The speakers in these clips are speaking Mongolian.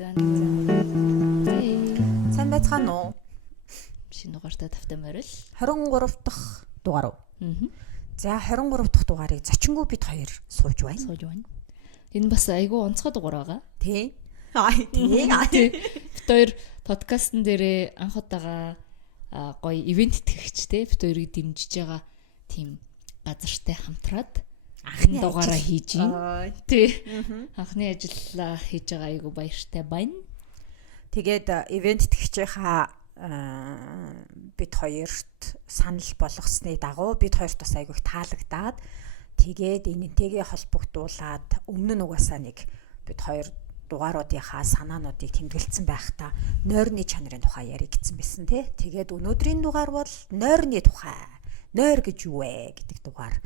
Сайн байцгаана уу? Шинэ дугаартай тавтай морил 23 дахь дугаар уу? За 23 дахь дугаарыг зочингүй бид хоёр сууж байна. Энэ бас айгүй онцгой дугаар байгаа. Тий. Бид хоёр подкастн дээрээ анх удаага гоё ивент итгэгчтэй бид хоёрыг дэмжиж байгаа тийм газартай хамтраад анхны дугаараа хийж юм. Тий. Анхны ажиллаа хийж байгаа айгүй баяртай байна. Тэгээд ивент итгэгчийнхаа бид хоёрт санал болгосны дагуу бид хоёрт бас айгүй таалагдаад тэгээд энэнтэйгээ холбогдуулаад өмнө нь угаасаа нэг бид хоёр дугааруудынхаа санаануудыг тэмдэглэсэн байхдаа нойрны чанарын тухай яригдсан байсан тий. Тэгээд өнөөдрийн дугаар бол нойрны тухай. Нойр гэж юу вэ гэдэг дугаар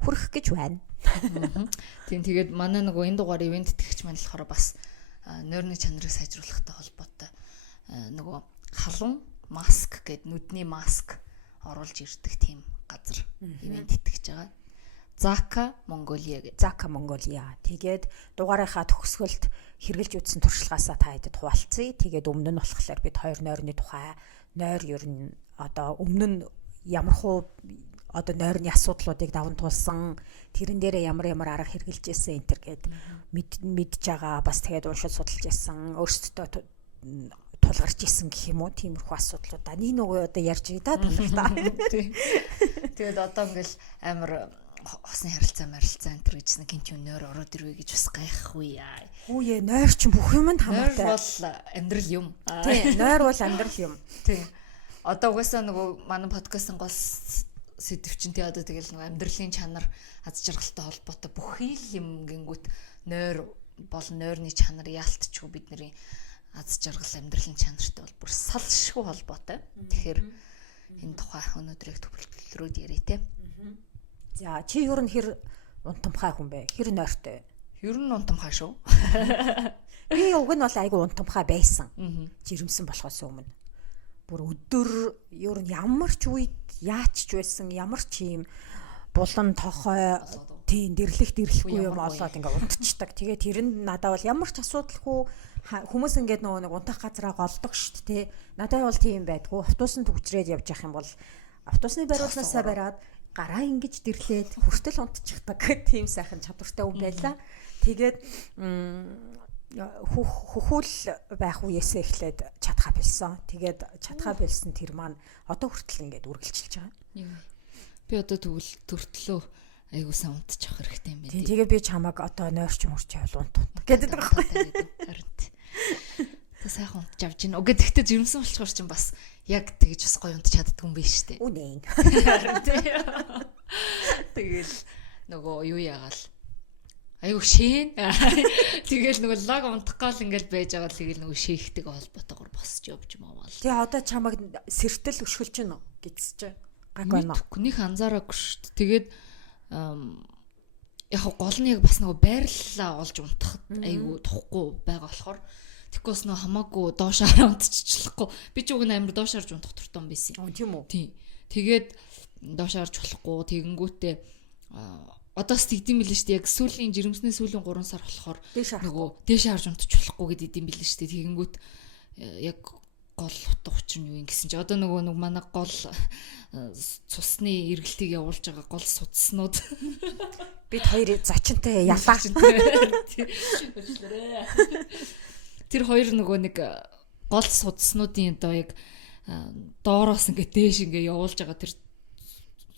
хүрэх гэж байна. Тийм тэгээд манай нөгөө энэ дугаар ивент итгэгч маань болохоор бас нойрны чанарыг сайжруулахтай холбоотой нөгөө халуун маск гэдэг нүдний маск оруулж ирдэг тийм газар ивент итгэж байгаа. Zaka Mongolia гэдэг. Zaka Mongolia. Тэгээд дугаарынхаа төгсгөлд хэрэгжилж үзсэн туршлагаасаа та хэдэд хуваалцъя. Тэгээд өмнө нь болохоор бид хоёр нойрны тухай, нойр ер нь одоо өмнө нь ямархуу одоо нойрны асуудлуудыг даван туулсан, тэрэн дээрээ ямар арга хэрэгжилж ирсэн энэ төр гээд мэдж байгаа. Бас тэгээд уншиж судалж ирсэн, өөрсдөө тулгарч исэн гэх юм уу, тиймэрхүү асуудлуудаа нэг нөгөө одоо ярьж байгаа та. Тэгээд одоо ингээл амар хосны харилцаа энэ төр гэжсэн гинт юм нойр ороод ирвэ гэж бас гайхгүй яа. Хүүе нойр чинь бүх юмд хамаатай. Нойр бол амьдрал юм. Тий, нойр бол амьдрал юм. Тий. Одоо угаасаа нөгөө манай подкастын гол сэдв чинь тий одоо тэгэл нөгөө амьдралын чанар аз жаргалтай холбоотой бүх юм гингүүт нойр бол нойрны чанар яалтчгүй бидний аз жаргал амьдралын чанартай бол бүр салшгүй холбоотой. Тэгэхээр энэ тухай өнөөдрийг төвлөрөөд ярив те. За чи ер нь хэр унтамхай хүн бэ? Хэр нойртой? Ер нь унтамхай шүү. Би уг нь бол айгүй унтамхай байсан. Жирэмсэн болохоос өмнө. Бүр өдөр ер нь ямар ч үед яач ч байсан, ямар ч юм булан тохой тийм дэрлэхгүй юм олоод ингээ унтчихдаг. Тэгээ тэр нь надад бол ямар ч асуудалгүй хүмүүс ингээд нөгөө нэг унтах газараа голдог шүү дээ. Надад бол тийм байдгүй. Автобусанд төгжрээд явж явах юм бол автобусны бариулнаасаа бариад гараа ингэж дэрлээд хүртэл унтчихдаг тийм сайхан чадвартай хүн байлаа. Тэгээд хөхүүл байх үеэсээ эхлээд чадхаа билсэн. Тэгээд чадхаа билсэн тэр маань одоо хүртэл ингээд үргэлжилж байгаа. Би одоо тэгвэл төртлөө айгуу сайн унтчих хэрэгтэй юм байна. Тэгээ би чамаг одоо нойрч мөрч явал унт гэдэг байхгүй. Харин тэ сайхан унтж авч гин. Уг гэхдээ жирэмсэн болчихор чинь бас яг тэгж бас гоё унтч чаддгүй юм биш үү? Үнэн. Тэгэл нөгөө юу яагаал айгуу шин. Тэгэл нөгөө лаг унтах гал ингээл байж байгаа л тэгэл нөгөө шийхдэг холбоотойгоор босч явж маавал. Тэгээ одоо чамаг сэртэл өшгөлж гин үү гэцэж гаг байна уу? Нүх анзаараагүй шүү дээ. Тэгээд яг гол нь яг бас нөгөө байрлалаа олж унтахад айгуу тухгүй байгаа болохоор тэгхгүйс нөгөө хамаагүй доошаараа унтчихлахгүй. Би ч уг нь амар доошаарж унтах туртай юм байсан. Тийм үү? Тийм. Тэгээд доошаарж болохгүй тэгэнгүүтээ одоос тэгдэм билээ шүү дээ. Яг сүүлийн жирэмсний сүүлийн 3 сар болохоор нөгөө дээш харж унтчих болохгүй гэдэг юм билээ шүү дээ. Тэгэнгүүт яг гол утга учир нь юу юм гэсэн чи одоо нөгөө манай гол цусны эргэлтийг явуулж байгаа гол судснууд бид хоёр зочинтой ялаа. Тэр хоёр нөгөө нэг гол судснуудын одоо яг доороос ингээд дээш ингээд явуулж байгаа тэр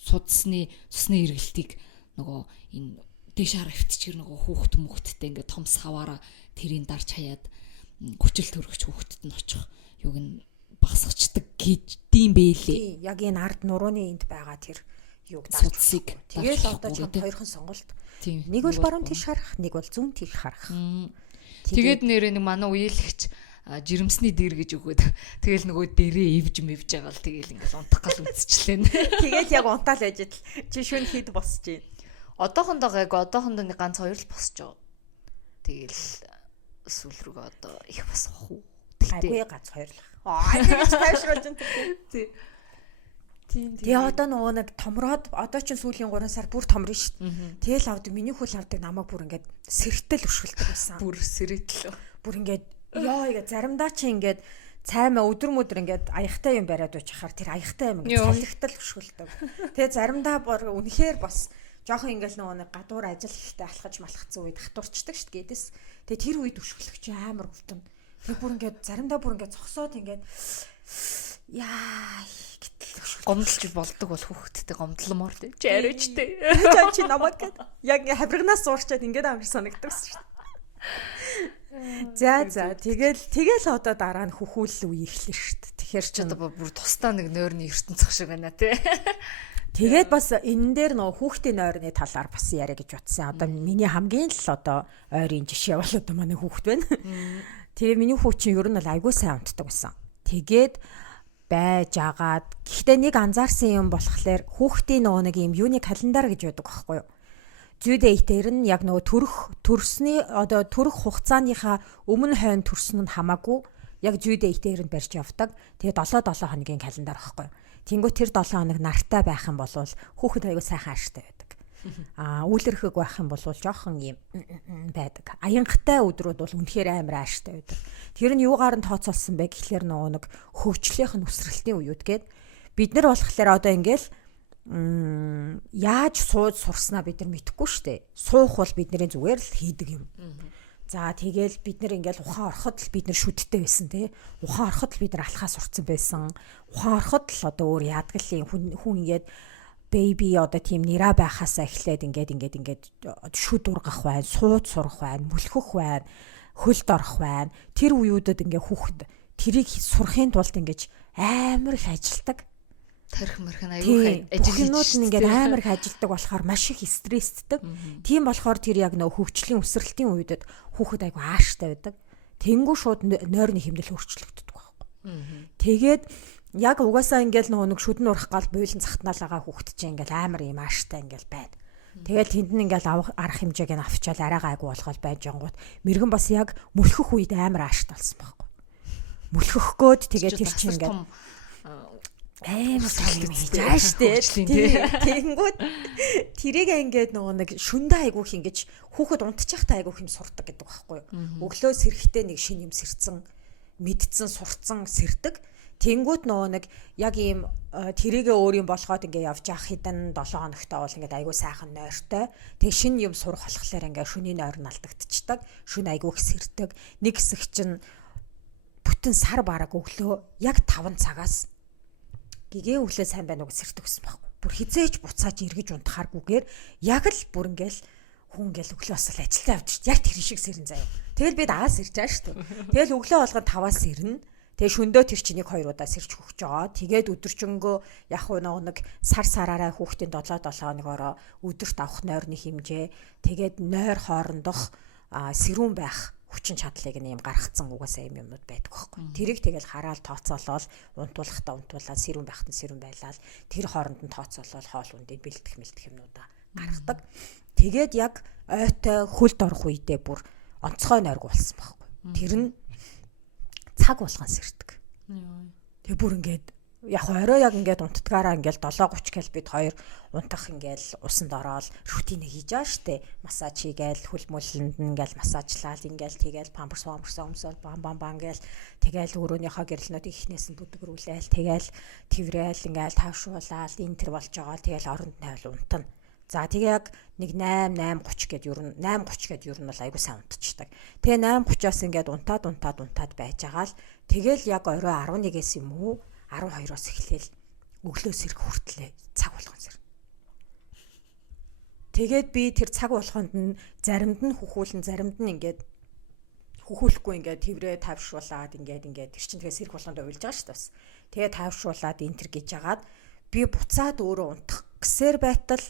цусны эргэлтийг нөгөө энэ дээш хараа хөвтчгэр нөгөө хүүхд мөхттэй ингээд том саваараа тэрийг дарж хаяад хүчил төрөгч хүүхдэд нь очих юг нь багсгчдаг гэдэм бэлээ. Яг энэ ард нурууны энд байгаа тэр юг дарцыг. Тэгэл одоо ч хоёрхан сонголт. Нэг бол баруун тийш харах, нэг бол зүүн тийш харах. Тэгээд нэрээ нэг манай үеэлэгч жирэмсний дээр гэж өгөөд тэгэл нөгөө дээрээ ивж байгаа л тэгэл ингээл унтах гал үзчихлээ. Тэгээд яг унтаал байж идэл чи шүн хэд босч гин. Одоохондоо нэг ганц хоёр л босч байгаа. Тэгэл сүүл рүүгээ одоо их босох уу. Айгүй ганц хоёр л. Тэгэж тайвшруулж энэ. Тэгээ одоо нөгөө нэг томроод одоо ч сүүлийн 3 сар бүр томрно шүү дээ. Тэгэл авдаг миний хөл авдаг намайг бүр ингээд сэртэл өшгөлдөг байсан. Бүр сэрэтл. Бүр ингээд Яа яа заримдаа чи ингээд цаймаа өдөр ингээд аягтай юм бариад очихаар тэр аягтай юм ингээд салхитал хөшгөлдөг. Тэгээ заримдаа үнэхээр бас жоохон ингээд нэг гадуур ажил ихтэй алхаж малхацсан үед хатуурчдаг шүү дээ гэдэс. Тэгээ тэр үед хөшгөлөх чи амар өвдөн. Тэгээ бүр ингээд заримдаа бүр ингээд цогсоод ингээд яа гэтэл гомдлж болдог бол хүүхдтэй гомдломоор тий. Жаричтэй. Чи намайг яг ингээд хаврагнаас суурчаад ингээд амар санагддаг шүү дээ. За тэгэл одоо дараа нь хөхүүл үе эхлэн шүү дээ. Тэгэхээр ч одоо бүр тусдаа нэг нойрны ертөнцөх шиг байна тий. Тэгээд бас энэ дээр нөгөө хүүхдийн нойрны талаар бас яриа гэж утсан. Одоо миний хамгийн л одоо ойрын жишээ бол одоо манай хүүхд байна. Тэгээ миний хүүхд чинь ер нь бол айгүй сайн унтдаг байсан. Тэгээд байж агаад гэхдээ нэг анзаарсан юм болохоор хүүхдийн нөгөө нэг юм юуны календар гэж байдаг байхгүй юу? Due date-ээр нь яг нөгөө төрсний одоо төрөх хугацааныхаа өмнө хойно төрсөн нь хамаагүй яг due date-ээр нь барьж явдаг. Тэгээ 7 хоногийн календар байхгүй юу? Тэнгүү тэр 7 хоног нартай байх юм бол хүүхэд аягүй сайхан ааштай байдаг. Үйлэрхэг байх юм бол жоохон юм байдаг. Аянгатай өдрүүд бол үнэхээр амар ааштай байдаг. Тэр нь юугаар нь тооцоолсон бэ гэхлээр нөгөө нэг хөгжлийнх нь өсрэлтийн үеуд гээд бид нар болохоор одоо ингээл яаж сууж сурснаа бид нар мэдэхгүй шүү дээ. Суух бол бидний зүгээр л хийдэг юм. За тэгэл бид нар ингээл ухаан ороход л бид нар шүдтэй байсан тий. Ухаан ороход л бид нар алхаа сурцсан байсан. Ухаан ороход л одоо өөр яадаг л хүн ингээд baby одоо тийм нэраа байхаасаа эхлээд ингээд шүд ургах байна, сууд сурах байна, мөлхөх байна, хөлд орох байна. Тэр үеүүдэд ингээд хүүхэд тэрийг сурахын тулд ингээд амар их ажилдаг. Тарих мэрхэн аюул ажлууд нь ингээд амар их ажилдаг болохоор маш их стресстэй. Тийм болохоор тэр яг нөө хөгжлийн өсрэлтийн үедэд хүүхэд аягүй ааштай байдаг. Тэнгүү шууд нойрны хэмнэл өөрчлөгддөг байхгүй. Тэгээд яг угаасаа ингээд нэг шүдэн урах гал буйлан захтнаалаага хүүхэд чинь ингээд амар юм ааштай ингээд байна. Тэгэл тэнд нь ингээд арах хэмжээг нь авчаал арайгаа аягүй болгоод байж ангууд мэрэгэн бас яг мөлхөх үед амар ааштай болсон байхгүй. Мөлхөх гээд тэгээд тэр чинь ингээд амар сайн юм хийж байгаа штэ. Тэгэнгүүт тэрийг ингээд нөгөө нэг шүндэ айгүйх ингэж хүүхэд унтчихтай айгүйх юм сурдаг гэдэг байхгүй юу. Өглөө сэрэхтэй нэг шин юм сэрцэн, мэдцэн, сурцсан сэрдэг. Тэнгүүт нөгөө нэг яг ийм тэрийгээ өөр юм болгоод ингээд явж явах хэдэн 7 хоногтой бол ингээд айгүй сайхан нойртой. Тэг шин юм сурах болохоор ингээд шүний нойр нь алдагдчихдаг. Шүн айгүйх сэрдэг. Нэг хэсэг чинь бүтэн сар бараг өглөө яг 5 цагаас гэгээ өглөө сайн байна уу гэж сэрдэг гэсэн байхгүй. Бүр хизээч буцааж эргэж унтахааргүйгээр яг л бүр ингээл хүн ингээл өглөө бас л ажилдаа явж шít. Яг тэр шиг сэрэн заяа. Тэгэл би дааас ирж байгаа шүү дээ. Тэгэл өглөө болгон 5-аас ирнэ. Тэгээ шөндөө тэр чинийг 2 удаа сэрч хөгж байгаа. Тэгээд өдөржингөө яг нэг сар сараараа хүүхдийн 7 хоногоороо өдөрт авах нойрны хэмжээ. Тэгээд нойр хоорондох сэрүүн байх хүчин чадлыг нь юм гаргацсан угаасаа юм юмнууд байдаг байхгүй. Тэрийг тэгэл хараад тооцоолол унтуулахтаа унтуулаад сэрүүн байхад нь сэрүүн байлаад тэр хооронд нь тооцоолол хоол ундыг бэлдэх юмнуудаа гаргадаг. Тэгээд яг ойтой хөлд орох үедээ бүр онцгой нойрг болсон байхгүй. Тэр нь цаг болгон сэрдэг. Тэгээ бүр ингээд яг орой яг ингээд унтдгаараа ингээд 7:30 гэл бид хоёр унтах ингээд усанд ороод рутиныг хийж байгаа штэ. Массаж хийгээл хөл мөлөнд ингээд массажлал ингээд тэгэл памперс өмсөөл бам гээл тэгэл өрөөнийхөө гэрэлнүүдийг ихнээс нь бүдгэрүүлээл тэгэл тэврээл ингээд тавшуулаад энэ төр болж байгаа тэгэл оронд тавил унтана. За тэгээ яг нэг 8:30 гэд ер нь 8:30 гэд ер нь бол айгуу сайн унтчихдаг. Тэгээ 8:30-аас ингээд унтаад байж байгаа л тэгэл яг орой 11-ээс юм уу 12-оос эхлээл өглөө сэрэх хүртлээ цаг болгон сэр. Тэгээд би тэр цаг болгонд нь заримд нь хөхүүлэн заримд нь ингээд хөхүүлэхгүй ингээд тэврээ тавшуулаад ингээд тэр чинь тэгээ сэрэх болгонд уйлж байгаа шүү дээ бас. Тэгээ тавшуулаад энэ төр гэж яагаад би буцаад өөрөө унтах гэсээр байтал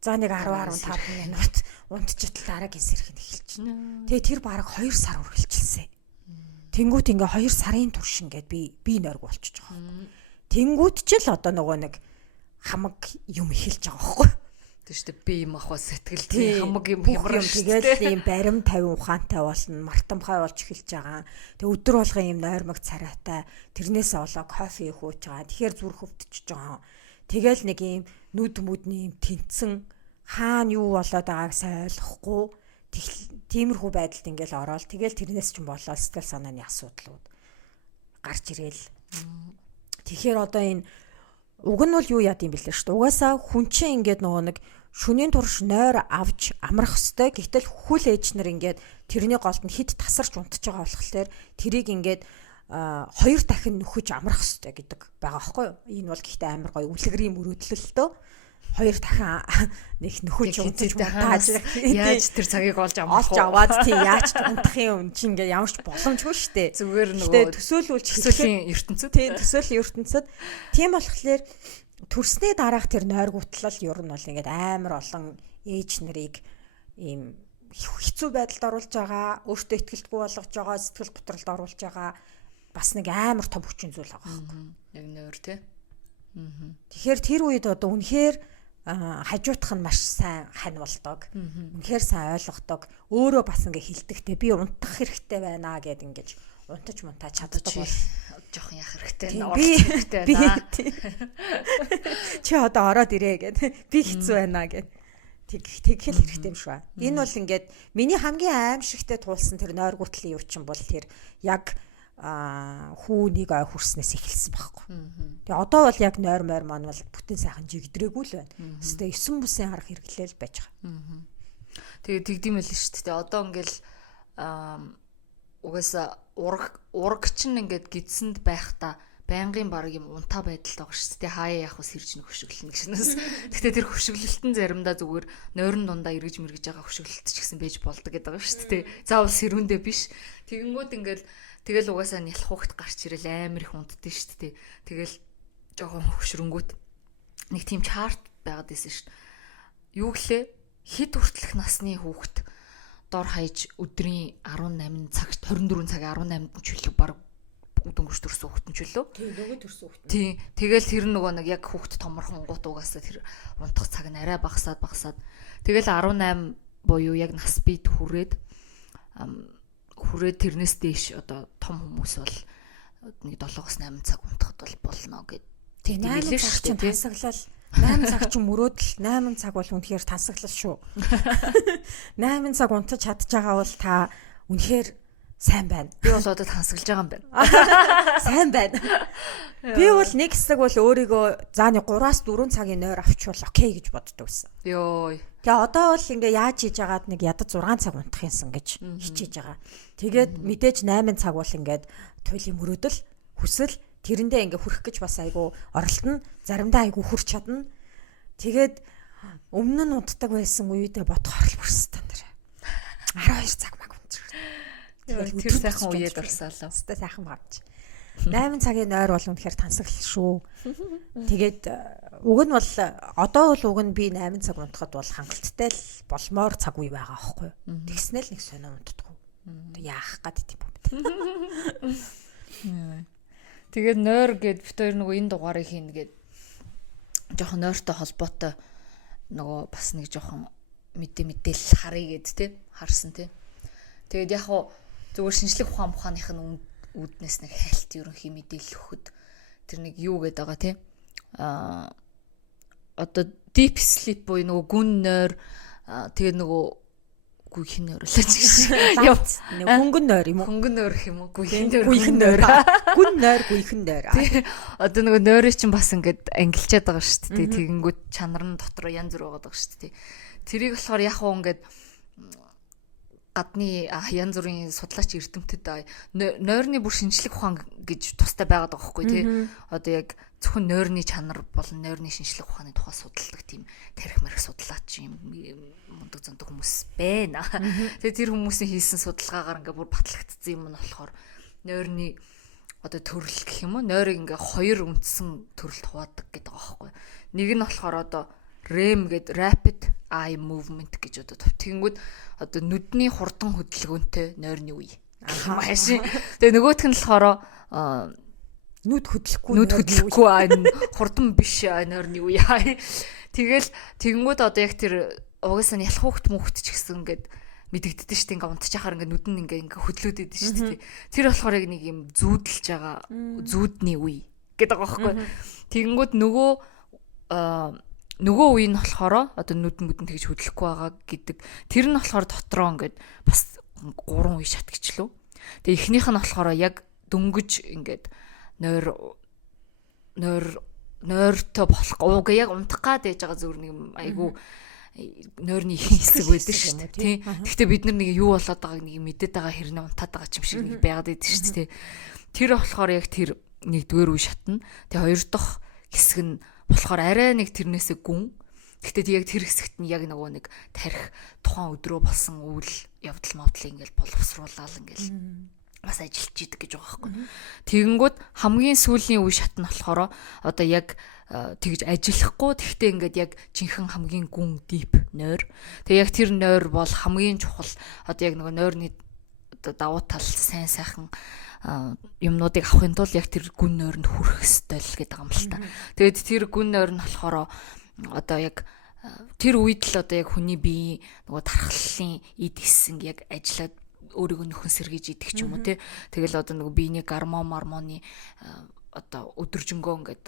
за нэг 10-15 минут унтчихтал дараагийн сэрэх нь эхэлчихнэ. Тэгээ тэр бараг 2 сар үргэлжилсэн. Тэнгүүт ингээ 2 сарын турш ингээд би нойрг болчихж байгаа. Тэнгүүт ч л одоо нөгөө нэг хамаг юм эхэлж байгаа байхгүй. Тэг шүү дээ би юм ах бас сэтгэл тийм хамаг юм хямрал тэгэл ийм барим 50 ухаантай болно, мартамхай болж эхэлж байгаа. Тэг өдөр болгон ийм нойрмог царайтай тэрнээсээ болоо кофе хууж байгаа. Тэгэхээр зүрх өвдөж байгаа. Тэгэл нэг ийм нүд мүдний ийм тэнцэн хаана юу болоод байгааг сайн ойлгохгүй. тиймэрхүү байдалд ингээл ороод тэгэл тэрнээс ч болоод сэтгэл санааны асуудлууд гарч ирээл. Тэгэхээр одоо энэ уг нь бол юу яд юм бэлээ шүү дээ. Угаасаа хүн чинь ингээд нөгөө нэг шөнийн турш нойр авч амрах хэвээр гэтэл хүл ээж нар ингээд тэрний голд нь хид тасарч унтж байгаа болохоор тэрийг ингээд 2 дахин нөхөж амрах хэвээр гэдэг байгаа байхгүй юу? Энэ бол гэхдээ амар гоё үлгэрийн мөрөөдлөлтөө 2 дахин нэг нөхөж унтаж тааж яаж тэр цагийг олж амрах вэ? Олж аваад тий яаж ч унтах юм чи ингээ ямар ч боломжгүй шүү дээ. Зүгээр нөгөө төсөөлүүлж төсөөлийн ертөнцид тий төсөөлийн ертөнцид тийм болохоор төрсний дараах тэр нойргуутлал ер нь бол ингээд амар олон ээж нарыг ийм хэцүү байдалд оруулж байгаа, өөртөө ихтгэлтгүй болгож байгаа, сэтгэл готролд оруулж байгаа бас нэг амар том хүчин зүйл байгаа байхгүй. Яг нойр тий. Тэгэхээр тэр үед одоо үнэхээр хажуутах нь маш сайн хань болдог. Үнэхээр сайн ойлгодог. Өөрөө бас ингээ хилдэгтэй би унтах хэрэгтэй байна гэд ингэж унтаж мунтаж чаддаг бол жоохон яах хэрэгтэй байна. Хэрэгтэй байна. Чи одоо ороод ирээ гэд би хэцүү байна гэд тэгхэл хэрэгтэй юм шүү. Энэ бол ингээд миний хамгийн аимшигтэй туулсан тэр нойргуутлын юу ч юм бол тэр яг хүүнийг ой хүрснээс эхэлсэн байхгүй. Тэгээ одоо бол яг нойр мойр маань бол бүтэн сайхан жигдрээгүй л байна. Тэстэй 9 бүсийн харах хэрэглээл байж байгаа. Тэгээ тэгдэм байл шүү дээ. Одоо ингээл угаасаа ураг чинь ингээд гидсэнд байхдаа байнгын баг юм унтаа байдалтай байгаа шүү дээ. Хаяа явах ус хэрж нэг хөшөглөн гэшнээс. Гэхдээ тэр хөшөглөлтөн заримдаа зүгээр нойрон дундаа эргэж мэргэж байгаа хөшөглөлт ч гэсэн байж болдог гэдэг байгаа шүү дээ. Заавал сэрүүндээ биш. Тэгэнгүүт ингээл тэгэл угаасаа нялх хугт гарч ирэл амар их унтдээ шүү дээ. Тэгэл жоохон хөшрөнгүүт нэг тийм чарт байгаад байсан шүү дээ. Юу гэлээ хэд хүртэлх насны хүүхэд дор хаяж өдрийн 18 цагт 24 цагийн 18-нд чөлөө баг дөнгөж төрсөн хүүхэд нь чөлөө. Тийм нөгөө төрсөн хүүхэд. Тийм. Тэгэл тэр нөгөө нэг яг хүүхэд томорхон гут угаасаа тэр унтах цаг нь арай багасаад. Тэгэл 18 буюу яг нас бид хүрээд тэрнээс дээш одоо том хүмүүс бол нэг 7-8 цаг унтахад бол болно гэд. Тийм 8 цаг чинь тансаглал 8 цаг чинь мөрөөдөл 8 цаг бол үнэхээр тансаглал шүү. 8 цаг унтаж чадж байгаа бол та үнэхээр сайн байна. Би бол одоо тансаглаж байгаа юм байна. Сайн байна. Би бол нэг хэсэг бол өөрийгөө зааны 3-4 цагийн нойр авчвал окей гэж боддог байсан. Йоо. Тэгээ одоо бол ингээ яаж хийж агаад нэг ядад 6 цаг унтах юмсан гэж хичээж байгаа. Тэгээд мэдээж 8 цаг бол ингээд туйлын мөрөөдөл хүсэл тэрэндээ ингээ хүрэх гэж бас айгу оролтно. Заримдаа айгу хүрч чадна. Тэгээд өмнө нь унтдаг байсан үедээ бодохоор л бүрсэн тэр. 12 цаг маг унтчих. Тэр сайхан үеэд орсоолоо. Өстэй сайхан багч. 8 цагийн нойр бол үнэхээр тансаглал шүү. Тэгээд уг нь бол одоо бол уг нь би 8 цаг унтахад бол хангалттай л болмоор цаг үе байгаа аахгүй юу. Тэгснэл нэг сонио унтдаггүй. Яах гээд тийм юм. Тэгээд нойр гээд бит хоёр нөгөө энэ дугаарыг хийнэ гээд жоохон нойртой холбоотой нөгөө бас нэг жоохон мэдээлэл харъя гээд те харсан те. Тэгээд яг хуу зүгээр шинжлэх ухааных нь үүднээс нэг хайлт ерөнхий мэдээлэл өгөхөд тэр нэг юу гээд байгаа те. Одоо deep sleep буюу нөгөө гүн нойр тэгээд нөгөө гүйхэн нойрлаач гэж. Хөнгөн нойр юм уу? Хөнгөн нойр гэх юм уу? Гүйхэн нойр. Гүн нойр, гүйхэн нойр. Одоо нөгөө нойрыг чинь бас ингээд ангилчаад байгаа шүү дээ. Тэгэнгүүт чанар нь дотор янз бүр байгаа шүү дээ. Тэрийг болохоор яг уу ингээд гадны янз бүрийн судлаач эрдэмтэд нойрны бүр шинжлэх ухаан гэж тустай байгаад байгаа байхгүй тий. Одоо яг зөвхөн нойрны чанар болон нойрны шинжлэх ухааны тухай судалдаг тийм тарих марих судлаач юм мундаг зөндөг хүмүүс байна. Тэгээ тэр хүмүүсийн хийсэн судалгаагаар ингээ бүр батлагдсан юм нь болохоор нойрны одоо төрөл гэх юм уу нойрыг ингээ хоёр үндсэн төрөлд хуваадаг гэдэг байгаа байхгүй. Нэг нь болохоор одоо REM гэдэг rapid eye movement гэж одоо тэгэнгүүт одоо нүдний хурдан хөдөлгөөнтэй нойрны үе. Машин. Тэгээ нөгөөх нь болохоор нүд хөдлөхгүй хурдан биш нойрны үе. Тэгэл тэгэнгүүт одоо яг тэр угаасаа ялах хөвгт мөхт ч гэсэн ингээд мэдэгддэг шүү дээ. Ингээ унтчих хахаар ингээ нүд нь ингээ хөдлөөд идэв шүү дээ. Тэр болохоор яг нэг юм зүүдэлж байгаа зүүдний үе гэдэг байгаа байхгүй. Тэгэнгүүт нөгөө нөгөө үе нь болохоор одоо нүд мүдэнд тэгж хөдлөхгүй байгаа гэдэг. Тэр нь болохоор дотроо ингээд бас 3 үе шат гэчлөө. Тэгээ эхнийх нь болохоор яг дөнгөж ингээд нойртой болох ууга яг унтах гад байж байгаа зүгээр нэг айгу нойрны их хэсэг байдаг шүү дээ тий. Гэхдээ бид нар нэг юу болоод байгааг нэг мэдээд байгаа хэрнээ унтаад байгаа юм шиг нэг байгаад байдаг шүү дээ. Тэр болохоор яг тэр нэгдүгээр үе шатна. Тэгээ хоёр дахь хэсэг нь болохоор арай нэг тэрнээсээ гүн. Гэхдээ яг тэр хэсэгт нь яг нөгөө нэг тарих тухайн өдрөө болсон үйл явдал мовдлыг ингээл боловсруулаад ингээл бас ажиллаж идэг гэж байгаа байхгүй. Тэгэнгүүт хамгийн сүүлийн үе шат нь болохоор одоо яг тэгж ажиллахгүй тэгтээ ингээд яг жинхэнэ хамгийн гүн дип нойр. Тэгээ яг тэр нойр бол хамгийн чухал одоо яг нөгөө нойрны одоо давуу тал сайн сайхан юмнуудыг авахын тулд яг тэр гүн нойронд хүрэх ёстой л гэдэг юм л та. Тэгээд тэр гүн нойр нь болохоор одоо яг тэр үед л одоо яг хүний бие нөгөө тархлын эд хэсэг яг ажиллаад өөрийгөө нөхөн сэргийж идэх ч юм уу тий. Тэгэл одоо нөгөө биений гормоны одоо өдөржингөө ингээд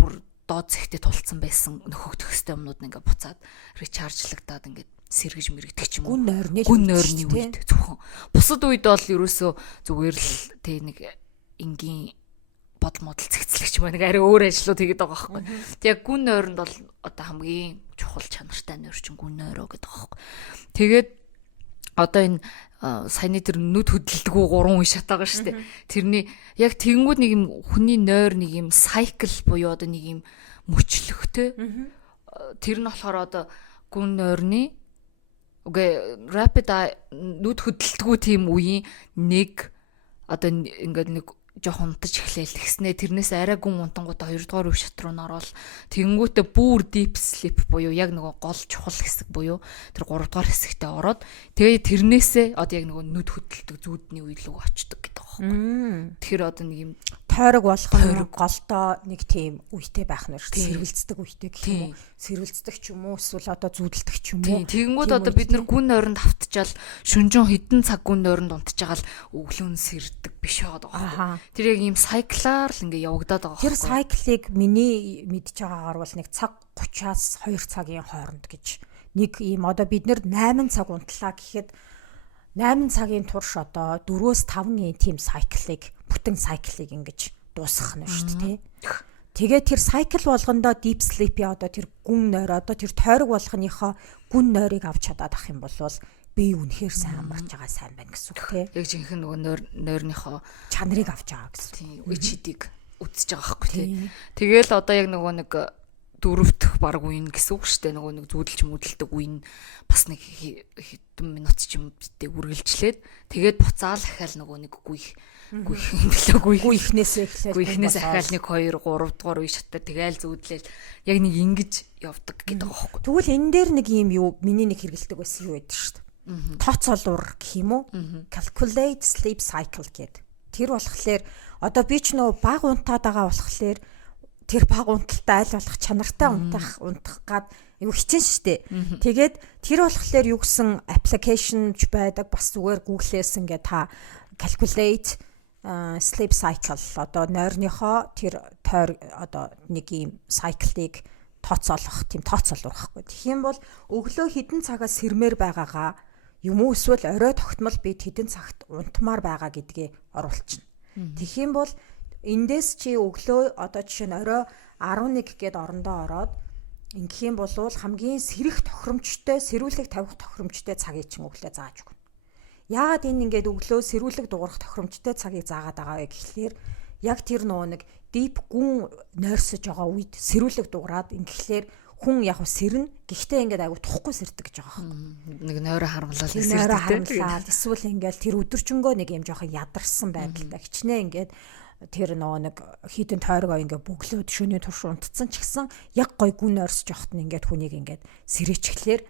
бүр доод зэгтээ тулцсан байсан нөхөгдөх хэстэй юмнууд нь ингээд буцаад речаржлагдаад ингээд сэргэж мэрэгдэх ч юм уу. Гүн нойрны үед зөвхөн. Бусад үед бол ерөөсөө зүгээр л тий нэг энгийн бодол модал цэгцлэгч маа нэг арай өөр ажлууд хийгээд байгаа байхгүй. Тэг яг гүн нойронд бол одоо хамгийн чухал чанартай нойр чинь гүн нойроо гэдэг байгаа байхгүй. Тэгээд одоо энэ саяны тэр нүд хөдөлдөггүй 3 үе шат байгаа шүү дээ. Тэрний яг тэгэнгүүт нэг юм хүний нойр нэг юм сайкл буюу одоо нэг юм мөчлөгтэй. Тэр нь болохоор одоо гүн нойрны үгүй rapid нүд хөдөлдөггүй тийм үеийн нэг одоо ингээд нэг жоохон унтаж эхлээл гэснээр тэрнээс арай гүн унтангуудаа 2 дугаар үе шат руу орол тэгэнгүүтээ бүр deep sleep буюу яг нөгөө гол чухал хэсэг буюу тэр 3 дугаар хэсэгтээ ороод тэгээд тэрнээсээ одоо яг нөгөө нүд хөдөлдөг зүүдний үе рүү очдог гэдэг байна. Тэгэхээр одоо нэг юм тойрог болох нь голдоо нэг тийм үетэй байх нь сэрвэлцдэг үетэй гэх юм уу? Сэрвэлцдэг ч юм уу эсвэл одоо зүүдэлдэг ч юм уу? Тэгэнгүүт одоо бид нар гүн нойронд автчихал шүнжин хідэн цаг гүн нойронд унтчихаал өглөө нь сэрдэг биш байгаа. Тэр яг ийм сайклаар л ингээ явагдаад байгаа. Тэр сайклыг миний мэдж байгаагаар бол нэг цаг 30-аас 2 цагийн хооронд гэж. Нэг ийм одоо бид нэр 8 цаг унтлаа гэхэд 8 цагийн турш одоо 4-5 тийм сайклыг бүтэн сайклыг ингэж дуусгах нь шүү дээ тий. Тэгээд тэр сайкл болгондоо deep sleep одоо тэр гүн нойр одоо тэр тойрог болгоныхоо гүн нойрыг авч чадаад ах юм бол бие үнэхээр сайн амарч байгаа сайн байна гэсэн үг тий. Яг жинхэнэ нөгөө нойрныхоо чанарыг авч байгаа гэсэн. Тийм үе чидийг үтсэж байгаа байхгүй тий. Тэгээл одоо яг нөгөө нэг дөрөвдөх баг үе гэсэн үг шүү дээ. Нөгөө нэг зүүдэлж мүдэлдэг үе нь бас нэг хэдэн минут ч юм битээ үргэлжлээд тэгээд буцаал ахаал нөгөө нэг гүйхнээс ахаал нэг 2 3 дугаар үе шаттай тэгээл зүүдлээл яг нэг ингэж явдаг гэдэг байгаа байхгүй. Тэгвэл энэ дээр нэг юм юу миний нэг хэрэгэлдэг байсан юу байдаг шүү дээ. Тооцоолуур гэх юм уу? Calculate sleep cycle гэдэг. Тэр болохоор одоо би ч нөө баг унтаад байгаа болохоор тэр баг унталтай айл болох чанартай унтах гад аюу хичээн штэ. Тэгээд тэр болохоор юу гэсэн аппликейшн ч байдаг бас зүгээр Google-ээс ингээ та calculate sleep cycle одоо нойрныхоо тэр тойр одоо нэг юм cycle-ыг тооцоолох тийм тооцоолох байхгүй. Тэгэх юм бол өглөө хідэн цагаас сэрмээр байгаагаа юм уу эсвэл орой тогтмол бид хідэн цагт унтмаар байгаа гэдгээ оруулчихна. Тэгэх юм бол эндээс чи өглөө одоо жишээ нь орой 11 гээд орондоо ороод ингэх юм бол хамгийн сэрэх тохиромжтой сэрүүлэг тавих тохиромжтой цагийг чинь өглөө зааж өгнө. Яагаад энэ ингээд өглөө сэрүүлэг дуурах тохиромжтой цагийг заагаад байгаа вэ гэхлээр яг тэр нөгөө нэг deep гүн нойрсож байгаа үед сэрүүлэг дуураад ингэхлээр хүн яг сэрнэ гэхдээ ингээд айгу тухгүй сэрдэг гэж байгаа юм. Нэг нойроо харамлал сэрдэг. Эсвэл ингээд тэр өдөржингөө нэг юм жоохон ядарсан байдалтай хичнээн ингээд тэр нөгөө нэг хитэн тойргоо ингээд бөглөөд шөнийн турш унтцсан ч гэсэн яг гой гүн орсож явахт нь ингээд хүнийг ингээд сэрээчглэр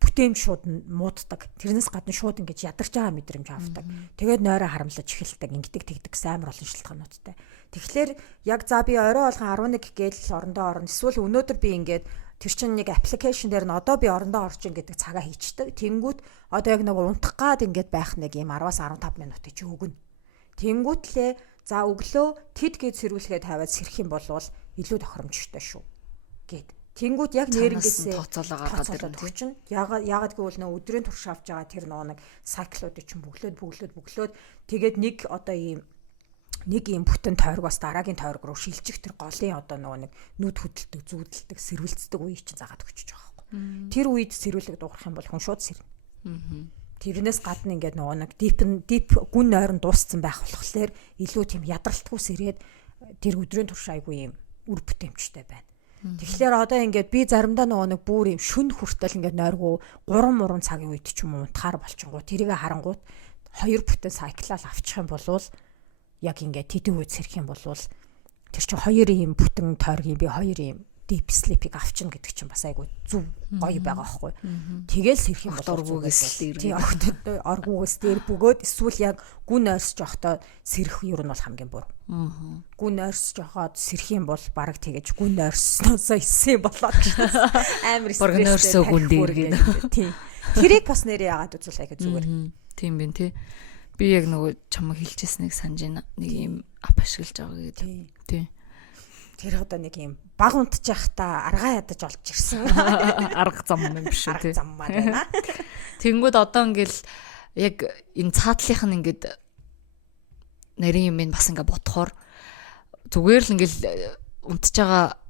бүтэем шууд мууддаг. Тэрнээс гадна шууд ингээд ядарч байгаа мэдрэмж авдаг. Тэгээд нойроо харамлаж эхэлдэг, ингээд тэгдэг амар олон шалтгаануудтай. Тэгэхээр яг за би орой болгон 11 гээл орондоо орно. Эсвэл өнөөдөр би ингээд тэр чинь нэг аппликейшн дээр нь одоо би орондоо орж ин гэдэг цагаа хийчдэг. Тэнгүүт одоо яг нэг унтах гад ингээд байх нэг юм 10-аас 15 минутыг чи өгнө. Тэнгүүтлээ за өглөө тэд гээд сэрүүлгээ тавиад сэрэх юм бол илүү тохиромжтой шүү гэд. Тэнгүүд яг нэрнгээсээ тооцоолоо гаргаад тооцоолоод өгчин. Ягаад гэвэл нөө өдрийн турш авч байгаа тэр нэг сайклуудыг чинь бөглөөд тэгээд нэг одоо ийм бүтэн тойрог бас дараагийн тойрог руу шилжих тэр голын одоо нэг нүд хөдөлтөг, зүүдэлдэг, сэрвэлцдэг үе чинь загаад өгчөж байгаа байхгүй. Тэр үед сэрвэлэг дуурах юм бол хүн шууд сэрнэ. Тэрнээс гадна ингээд нэг дип гүн нойрон дууссан байх болохоор илүү тийм ядралтгүй сэрээд тэр өдрийн турш айгүй юм үр бүтээмжтэй байна. Тэгэхээр одоо ингээд би заримдаа нэг бүр юм шүн хүртэл ингээд нойргоо 3 цагийн үед ч юм уу унтахаар болчихгоо тэрийг харангуут 2 бүтэн сайклал авчих юм бол яг ингээд тэдэн үед сэрх юм бол тэр чинь 2 юм бүтэн тойргийн би 2 юм deep sleep-ийг авчин гэдэг чинь бас айгүй зүв гоё байгаа байхгүй. Тэгэл сэрх юм бол оргуугаас дээр бөгөөд эсвэл яг гүн ойрсож явахдаа сэрх юу нь бол хамгийн буруу. Гүн ойрсож явахад сэрх юм бол баг тэгэж гүн ойрсноосоо исэн болоод амар стресстэй гүн дээр гэнэ. Тийм. Тэрийг бас нэрээ яагаад үзүүл айгүй зүгээр. Тийм бин тий. Би яг нөгөө чамаг хэлчихсэнийг санаж байна. Нэг юм ап ашиглаж байгаа гэдэг. Тийм. Тэр одоо нэг юм баг унтж явахдаа аргаа ядаж олж ирсэн. Арга зам юм биш үү тий. Арга зам маань. Тэнгүүд одоо ингээл яг энэ цаатлынх нь ингээд нарийн юм бас ингээ бодохоор зүгээр л ингээл унтж байгаа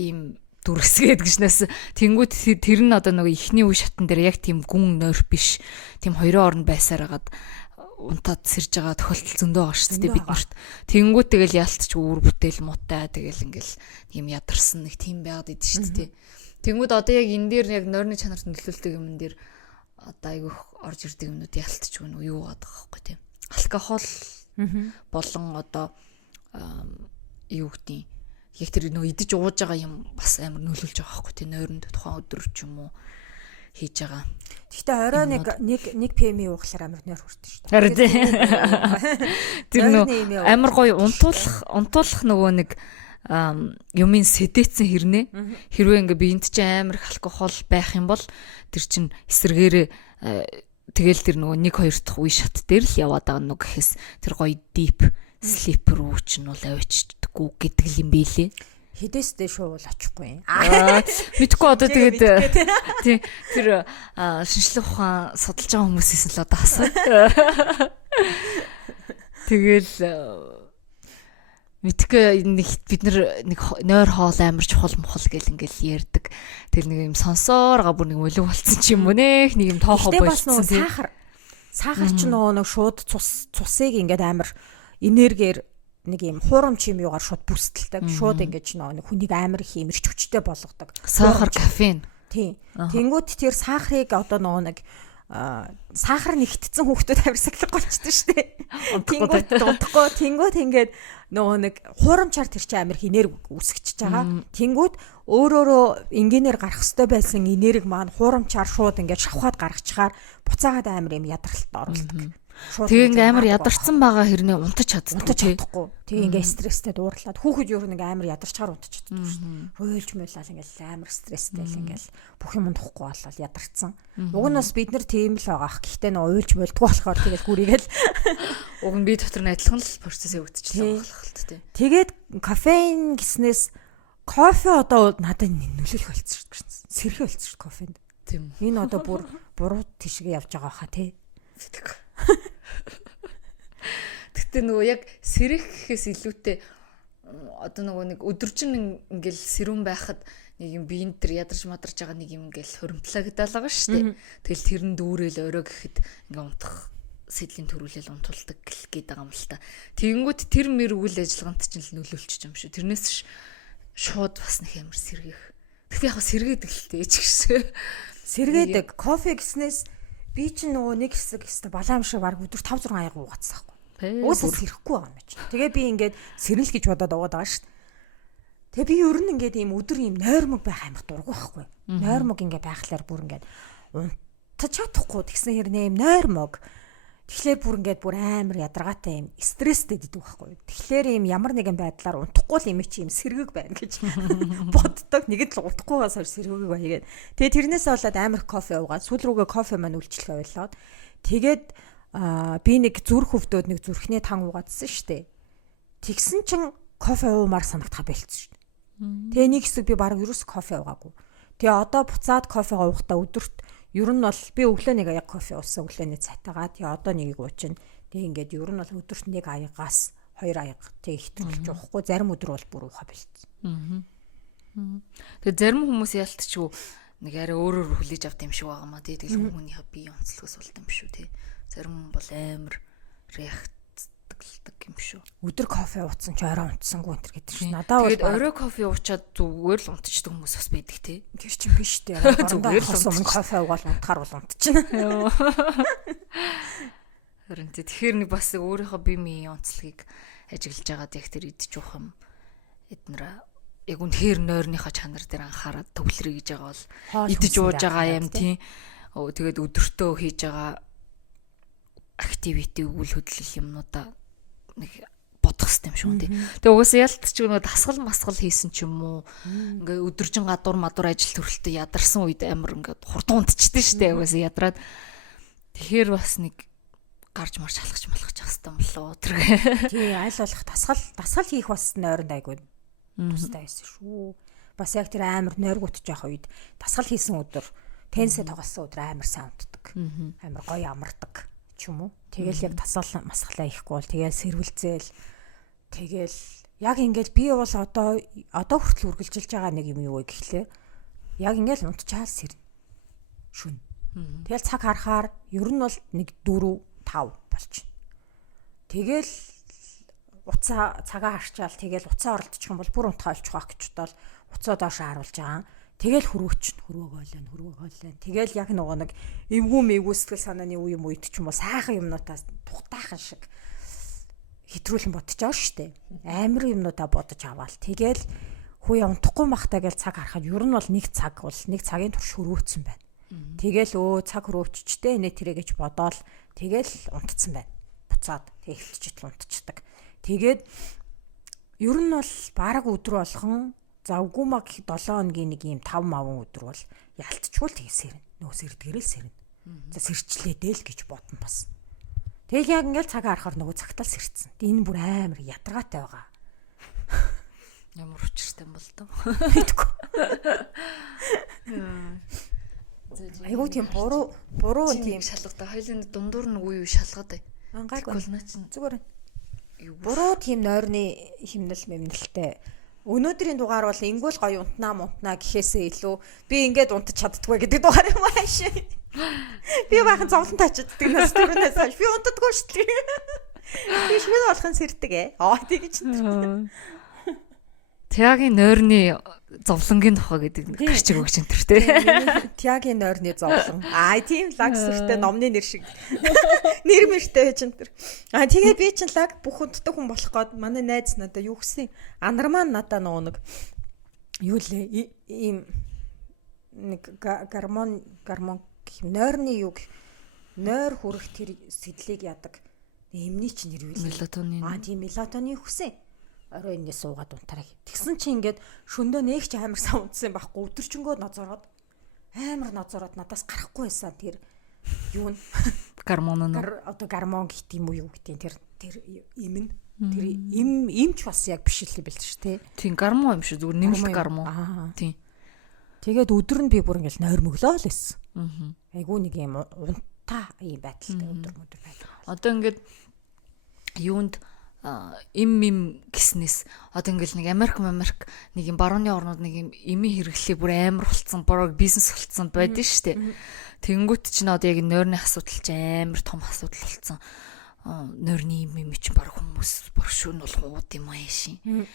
ийм дүрсгээд гişнээс тэнгүүд тэр нь одоо нөгөө ихний үе шатн дээр яг тийм гүн нойр биш. Тийм хоёрын оронд байсаар хагаад унтаад сэрж байгаа тохиолдол зөндөө байгаа шүү дээ биднэрт. Тэнгүүд тэгэл ялтч үүр бүтээл муутай тэгэл ингээл юм ядарсан нэг тийм байгаад идэв шүү дээ. Тэнгүүд одоо яг энэ дээр яг нойрны чанарт нөлөөлдөг юм дээр одоо айгүйх орж ирдэг юмнууд ялтч гэнэ юу байгаа байхгүй тийм. Алкогол болон одоо юу гэдэг яг тэр нөө идэж ууж байгаа юм бас амар нөлөөлж байгаа байхгүй тийм нойронд тухайн өдөр ч юм уу хийж байгаа. Гэхдээ орой нэг PM ууглахаар амар нойр хүртэж шүү дээ. Харин тэр нөө амар гоё унтуулах нөгөө нэг юмын сэдээцэн хэрнээ. Хэрвээ ингээ биенд чинь амар их алкогол байх юм бол тэр чин эсэргээр тэгэл тэр нөгөө 1-2 дахь үе шат дээр л яваад байгаа нүг гэхээс тэр гоё deep sleep руу чинь бол авчдаггүй гэдэг юм бэлээ. Хідээстэй шуувал очихгүй. Мэдхгүй одоо тэгээд тий тэр шинжлэх ухаан судалж байгаа хүмүүсээс л одоо асуу. Тэгэл мэдхгүй бид нэг нойр хоол амар чухал мохол гэл ингээл ярьдаг. Тэгэл нэг юм сонсооргаа бүр нэг мөлөг болцсон ч юм уу нэг юм тоохоо болцсон тий. Сахар ч нөгөө нэг шууд цусыг ингээд амар энергиэр нэг юм хуурамч юм юугаар шууд бүсдэлдэг. Шууд ингэж нэг хүнийг амар их имэрч хүчтэй болгодог. Сахар, кофеин. Тийм. Тэнгүүд тэр сахарыг одоо нэг сахар нэгтцэн хүүхдүүд авирсаглах болчтой шүү дээ. Тэнгүүд дутхгүй. Тэнгүүд ингээд нэг хуурамчаар тэр чинь амар их энерги үсгэж байгаа. Тэнгүүд өөрөөрөө энгийнээр гарах хэвээр байсан энерги маань хуурамчаар шууд ингээд шавхаад гаргачихаар буцаагаад амар юм ядралт оруулдаг. Тэгээ ингээм амар ядарсан байгаа хэрнээ унтаж чаддаггүй. Тэгээ ингээм стресстэй дуурлаад хүүхэд юу нэг амар ядарчаар унтаж чаддаг шүү дээ. Хуйлж муулаад ингээл амар стресстэй л ингээл бүх юм унтахгүй болол ядарсан. Уг нь бас бид нар тийм л байгаа ах. Гэхдээ нөө уйлж муулдгүй болохоор тэгэл гүрийгээл уг нь би дотор нь адилхан л процесс явагдчихлаа болох л тээ. Тэгээд кофеин гиснээс кофе одоо надад нөлөөлөх болсон шүү дээ. Сэрхий болсон шүү кофенд. Тийм. Энэ одоо бүр буруу тишгээ явж байгаа хаа тий. Гэтэ нөгөө яг сэрэх гэхээс илүүтэй одоо нөгөө нэг өдөржин ингээл сэрүүн байхад нэг юм биенд төр ядарч мадарч байгаа нэг юм ингээл хоримтлагдаад байгаа шүү дээ. Тэгэл тэр нь дүүрэл орой гэхэд ингээ унтах сэдлийн төрүүлэл унтуулдаг гээд байгаа юм л та. Тэгэнгүүт тэр мэр үйл ажиллагаанд ч нөлөөлчих юм шүү. Тэрнээс шууд бас нэг амар сэргийх. Тэгтээ яг сэргээдэг л тээ ч гэсэн. Сэргээдэг. Кофе гиснээс би ч нөгөө нэг хэсэг балаам шиг баг өдөр 5-6 аяга уугаадсан байхгүй. Уусаа сэрэхгүй байгаа юм чи. Тэгээ би ингээд сэрнэл гэж бодоод уугаад байгаа шүү дээ. Тэгээ би ер нь ингээд ийм өдөр ийм нойрмог байх аймах дургу байхгүй. Нойрмог ингээд байхлаар бүр ингээд унтаж чадахгүй тэгсэн хэрнээ ийм нойрмог. Тэгэхээр бүр ингээд бүр амар ядаргаатай ийм стресстэй гэдэг байхгүй. Тэгэхээр ийм ямар нэгэн байдлаар унтахгүй л юм чи ийм сэргэг байна гэж боддог. Нэгэд л унтахгүйгаас хойш сэргэг байгээд. Тэгээ тэрнээс болоод амар кофе уугаад сүүл рүүгээ кофе маань үйлчлэх байлаад. Тэгээд би нэг зүрх хөвдөөд нэг зүрхний тан уугаадсэн шүү дээ. Тэгсэн чин кофе уумаар санагдах байлцсан шүү дээ. Тэгээ нэг хэсэг би баг ерөөс кофе уугаагүй. Тэгээ одоо буцаад кофегаа уухтаа өдөрт ер нь бол би өглөө нэг аяг кофе уусан, өглөөний цайтайгаа. Тэгээ одоо нэгийг уучин. Тэгээ ингээд ер нь бол өдөрт нэг аягаас 2 аяг тэг ихтэрүүлж уухгүй. Зарим өдөр бол бүр уухаа бэлдсэн. Тэгээ зарим хүмүүс ялтчихгүй нэг арай өөрөөр хүлээж авт юм шиг байгаа маа. Тэгэл хүмүүний бие онцлогоос болт юм шүү тий. Зарим хүн бол амар реактдаг юм шүү. Өдөр кофе ууцсан ч орой унтсангүй энэ гэдэг чинь надад бол тэгээд орой кофе уучаад зүгээр л унтчихдаг хүмүүс бас байдаг тий. Тэр чинь биш дээ. Зүгээр л өмнө кофе уугаал унтахаар бол унтчихна. Харин тэгэхээр нэг бас өөрийнхөө бие миеийн онцлогийг ажиглаж байгаад яг тэр идэж уух юм эднэр яг үнэхээр нойрныхоо чанар дээр анхаарал төвлөрэй гэж байгаа бол идэж ууж байгаа юм тий. Тэгээд өдөртөө хийж байгаа активити үйл хөдлөл юмнуудаа нэг бодох хэрэгтэй юм шүү тий. Тэгээ угаасаа ялтч нөгөө дасгал масгал хийсэн ч юм уу ингээ өдөржин гадуур мадуур ажил төрөлтөд ядарсан үед амар ингээ хурдан унтчихдээ шүү дээ угаасаа ядраад. Тэгэхээр бас нэг гарч марч халахч малахч хэвээр болоо тэргээ. Тий аль болох дасгал хийх бас нойронд айгүй тустай байсан шүү. Бас яг тэр амар нойргуутж явах үед дасгал хийсэн өдөр теннисээ тоглосон өдөр амар сайн унтдаг. Амар гоё амардаг ч юм уу. Тэгэл яг дасгал масгалаа ихгүй бол тэгэл сэрвэлзээл тэгэл яг ингээд би бол одоо хүртэл үргэлжилж байгаа нэг юм юу вэ гэхлээр яг ингээд унтчаал сэрнэ. Шүн. Тэгэл цаг харахаар ер нь бол нэг 4 5 болчихно. Тэгэл цагаа харчаал тэгэл уцаа оролдчих юм бол бүр унтаа олчих واخ гэж бодоод уцаа доош харуулж байгаа. Тэгэл хөрвөөлэн. Тэгэл яг нөгөө нэг эвгүй мэгүү сэтгэл санааны үе юм үед ч юм уу сайхан юмнуудаас тухтайхан шиг хэтрүүлэн бодож байгаа шүү дээ. Амар юмнуудаа бодож аваал. Тэгэл хөөе унтахгүй махтаа гэж цаг харахад ер нь бол нэг цагийн турш хөрвөөцсөн байна. Тэгэл цаг хөрвөөччтэй нэ тэрэ гэж бодоол тэгэл унтцсан байна. Буцаад тэг эхэлчихэл унтчихдаг. Тэгээд ер нь бол баг өдөр болгон завгүй маг 7 хоногийн нэг юм 5 маван өдөр бол ялтчгүй л тэгээ сэрнэ. Нөө сэрдгэрэл сэрнэ. За сэрчлээ дээл гэж бодно бас. Тэгэл яг ингээл цаг харахаар нөгөө цагтал сэрцэн. Энэ бүр амар ядаргаатай байгаа. Ямар учиртай юм бол доо. Мэдгүй. Айгуу тийм буруу тийм шалгатай. Хоёлын дундуур нэг үе шалгаад бай. Ангаагүй зүгээр. Буруу тийм нойрны химнэл мэмнэлтэй. Өнөөдрийн дугаар бол ингүүл гоё унтнаа гэхээсээ илүү би ингээд унтаж чаддгүй гэдэг дугаар юм ааш. Би баахан зовлон тачдаг нас түрүүнээс хойш би унтдаггүй шүү дээ. Би шмэл болохын сэрдэг тэгэж. Тягийн нойрны зовлонгийн тухай гэдэг гарчиг өгч энэ төр тий. Тягийн нойрны зовлон. Тийм лагсэртэй номны нэр шиг. Нэр мэртэй байж энэ төр. Тэгээ би чинь лаг бүх унтдаг хүн болох гээд манай найз надаа юу гэсэн. Анар маань надаа нэг юу лээ ийм нэг гормон нойрны юу нойр хүрэх тэр сэтлийг яадаг. Эмний чинь нэр юу лээ? Мелатонин. Тийм мелатонин хүсэн. Орой энэс суугаад унтараа. Тэгсэн чи ингээд шөндөө нэг ч амар сан унтсан байхгүй. Өдөржингөө нозороод амар нозороод надаас гарахгүй байсан тэр юу н гормон нь. Одоо гормон гэх юм уу юу гэдэг тэр им нь. Тэр имч бас яг биш л бэлт ш тий. Тийм гормон юм шүү. Зүгээр нэмэлт гормон. Тийм. Тэгээд өдөр нь би бүр ингээд нойрмөглөө л байсан. Айгуу нэг юм унтаа ийм байдалтай өдөр байдаг. Одоо ингээд юунд им гиснээс одоо ингээл нэг Америк нэг юм барууны орнууд нэг юм имийн хэрэглээ бүр амар болцсон, бороо бизнес болцсон байдаг шүү дээ. Тэнгүүт чинь одоо яг нойрны асуудал чинь амар том асуудал болцсон. Нойрны им чинь баг хүмүүс боршуу нь бол хууд юм аашийн.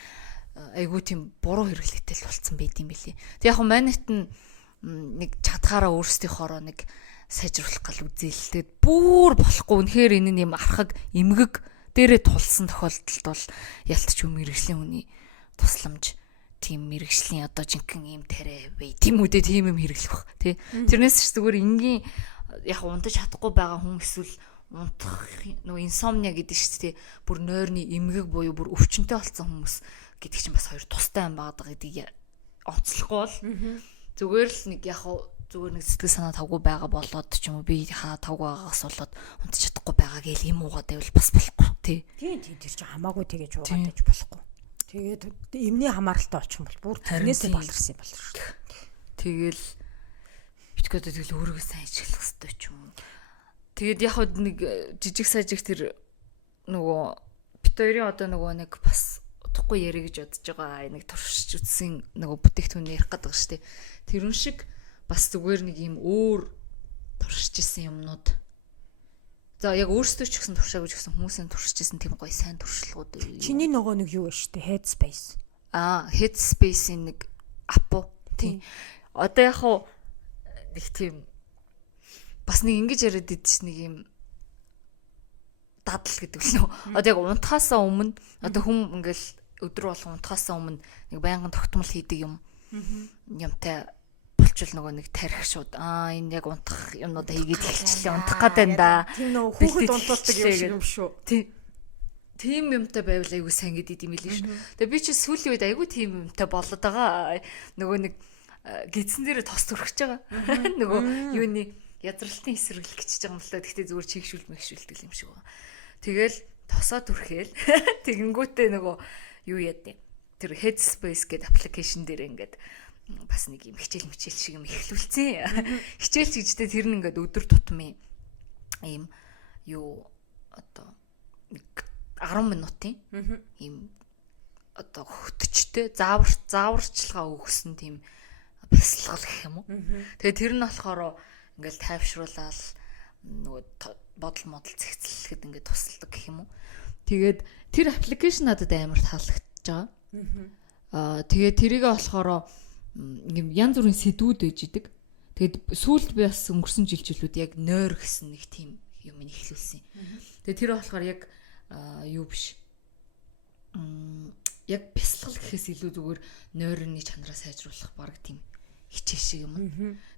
Айгуу тийм буруу хэрэглээтэй л болцсон байд юм билий. Тэг яг манайт нь нэг чадхаараа өөрсдийнхоороо нэг сайжруулах гал үзээлтэй бүр болохгүй. Үнэхээр энэ юм архаг эмгэг дээрээ тулсан тохиолдолд бол ялтч юм мэрэгжлийн хүний тусламж тийм мэрэгжлийн одоо жинхэнэ юм тариа бай. Тийм үдэ тийм юм хэрэглэх бах тий. Тэрнээс ч зүгээр энгийн яг унтаж чадахгүй байгаа хүн эсвэл унтах нөгөө инсомниа гэдэг шүү дээ. Бүр нойрны эмгэг буюу бүр өвчнөд болсон хүмүүс гэдэг чинь бас хоёр тустай юм байгаа гэдгийг онцлохгүй бол зүгээр л нэг яг зүгээр нэг сэтгэл санаа тавгүй байгаа болоод ч юм уу би тавгүй байгаагаас болоод унтаж чадахгүй байгаа гэл юм уугаад байвал бас болохгүй тий. Тийм тэр чинь хамаагүй тэгэж уугаад байж болохгүй. Тэгээд эмний хамааралтай очих юм бол бүр тэрнээсээ баларсан юм байна шүү. Тэгэл битгээд тэгэл өөрийгөө сайн ажиглах хэрэгтэй ч юм уу. Тэгээд яг хөө нэг жижиг сажиг тэр нөгөө бит хоёрын одоо нөгөө нэг бас утгагүй ярэ гэж бодож байгаа нэг туршиж үтсэн нөгөө бүтээгдэхүүн ярих гэдэг шүү дээ. Тэрүн шиг бас зүгээр нэг юм өөр туршиж исэн юмнууд. За яг өөрсдөө ч гэсэн туршаагүй ч гэсэн хүмүүсийн туршиж исэн тийм гоё сайн туршлагууд. Чиний нөгөө нэг юу вэ шүү дээ? Headspace. Headspace-ийн нэг апп. Тийм. Одоо яг хуу нэг тийм бас нэг ингэж яриад идэж нэг юм дадал гэдэг л нөө. Одоо яг унтахаасаа өмнө одоо хүм ингээл өдөр болгон унтахаасаа өмнө нэг байнгын тогтмол хийдэг юм. Юмтай болчвол нөгөө нэг тарих шууд энэ яг унтах юмнуудаа хийгээд хэлчихлээ унтах гээд байна да. Тийм нөгөө хүүхэд унтуулдаг юм шүү. Тийм юмтай байвал айгүй сайн гэдэг юм билээ шүү. Тэгээ би чи сүүлийн үед айгүй тийм юмтай болоод байгаа. Нөгөө нэг гидсэн дээр тос төрөх гэж байгаа. Нөгөө юуны ядралтын эсрэг гिचж байгаа юм л да. Гэхдээ зүгээр чигшүүл мэгшүүлдэг юм шиг байгаа. Тэгэл тосоо түрхээл тэгэнгүүтээ нөгөө юу яд тэр Headspace гэдэг аппликейшн дээр ингээд бас нэг юм хичээл шиг юм эхлүүлсэн. Хичээл чигчтэй тэр нь ингээд өдөр тутмын ийм юу одоо 10 минутын ийм одоо хөтчтэй зааварчилгаа өгсөн тийм бясалгал гэх юм уу. Тэгээ тэр нь болохоор ингээл тайвшруулаад нөгөө бодол зэгцлэхэд ингээд тусалдаг гэх юм уу. Тэгээд тэр аппликейшн надад амар таалагдж байгаа. Тэгээд тэрийгээ болохоор юм янз бүрийн сэдвүүд байж идэг. Тэгээд сүүлд би бас өнгөрсөн жилүүд яг нойр гэсэн нэг тийм юм ихлүүлсэн. Тэгээд тэр болохоор яг юу биш. Яг бясалгал гэхээс илүү зүгээр нойрны чанараа сайжруулах баг тийм хичээл шиг юм.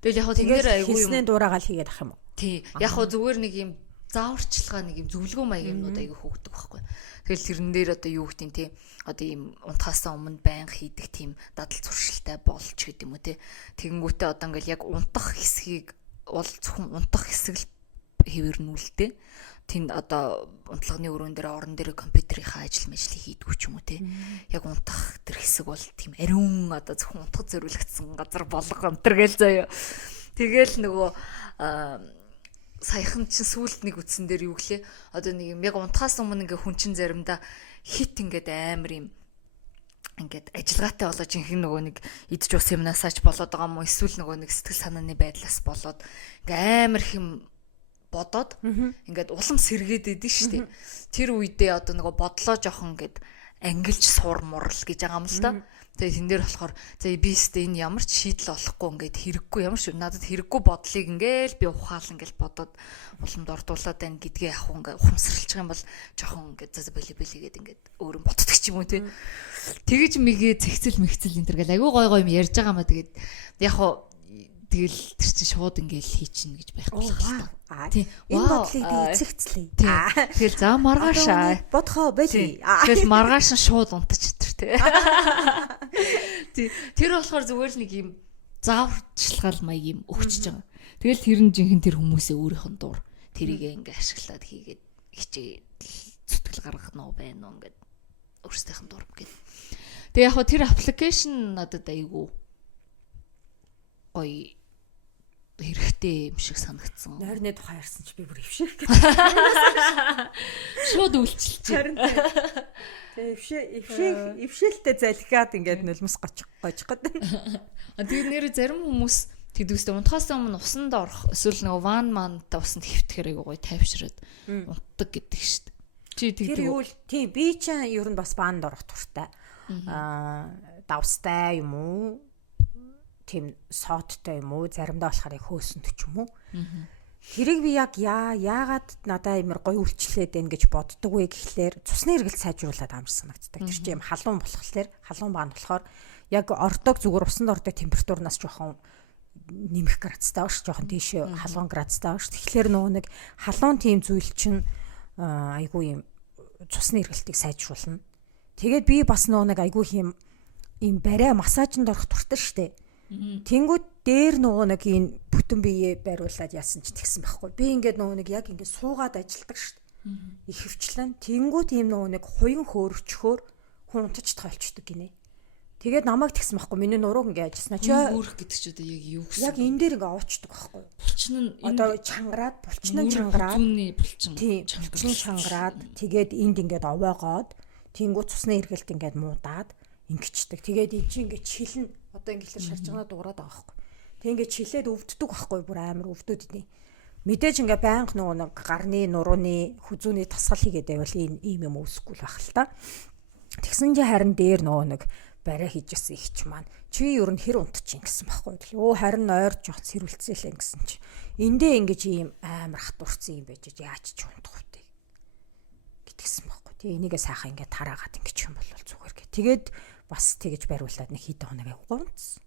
Тэгэл яг хоо тэнгэр айгүй юм. Хийснээ дуурайгаал хийгээд ах юм уу? Тий. Яг хоо зүгээр нэг юм зааварчилгаа нэг юм зөвлөгөө маяг юмнууд айгүй хөөгдөг байхгүй. Тэгэл тэрэн дээр одоо юу гэдэг тий. Одоо ийм унтахаасаа өмнө байнга хийдэг тийм дадал зуршилтай болж гэдэг юм уу тий. Тэгэнгүүтээ одоо ингээл яг унтах хэсгийг бол зөвхөн унтах хэсэг л хэвэрнүүлдэг. Тэнд одоо унтлагын өрөөн дээр орон дээр компьютерийнхаа ажил хийдгүү ч юм уу тий. Яг унтах тэр хэсэг бол тийм ариун одоо зөвхөн унтахад зориулагдсан газар болгох өнтер гээл заяа. Тэгэл нөгөө саяхан чинь сүулт нэг үтсэн дээр юу гэлээ. Одоо нэг юм яг унтахаас өмнө ингээ хүн чин заримдаа хит ингээд амар юм ингээд ажиллагаатай болоо жинхэнэ нөгөө нэг идж ус юмнасаач болоод байгаа юм уу эсвэл нөгөө нэг сэтгэл санааны байдлаас болоод ингээ амар хэм бодоод ингээд улам сэргээд идэв штэ. Тэр үедээ одоо нөгөө бодлоо жоохон ингээд ангилж сур мурал гэж байгаа юм л да. Тэгээ тэн дээр болохоор за би өстө энэ ямар ч шийдэл олохгүй ингээд хэрэггүй ямар ч надад хэрэггүй бодлыг ингээл би ухаал ингээл бодоод уламд ордуулаад байна гэдгээ авах ингээд ухамсарлчих юм бол жоохон ингээд за бэлигээд ингээд өөрөө боддог ч юм уу тий. Тэгэж мэгээ зэгцэл мэгцэл энэ төр гэл айгүй гой гой юм ярьж байгаа маа тэгээд яг хоо тэгэл тэр чинь шууд ингээл хийчихнэ гэж байхгүй л байна. Тийм. Энэ бодлыг би эцэгцлээ. Тэгэл за маргаашаа бодхоо байли. Тэгэл маргааш нь шууд унтчих тэр тий. Тэр болохоор зүгээр л нэг юм зааварчилгаал маяг юм өгчөж байгаа. Тэгэл тэр нь жинхэнэ тэр хүмүүсээ өөрийнх нь дур тэрийг ингээ ашиглаад хийгээд хичээ зүтгэл гаргах нь байна уу ингээд өөрсдийнх нь дур гэдэг. Тэгээ яг хоо тэр аппликейшн надад айгүй гоё хэрэгтэй юм шиг санагдсан. Нойрны тухай ярьсан чи би бүр өвшөөх. Шууд үйлчилж. Харин тэгээ өвшөөлтөй залхиад ингээд нулимс гочих гээд. Тэгээд нэр зарим хүмүүс тэгдүүстэй унтахаас өмнө усанд орох эсвэл нөгөө ван мантаа усанд хэвтгэхээр айгуу гоё тайвшраад унтдаг гэдэг шүү дээ. Чи тэгдэг. Тэр юу л тийм би ч ер нь бас ванд орох туртай. Давстай юм уу? Тийм соттой юм уу заримдаа болохоор хөөсөнд ч юм уу. Тэрийг би яг яагаад надаа имэр гоё үйлчлээд байна гэж боддог вэ гэхлээр цусны эргэлт сайжруулад амар санагддаг. Тэр чинь юм халуун болохоор халуун баан болохоор яг ордог зүгээр усанд ордог температурнаас жоохон нэмэх градустай багш жоохон тийшээ халуун градустай багш. Тэгэхээр нөгөө нэг халуун тийм зүйл чинь айгүй юм цусны эргэлтийг сайжруулна. Тэгээд би бас нөгөө нэг айгүй юм барай массажинд орох туртай штэ. Тэнгүүд дээр нөгөө нэг энэ бүтэн биеэ бариулаад яасан ч тэгсэн байхгүй. Би ингээд нөгөө нэг яг ингээд суугаад ажилдаг шүү дээ. Их хөвчлэн. Тэнгүүд ийм нөгөө нэг хуян хөөрчхөөр хүн унтаж тоолчдөг гинэ. Тэгээд намайг тэгсэн байхгүй миний нурууг ингээ ажилласнаа чи Үүрх гэдэг ч одоо яг юу гэсэн. яг энэ дээр ингээ оочдөг байхгүй. Булчин нь Одоо чангараад булчин нь чангараад зүүнний булчин. булчин чангараад тэгээд энд ингээд овоогоод тэнгуү цусны эргэлт ингээд муудаад ингэчдэг. Тэгээд энэ чинь ингээд чилэн одоо ингээд л шарж байгаа дуурайд байгаа байхгүй. Тэг ингээд чилээд өвддөг байхгүй бүр амар өвдөд идэв. Мэдээж ингээ байнга нөгөө нэг гарны нурууны хүзүүний тасгал хийгээд байвал ийм юм үүсэхгүй л байх л та. Тэгсэн чи харин дээр нөгөө нэг барай хийжсэн ихч маань чи юу н хэр унтчих гэсэн байхгүй. Өө харин ойр жоох сэрүүлцээлээ гэсэн чи. Эндээ ингэж ийм амар хатуурсан юм байж яаж ч унтах вэ гэтгсэн байхгүй. Тэгээ энийгээ сайхан ингээ тараагаад ингэж юм бол зүгээр гэ. Тэгээд бас тэгэж бариулаад нэг хитэ хоног авгуунц.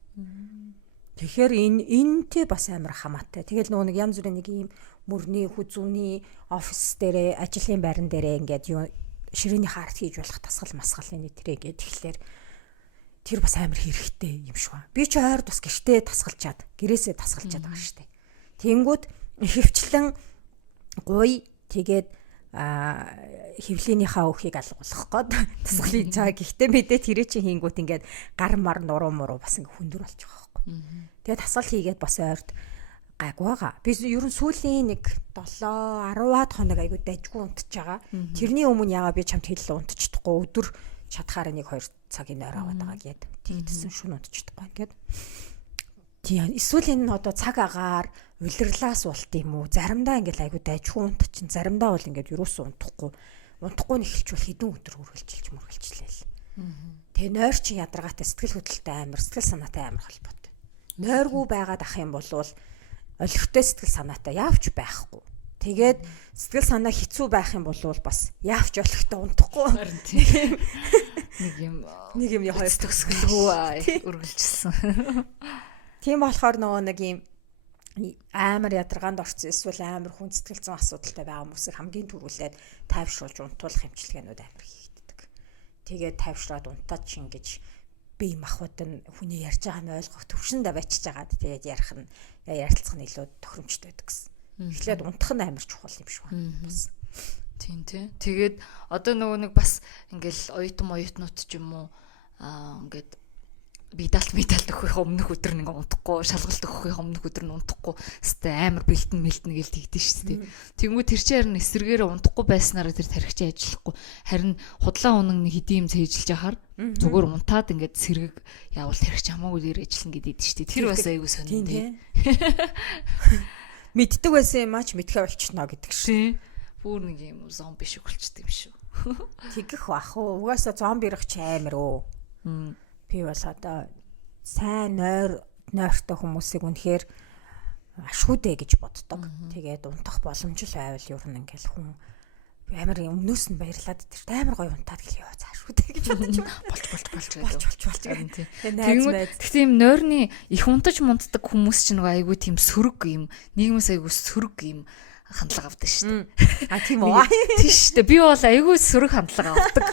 Тэгэхээр энэтэй бас амар хамаатай. Тэгэл нөгөө нэг янз бүрийн нэг ийм мөрний хүзүүний офис дээрээ ажлын байран дээрээ ингээд юу ширээний хаарт хийж болох тасгал масгалын нэтрээ гээд тэгэхээр тэр бас амар хэрэгтэй юм шиг ба. Би ч ойр тус гэртээ тасгалжаад гэрээсээ тасгалжаад байгаа штэ. Тэнгүүд хөвчлэн гуй тэгээд хөвлийнхаа өхийг алгуулах гээд тасгалыг цаа. Гэхдээ мэдээ тэрэ чи хийнгүүт ингээд гар мар нуруу муруу бас ингээд хүндөр болж байгаа. Тэгээд тасгал хийгээд бас ойрт гайгүй байгаа. Би ерөн сүүлийн нэг 7-10-аад хоног айгуу дайггүй унтж байгаа. Тэрний өмнө ягаа би чамд хэллээ унтчихдаггүй өдөр чадхаараа 1-2 цагийн ойр аваад байгаа гээд тэгдсэн шүн унтчихдаггүй ингээд. Тийм эсвэл энэ одоо цаг агаар улирлаас болт юм уу? Заримдаа ингээд айгуу дайггүй унтчихин. Заримдаа бол ингээд юусоо унтахгүй нь эхэлчихвэл хэдэн өдөр үргэлжилж мөргөлжлээ л. Тэгээ нойр чи ядаргаатай сэтгэл хөдлөлтөй амар сэтгэл санаатай амар холбоотой. Нойргүй байгаад ах юм бол олигтой сэтгэл санаатай явж байхгүй. Тэгээд сэтгэл санаа хэцүү байх юм бол бас явж олигтой унтахгүй. Нэг юм хоёр төгсгөлгүй үргэлжилсэн. Тийм болохоор нөгөө нэг юм амар ядаргаанд орсон эсвэл амар хүн сэтгэл зүйн асуудалтай байгаа хүмүүсийг хамгийн түрүүлээд тайвшруулж унтуулах хэмжлэгээнүүд амар хийгддэг. Тэгээд тайвшраад унтаад чинь гэж бие махбод нь хүний ярьж байгааг нь ойлгох төвшөндө байчиж байгаад тэгээд ярих нь ярилцах нь илүү тохиромжтой байдаг гэсэн. Эхлээд унтах нь амар чухал юм шиг байна. Бас тийм тий. Тэгээд одоо нөгөө нэг бас ингээл оюутнууд ч юм уу ингээд медалт өгөх өмнөх өдөр нэг унтахгүй, шалгалт өгөх өмнөх өдөр нь унтахгүй, өстэй амар бэлтэн гээл тэгдэж шүү дээ. Тэнгүү тэр чинь харин эсрэгээр унтахгүй байснараа тэр тархичаа ажиллахгүй. Харин худлаа унаг нэг хэдийн юм цээжилж яхаар зүгээр унтаад ингээд сэрэг явал тархич хамаагүй дээр ажиллана гэдэг шүү дээ. Тэр бас айгүй сонин тий. Мэддэг байсан юм аач мэдхэ болчихно гэдэг шүү. Бүр нэг юм зомби шиг болчихд юм шүү. Тэгэх бах уу. Угаасаа зомби ирэх чи амар өө. Би бол одоо сайн нойртой хүмүүсийг үнэхээр ашгүйдэ гэж боддог. Тэгээд унтах боломж л байвал ер нь ингээл хүн амар өмнөөс нь баярлаад тэр амар гоё унтаад гэл ёо заашгүйдэ гэж бодож болж гэдэг. Тэгтээ юм нойрны их унтаж мунтдаг хүмүүс ч нэг айгүй тийм сөрөг юм. Нийгмээс айгүй сөрөг юм хандлага авдаг шүү дээ. Тийм үү? Тийш дээ. Би бол айгүй сөрөг хандлага авдаг.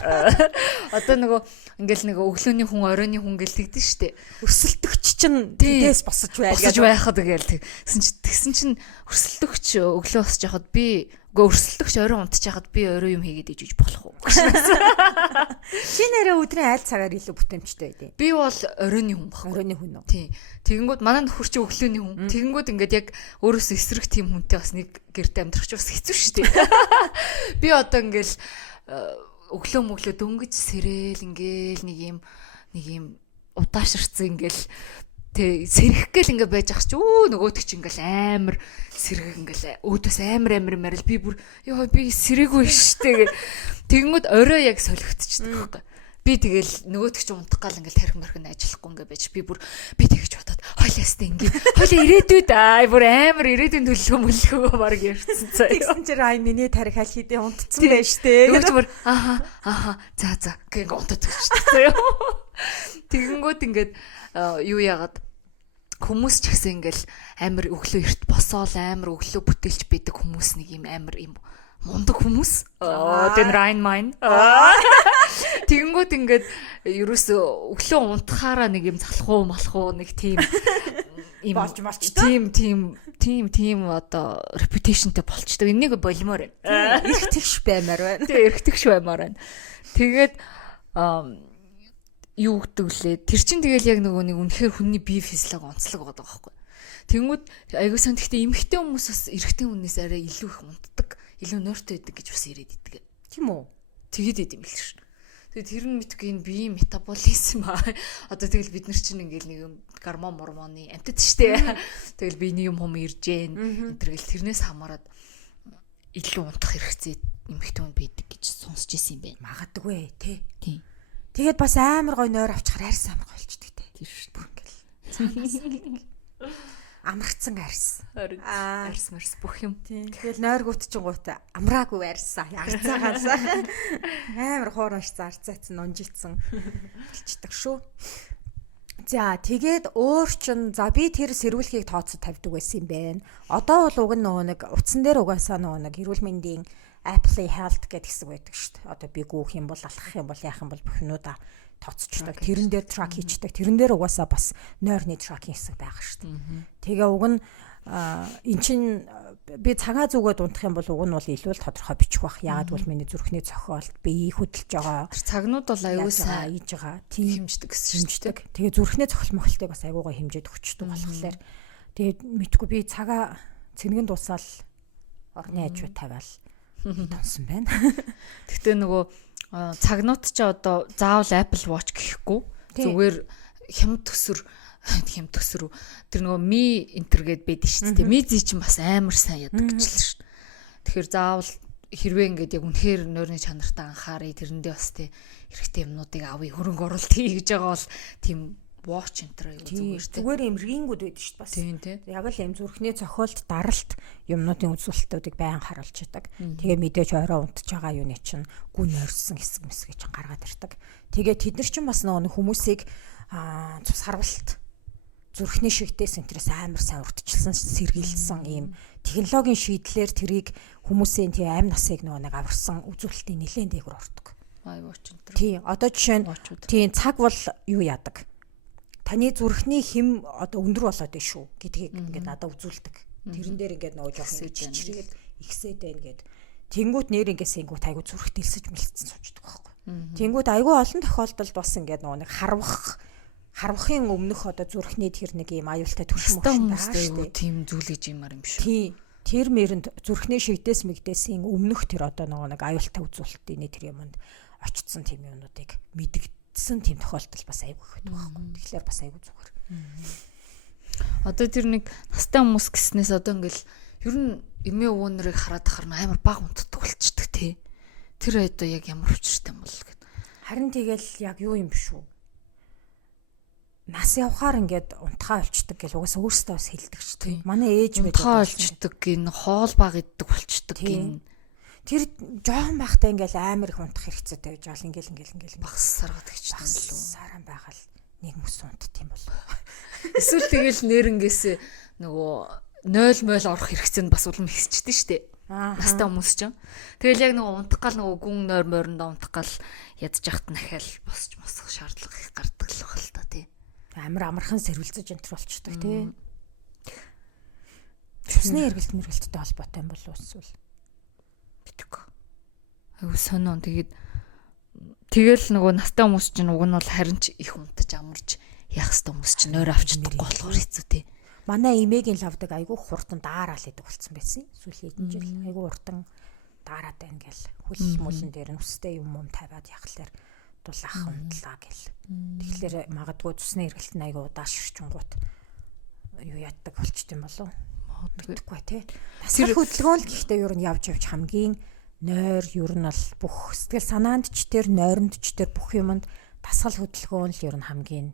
Одоо нөгөө ингээл нэг өглөөний хүн, оройны хүн гэл тэгдэж шүү дээ. Өрсөлдөгч чинь тэдээс босож байхад гээл тэгсэн чинь өрсөлдөгч өглөө босож яхад би өрсөлдөгч орой унтж яхад би орой юм хийгээд ижиж болох уу? Чи нэрээ өдрийн айл цагаар илүү бүтээмжтэй байдیں۔ Би бол оройны хүн баг. Оройны хүн үү? Тийм. Тэгэнгүүт манай нөхөр чи өглөөний хүн. Тэгэнгүүт ингээд яг өөрөөсөө эсрэг тийм хүнтэй бас нэг гэрте амьдрах ч бас хэцүү шүү дээ. Би одоо ингээл өглөө дөнгөж сэрээл ингээл нэг юм удаашрцсан ингээл Тэ сэрэх гээл ингээ байж ах чи нөгөөдөг чи ингээл амар сэрэг ингээл өөдөөс амар марил би бүр ёо би сэрээгүй штэ тэгэнгүүт орой яг солигдчихдаг байхгүй би тэгэл нөгөөдөг чи унтах гал ингээл тарих мархин ажиллахгүй ингээ байж би тэгэж бодоод хойлоостай ингээ хойлоо ирээдүйд бүр амар ирээдүйн төлөвлөгөө баг ярьсан цаа тэгсэн чи ай миний тарих аль хэдийн унтцсан байж штэ нөгөөч бүр аха за ингээ унтаад өгч цаа тэгэнгүүт ингээд юу яагаад хүмүүс ч гэсэн ингээл амар өглөө эрт босоол амар өглөө бүтээлч байдаг хүмүүс нэг юм амар юм мундаг хүмүүс den Rhein Main тэгэнгүүт ингээд ерөөсөө өглөө унтахаараа нэг юм залхуу малхуу нэг тийм юм тийм одоо reputation-тэй болчдөг энийг болимоор байна эргэтгэж баймаар байна эргэтгэж баймаар байна тэгээд юу гэдэг лээ. Тэр чинь тэгэл яг нөгөө нэг үнэхээр хүний бие физиологи онцлог байгаа байхгүй. Тэнгүүд аягүй сан гэхдээ эмэгтэй хүмүүс бас эрэгтэй хүнээс арай илүү их унтдаг, илүү нойртой байдаг гэж бас яриад идэг. Тийм үү? Тэгээд идэм билээ шүү. Тэгээд тэр нь мэдгүй энэ биеийн метаболизм одоо тэгэл бид нар чинь ингээл нэг гормон мормоны амтд штэ. Тэгэл биений юм ирж гэн энэ тэргээл тэрнээс хамаарат илүү унтах хэрэгцээ эмэгтэй хүн байдаг гэж сонсч ирсэн юм байна. Магадгүй тий. Тийм. Тэгээд бас амар гой нойр авчихаар арьс амар голчдөг тий. Тэр шүү. Бүр ингээл. Амарцсан арьс. Арьс мэрс бүх юм. Тэгэл нойр гүтчихгүйт амраагүй арьсаа. Ягцаагаасаа амар хоорош зарцаацсан унжицсан болчдөг шүү. За тэгээд өөр чин за би тэр сэрүүлгийг тооцоод тавьдаг байсан юм байна. Одоо бол уг нь нөгөө нэг утсан дээр угаасаа нөгөө нэг эрүүл мэндийн Apple Health гэдэг хэсэг байдаг шүү дээ. Одоо би гүүх юм бол алхах юм бол яах юм бол бүхнүүдээ тооцчихдаг. Тэрэн дээр track хийчихдэг. Тэрэн дээр угаасаа бас нойрны tracking хэсэг байгаа шүү дээ. Тэгээ уг нь эн чин би цагаа зүгээд унтах юм бол уг нь бол илүү л тодорхой бичих бах. Яагаад гэвэл миний зүрхний цохиолт би хөдөлж байгаа. Тэр цагнууд бол аюул сайн ийж байгаа. Тийм хэмждэг гэсэн шүү дээ. Тэгээ зүрхний цохол мохолтыг бас аюугаа хэмжээд өгчдөг болохоор тэгээд мэдгүй би цагаа цэнгэн дуусаал орны хажуу тавиал тонсон байна. Гэхдээ нөгөө цагнууд ч одоо заавал Apple Watch гэхгүй зүгээр хямд төсөр тэр нөгөө ми интергээд байдаг шүү дээ. Ми зий чинь бас амар сайн ядаг гэжлээ шүү. Тэгэхээр заавал хэрвээ ингээд яг үнэхээр нойрны чанартай анхаарай тэрэндээ бас тий хэрэгтэй юмнуудыг авъя хөрөнгө оруулалт хий гэж байгаа бол тийм watch enter аюу зүгээр юм рингүүд байдаг шүү дээ бас. Тийм тий. Яг л юм зүрхний цохиолт даралт юмнуудын үзүүлэлтүүдийг байн харуулж яадаг. Тэгээ мэдээж орой унтж байгаа юуны чинь гүн нойрсон хэсэг мэсгээ чинь гаргаад ирдэг. Тэгээ тэд нар чинь бас нөгөө хүмүүсийг цус харвалт зүрхний шигтээс энтрээс амар сайн урдчилсан сэргийлсэн ийм технологийн шийдлэр тэрийг хүмүүсийн тий амь насыг нөгөө нэг аварсан үзүүлэлтийн нэлээд дээгүүр ордог. Watch enter. Тий одоо жишээ нь тий цаг бол юу яадаг. Таны зүрхний хэм одоо өндөр болоод байна шүү гэдгийг ингээд надад үзүүлдэг. Тэрэн дээр ингээд нөгөө жоох чичрээд ихсээд байна гэд. Тэнгүүт нэр ингээс ингүүт айгу зүрх дэлсэж мэлцсэн суучдаг байхгүй. Тэнгүүт айгу олон тохиолдолд бас ингээд нөгөө нэг харвахын өмнөх одоо зүрхний тэр нэг юм аюултай төршин хүмүүстэй тийм зүйлэж юмар юм шүү. Тий. Тэр мэрэнд зүрхний шигдээс мэгдээсийн өмнөх тэр одоо нөгөө нэг аюултай үзүүлэлтийн тэр юмд очсон тийм юмнуудыг мэдгдсэн тийм тохиолдол бас айгүй их байдаг байхгүй. Тэгэхээр бас айгүй зүгээр. Одоо тэр нэг настай хүмүүс гэснээс одоо ингээл ер нь эмээ өвөө нарыг хараад ахаар амар баг унтдаг болчдөг тий. Тэр одоо яг ямар учиртай юм бол гэд. Харин тэгэл яг юу юм биш үү? Нас явхаар ингээд унтхаа олчдаг гэл угаасаа өөрсдөө бас хэлдэг ч тийм. Манай ээж мэдээ унтхаа олчдаг гин хоол баг иддэг болчдөг гин. Тэр жоохон байхдаа ингээл амар их унтах хэрэгцээ тавьж бол ингээл багс саргаад гэж байна лу. Саран байхал нэг мөс унтт юм бол. Эсвэл тэгэл нэрнгээс нөгөө 0 мол орох хэрэгцээ нь бас улам ихсчихдээ штэ. Настай хүмүүс ч. Тэгэл яг нөгөө унтах гал нөгөө гүн нойр морьндоо унтах гал ядж яхад нахаал босч мосох шаардлага их гардаг л баг л та тий. Амар амархан сэрвэлзэж энтер болчдөг тий. Цусны эргэлт мэргэлттэй холбоотой юм болов эсвэл битггүй. Аюу сонион тэгэл нөгөө настай хүмүүс чинь уг нь бол харин ч их унтаж амарч яах хэвээр хүмүүс чинь нойр авчдаг болохоор хэцүү тий. Манай эмээгийн лавдаг айгүй хурдан даараал идэг болсон байсан. Сүүлийн хэдэн жил айгүй хурдан даараад байна гэл. Хөл мөлн дээр нүстэй юм тавиад яхахлаар дулаах унтлаа гэл. Тэгэхээр магадгүй цусны эргэлт нь айгүй удаа ширчунгууд юу яддаг болчт юм болов. Магадгүй тий. Тасгал хөдөлгөөн л гэхдээ юу нь явж хамгийн нойр юу нь бол бүх сэтгэл санаанд ч тэр нойронд ч тэр бүх юмд тасгал хөдөлгөөн л юу нь хамгийн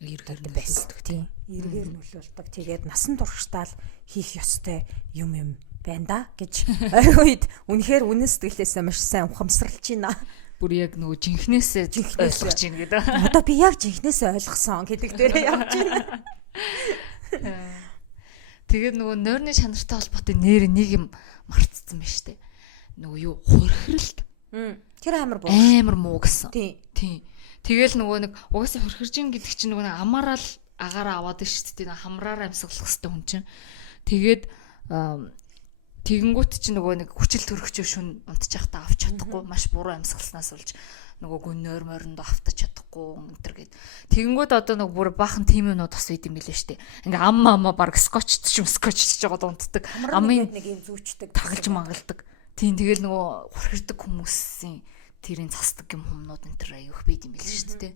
эргээр байсдаг тийм. Эргээр нөлөөлдөг. Тэгээд насан туршдаа хийх ёстой юм байна да гэж ойр үед үнэхээр үнэн сэтгэлээсээ маш сайн ухамсарлаж байна. Бүр яг нөгөө жинхнээсээ ойлгож байна гэдэг. Одоо би яг жинхнээсээ ойлгосон гэдэг дээрээ явж байна. Тэгээд нөгөө нойрны чанартай холбоотой нэр нэг юм мартцсан байна штэ. Нөгөө юу хөрхрэлт. Тэр амар муу гэсэн. Тийм. Тэгэл нөгөө нэг угаасаа хөрхөржин гэдэг чинь нөгөө амаараа л агаараа аваад шүү дээ. Хамраараа амьсгалах хэвээр хүн чинь. Тэгээд тэгэнгүүт чинь нөгөө нэг хүчил төрөгчөө шүн унтчих та авч чадахгүй маш буруу амьсгалснаас болж нөгөө гүнээр моринд автаж чадахгүй өнтер гэд. Тэгэнгүүт одоо нөгөө бүр баахан тим юмнууд бас үйд юм билээ штэ. Ингээ амма баг скотчч байгаа унтдаг. Амын нэг юм зүүчдэг, тагалж мангалдаг. Тийм тэгэл нөгөө хурхирдаг хүмүүсийн тэрийн цасдаг юм хүмүүд өнтер аюух бийд юм билээ штэ тий.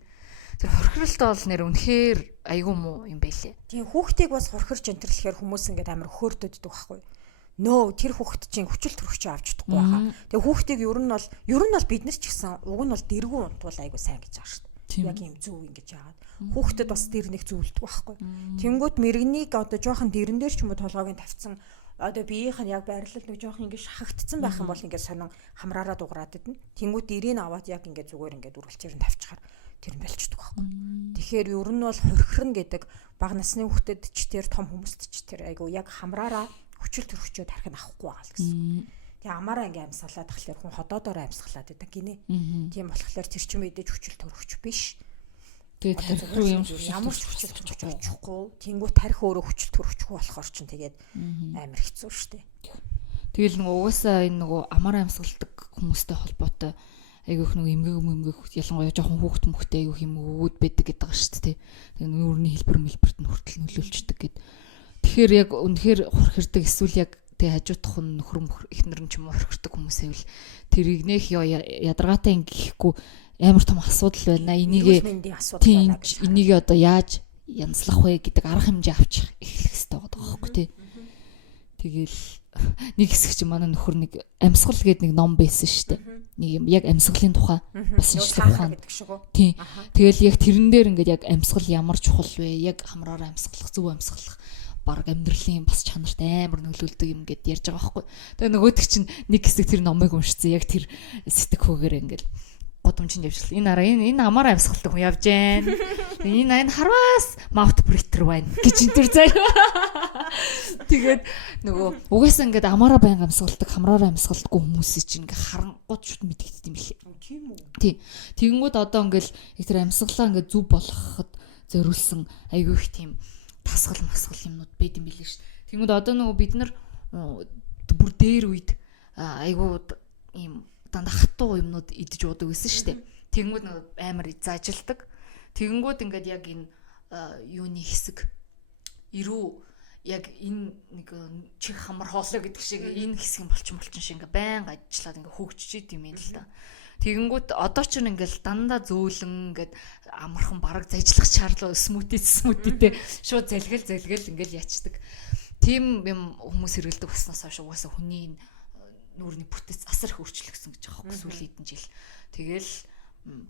Тэр хурхиралтай бол нэр үнэхээр айгүй муу юм байлээ. Тийм хүүхдийг бас хурхирч өнтерлэхээр хүмүүс ингээд амар хөөрдөддөг байхгүй. Нөө тэр хүүхд чинь хүчил төрөгч авч чадахгүй байхаа. Тэгээ хүүхдийг ер нь бол бид нар ч гэсэн уг нь бол дэргүү унтвал айгу сайн гэж байгаа шүү дээ. Яг юм зөв ингэж яагаад. Хүүхдэд бас дэр нэг зөвлөдөг байхгүй. Тэнгүүд мэрэгнийг одоо жоохон дэрэн дээр ч юм уу толгойг нь тавьсан одоо биеийнх нь яг байрлал нэг жоохон ингэ шахагдсан байх юм бол ингэ сонин хамраараа дуграад идэнэ. Тэнгүүд дэрийг аваад яг ингэ зүгээр ингэ дүрэлчээр нь тавьчихаар тэр нь болчихдог байхгүй. Тэгэхээр ер нь бол хурхирна гэдэг бага насны хүүхдэд ч тэр том хүмүүст ч тэр айгу яг хамраараа хүчил төрөгчөө тархин авахгүй байгаа л гэсэн. Тэгээ амаараа ингээм амьсгалаад тахлаар хүн ходоодоор амьсгалаад байдаг гинэ. Тийм болохоор тэр чинь мэдээж хүчил төрөгч биш. Тэгээд тарих юм ямар ч хүчил төрөгч очихгүй. Тэнгүү тарих өөрөө хүчил төрөгчгүй болохоор чинь тэгээд амар хэцүү шттэ. Тэгэл нөгөө угаасаа энэ нөгөө амаараа амьсгалдаг хүмүүстэй холбоотой айгүйх нөгөө эмгэг ялангуяа жоохон хүүхд мөхтэй айгүйх юм үүд байдаг гэдэг байгаа шүү дээ. Тэгээ нүрийн хэлбэрт нь хүртэл нөлөөлчдөг гэдэг. Тэгэхээр яг үнэхээр хурхирдаг эсвэл яг тэг хажуудах нь нөхөр ихнэр нь ч юм уу хурхирдаг хүмүүсээ л тэрийг нэх ядаргаатай ингэхгүй амар том асуудал байна. Энийг одоо яаж янзлах вэ гэдэг арга хэмжээ авчих эхлэх хэрэгтэй байгаа байхгүй тий. Тэгэл нэг хэсэг чи манай нөхөр нэг амьсгал гэдэг нэг ном байсан шүү дээ. Нэг юм яг амьсгалын тухай бас шинжлэх ухаан гэдэг шиг үү. Тий. Тэгэл яг тэрэн дээр ингээд яг амьсгал ямар чухал вэ? Яг хамраараа амьсгалах, зөв амьсгалах баг амьдралын бас чанарт амар нөлөөлдөг юм гэд ярьж байгаа байхгүй. Тэгээ нөгөөдөг чинь нэг хэсэг тэр номыг уншицсан. Яг тэр сэтгэхүйгээр ингээд годомжинд явжлаа. Энэ амаараа амьсгалдаг хүн явж гэн. Энэ харвас маут бриттер байна гэж энэ төр заяа. Тэгээд нөгөө угаасаа ингээд амаараа байнга амьсгалдаг, хамраараа амьсгалдаггүй хүмүүсийг чинь ингээд харангууд шууд мэдэгддэг юм лээ. Тийм үү? Тий. Тэгэнгүүт одоо ингээд тэр амьсгалаа ингээд зөв болгоход зориулсан айгүй их тийм тасгал юмнууд байд юм билээ шүү. Тэгмэд одоо нөгөө бид нар бүр дээр үед айгүй ийм дандаа хатуу юмнууд идэж уудаг гэсэн шүү дээ. Тэгмэд нөгөө амар заажилдаг. Тэгэнгүүт ингээд яг энэ юуны хэсэг ирүү яг энэ нэг чих хамар хоолой гэдэг шиг энэ хэсэг болчин шиг ингээд байнга ажиллаад ингээд хөгжиж идэм юм л да. Тэгэнгүүт одоо ч ингээл дандаа зөөлөн ингээд амархан бараг зажлах шаардлага смутитэй шууд залгил ингээл ячдаг. Тим юм хүмүүс хэрэгэлдэг баснаас хойш угаасаа хүний нүрийн бүтэц асар их өөрчлөгдсөн гэж байгаа хөөх сүүлийн хэдэн жил. Тэгэл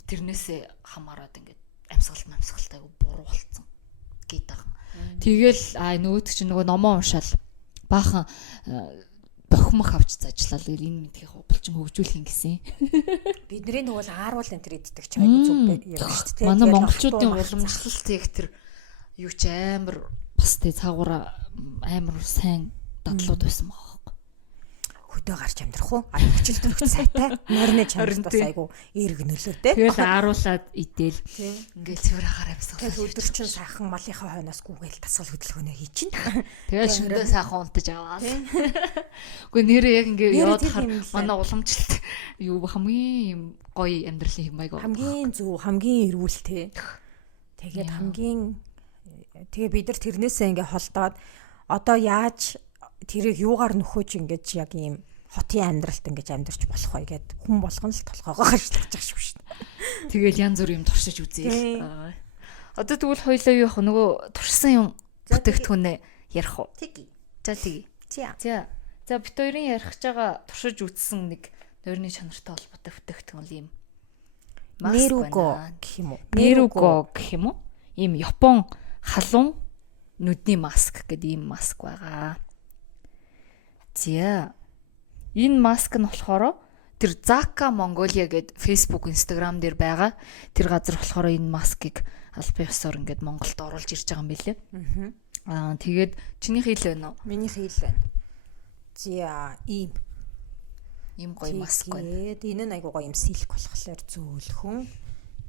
тэрнээсээ хамаарад ингээд амьсгалтай буруу болцсон гэдэг. Тэгэл нөгөөдөг чинь нөгөө номоо уншаал баахан бохимох авч зажлал энэ мэдхийн хөвөлчин хөгжүүлэх гэсэн. Бидний нөгөө ааруул энэ төр иддэг ч айгүй зүг юм шүү дээ. Манай монголчуудын уламжлалт яг тэр юу ч амар бас тэ цаагаараа амар сайн дадлууд байсан байгаа. Хөдөө гарч амьдрах уу? Хүчил төрөгч сайтай. Нойрны чанарт бас айгүй эерэг нөлөөтэй. Тэгэл ааруулаад идэл. Ингээл цэвэр агаар амьсгал. Өдөр чинь сайхан малынхаа хойноос гүгээл тасгал хөдөлгөөнөө хий чинь. Тэгэл шөндөө сайхан унтаж аваад. Үгүй нэрээ яг ингээ яваад хар манай уламжлалт юу хамгийн гоё амьдралын хэм маяг. Хамгийн зөв, хамгийн эрүүл те. Тэгээд тэгээ бид нар тэрнээсээ ингээ холдоод одоо яаж тэрийг юугаар нөхөж ингэж яг ийм хотын амьдралд ингэж амьдарч болох вэ гэд хүн болгон л толгоогоо харшлах шиг шүү дээ. Тэгэл янз бүр юм туршиж үзье. Одоо тэгвэл хоёлаа юу явах нөгөө туршсан юм бүтээгдэхүүнээ ярих уу? Тэгье. За тэгье. За бит хоёрын ярих байгаа туршиж үзсэн нэг нойрны чанартай холбоотой бүтээгдэхүүн юм. Нэрүго гэх юм уу? Нэрүго гэх юм уу? Ийм Япон халуун нүдний маск гэдэг ийм маск байгаа. За энэ маск нь болохоор тэр Zaka Mongolia гэдэг Facebook, Instagram дээр байгаа. Тэр газар болохоор энэ маскыг албан ёсоор ингээд Монголд оруулж ирж байгаа юм билээ. Тэгээд чиний хэл байна уу? Миний хэл байна. За ийм гоё маск байна. Энэ нь айгуу гоё юм силк болохоор зөөлхөн.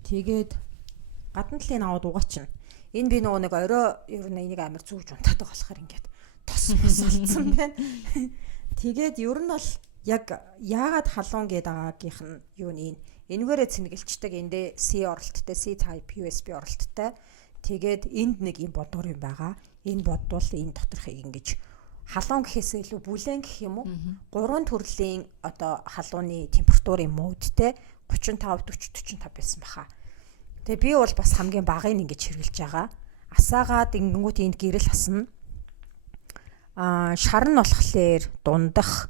Тэгээд гадна талын аваад угаачна. Энэ би нөгөө нэг орой ер нь энийг амар зүүж унтаад байгаа болохоор ингээд тос болсон байна. Тэгээд ер нь бол яг яагаад халуун гэдэг агаагийнх нь юу энэгээрээ цэнгэлждэг эндээ C оролттой, C type USB оролттой. Тэгээд энд нэг юм бодгор юм байгаа. Энэ бодвол энэ доторхыг ингэж халуун гэхээсээ илүү бүлээн гэх юм уу? 3 төрлийн одоо халууны температурын модтэй 35 40 45 байсан баха. Тэгээ би бол бас хамгийн багыг ингэж хэрглэж байгаа. Асаагаад ингэнгүүт энд гэрэл хасна. Шар нь болохоор дундах.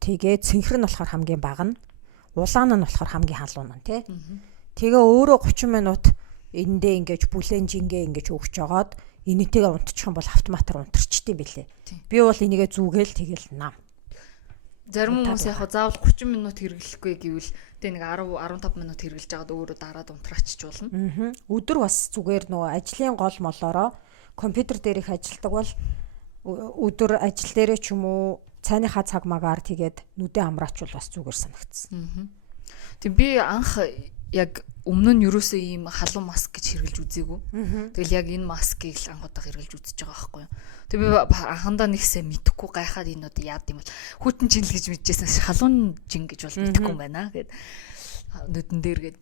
Тэгээ цэнхэр нь болохоор хамгийн бага нь. Улаан нь болохоор хамгийн халуун нь тий. Тэгээ өөрөө 30 минут эндээ ингэж бүлээн жингээ ингэж өгч жагаад энэтэйгээ унтчих юм бол автоматар унтарчдээ билээ. Би бол энийгээ зүгээл тэгэл нам. Зарим хүмүүс яг заавал 30 минут хэрэглэхгүй гэвэл тэг нэг 10 15 минут хэрэглэж байгаад өөрөө дараад унтраачч болно. Өдөр бас зүгээр нөгөө ажлын гол молороо компьютер дээр их ажилладаг бол өдөр ажил дээрээ ч юм уу цайныхаа цаг магаар тэгээд нүдэ амраачвал бас зүгээр санагдсан. Тэг би анх яг өмнө нь юусоо ийм халуун маск гэж хэрэглэж үзээгүй. Тэгэл яг энэ маскыг л анх удаа хэрэглэж үзэж байгаа байхгүй юу. Тэг би анхандаа нэгсээ мэдэхгүй гайхаад энэ удаа яад юм бол хүйтэн жин л гэж мэдчихсэн халуун жин гэж бол мэдэхгүй юм байна гэд нүдэн дээр гэд.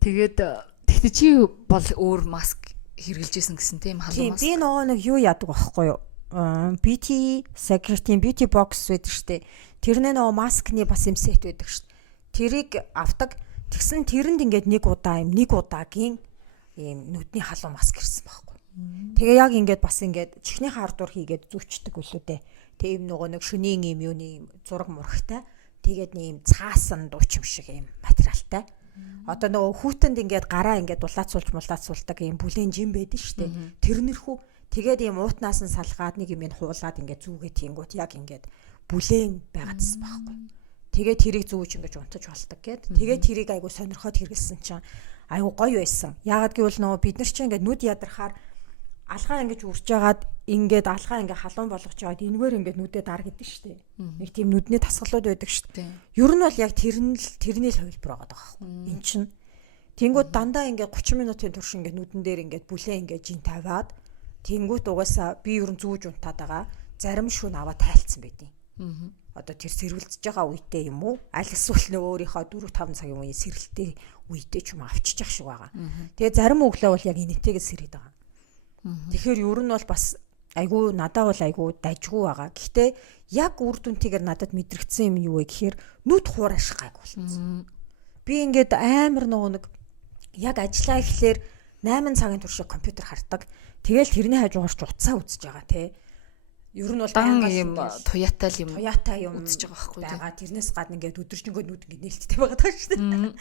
Тэгээд тэгтээ чи бол өөр маск хэрэглэжсэн гэсэн тийм халуун маск. Би нөгөө нэг юу яадаг байхгүй юу. BT Secret Beauty Box байдаг штэ. Тэрнээ нөгөө маскны бас юм сет байдаг штэ. Тэрийг авдаг. Тэгсэн тэрэнд ингээд нэг удаагийн ийм нүдний халуун маск ирсэн байхгүй. Тэгээ яг ингээд бас ингээд чихнийхээ ардуур хийгээд зүвчдэг үлээ дээ. Тэгээ ийм нөгөө нэг шөнийн ийм юуны зураг мурагтай. Тэгээд ийм цаасан дууч юм шиг ийм материалтай. Одоо нөгөө хүүтэнд ингээд гараа ингээд дулаацуулдаг ийм бүлээн жим байдаг штэ. Тэрнэрхүү тэгээд ийм уутнаас нь салгаад нэг юм хуулаад ингээд зүүгээ тийгүүт яг ингээд бүлээн байгаадсан байхгүй. Тэгээд тэрийг зүүж ингэж унтаж болдог гэд. Тэгээд тэрийг айгу сонирхоод хэрэгэлсэн чинь айгу гоё байсан. Яагаад гэвэл нөгөө бид нар чинь ингээд нүд ядрахаар алгаа ингэж үрж жагаад ингээд алгаа ингээ халуун болгож жагаад энэгээр ингээд нүдээ дар гэдэг штеп. Нэг тийм нүдний тасгалууд байдаг штеп. Ер нь бол яг тэрний л хувилбар байгаа байхгүй. Эн чинь тэнгууд дандаа ингээд 30 минутын турш ингээд нүдэн дээр ингээд бүлээ ингээд жин тавиад тэнгууд угаасаа би ер нь зүүж унтаад байгаа. Зарим шүн аваа тайлцсан байдیں۔ Одоо тэр сэргэлдэж байгаа үедээ юм уу? Аль эсвэл нөгөө өөрийнхөө 4-5 цагийн үеийн сэргэлтээ үедээ ч юм авчиж явах шиг байгаа. Тэгээ зарим өглөө бол яг энэтэйгээ сэрээд байгаа. Тэгэхээр ер нь бол бас айгүй надад бол айгүй дажгүй байгаа. Гэхдээ яг үр дүнтэйгээр надад мэдрэгдсэн юм юу вэ гэхээр нүд хуураш гайг болсон. Би ингээд амар нөгөө нэг яг ажиллаа гэхлээр 8 цагийн турш компьютер хардаг. Тэгэл тэрний хажуугаар ч утсаа үзэж байгаа те. Ер нь бол баян юм туяатай юм үзэж байгаа байхгүй байгаа. Тэрнээс гадна ингээд өдөржингөө нүд ингээд нээлттэй байгаа даа шүү дээ.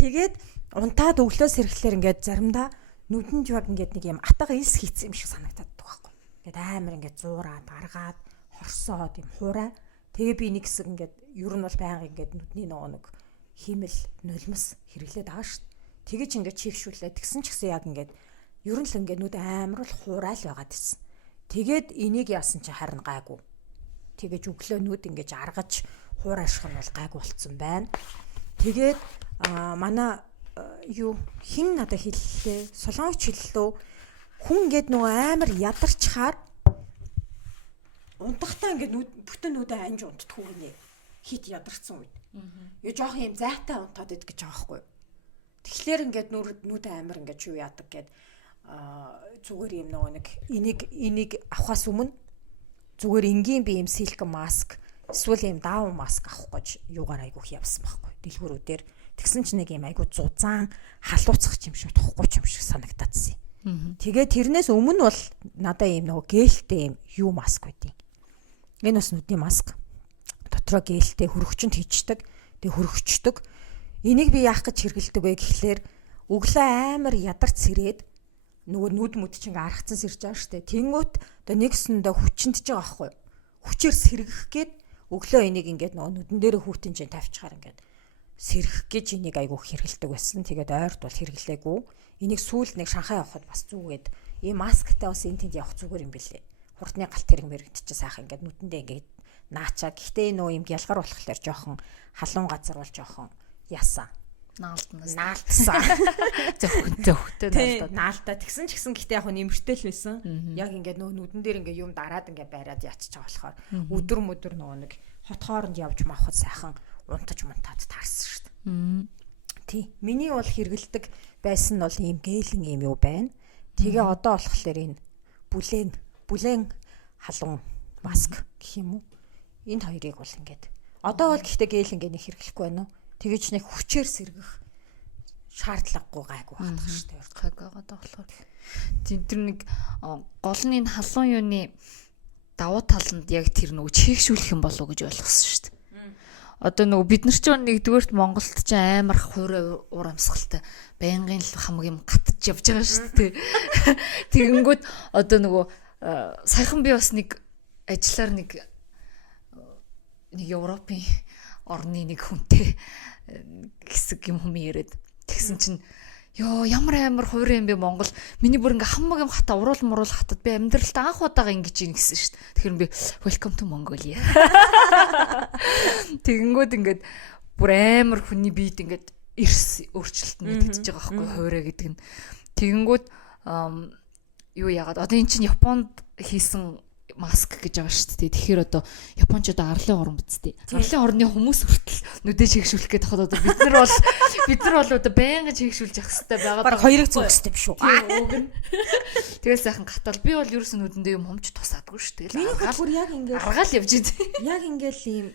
Тэгээд унтаад өглөө сэргэлээр ингээд заримдаа нүдэнд яг ингээд нэг юм атага илс хийцсэн юм шиг санагдаад байгаа байхгүй. Ингээд амар ингээд зуураад гаргаад хорсоод юм хуурай. Тэгээ би нэг хэсэг ингээд ер нь бол байнга ингээд нүдний нөгөө нэг химэл нулимс хэрэглээд байгаа шүү дээ. Тэгэж ингээд чийгшүүлээ. Тэгсэн ч гэсэн яг ингээд ер нь л ингээд нүд амар л хуурай л байгаад ирсэн. Тэгээд энийг яасан чи харин гайгүй. Тэгэж өглөө нүд ингэж аргаж хуурайших нь бол гайгүй болцсон байна. Тэгээд манай юу хин надад хэллээ. Солонгоч хэллээ. Хүн ингээд нөгөө амар ядарчхаар унтахтаа ингээд бүтэн нүдээ анж унтдаггүй гинэ. Хит ядарсан үед. Юу жоох юм зайтай унтаад идэх гэж байгаа байхгүй. Тэгэхээр ингээд нүд амар ингээд юу яадаг гэд зүгээр юм нөгөө нэг энийг авахаас өмнө зүгээр энгийн би юм силикон маск эсвэл юм даун маск авах гэж юугаар айгүйх явсан байхгүй дэлгүүрүүдээр тэгсэн чинь нэг юм айгүй зузаан халууцах юм шиг тохгүй юм шиг санагдаадсэн. Тэгээ тэрнээс өмнө бол надаа юм нөгөө гээлтэй юм юу маск байдیں۔ Энэ бас нүдний маск дотроо гээлтэй хөрөгчөнд хийчдэг тэгээ хөрөгчдөг. Энийг би яах гэж хэргэлдэг вэ гэхлээр өглөө амар ядарч сэрээд нөгөө нүд мүд чинь аргацсан сэрж байгаа штэ. Тэнгүүт одоо нэгсэндээ хүчнтж байгаа байхгүй. Хүчээр сэргэх гээд өглөө энийг ингээд нөгөө нүдэн дээр хүүтэн чинь тавьчихаар ингээд сэргэх гэж энийг айгүйх хэргэлдэг байсан. Тэгээд ойрт бол хэрглээгүй. Энийг сүүлд нэг Шанхай явахад бас зүгээд ийм масктай бас энэ тэнд явах зүгээр юм бэлээ. Хурдны галт тэрэг мэрэгдчихээ сайхан ингээд нүдэндээ ингээд наачаа. Гэхдээ нөгөө юм гялгар болохоор жоохон халуун газар бол жоохон яасан. Наалтсан. Зөвхөн наалтаа. Тэгсэн ч гэсэн гэхдээ яг нэмэртэл байсан. Яг ингээд нөгөө нүдэн дээр ингээд юм дараад ингээд байраад яачиж байгаа болохоор өдөр нөгөө нэг хот хооронд явж мавхад сайхан унтаж мунтаад таарсан шүү дээ. Тий. Миний бол хэрэгэлдэг байсан нь бол ийм гээлэн ийм юу байна. Тэгээ одоо болохоор энэ бүлээн халуун маск гэх юм уу? Энд хоёрыг бол ингээд одоо бол гэхдээ гээлэн нэг хэрэглэхгүй байна уу? Тэгэж нэг хүчээр сэргэх шаардлагагүй гайгүй байдаг шүү дээ. Гайгүй байгаа болохоор. Тэр нэг гол нь энэ халуун юуны давуу таланд яг тэр нөгөө чийгшүүлэх юм болов уу гэж ойлгосон шүү дээ. Одоо нөгөө бид нар ч нэгдүгээрт Монголд ч амар хуурай уур амьсгалтай байнгын л хамаг юм гатж явж байгаа шүү дээ. Тэгэнгүүт одоо нөгөө саяхан би бас нэг ажиллаар нэг Европын орны нэг хүнтэй хэсэг юм яриад тэгсэн чинь ёо ямар амар хуурай юм бэ Монгол. Миний бүр ингээ хамаг юм хата уруул хатад би амьдралдаа анх удаага ингэж ийн гэсэн шүү дээ. Тэгэхээр би welcome to Mongolia. Тэгэнгүүт ингээд бүр амар хүний биед ингээд эрс өөрчлөлт нэгдэж байгаа байхгүй хуурай гэдэг нь. Тэгэнгүүт юу яагаад одоо эн чинь Японд хийсэн маск гэж байгаа шүү дээ. Тэгэхээр одоо Япончууд арлын орн бидтэй. Арлын орны хүмүүс хүртэл нүдэ чигшүүлэх гээд хахад одоо бид нар бол одоо байнга чигшүүлж явах хэрэгтэй байгаа. Бараг хоёрыг зүүх хэрэгтэй биш үү? Тэгэл сайхан гатал би бол ерөөс нүдэндээ юм хомч тусаадгүй шүү дээ. Миний бүр яг ингээд аргаал явж идэв. Яг ингээд ийм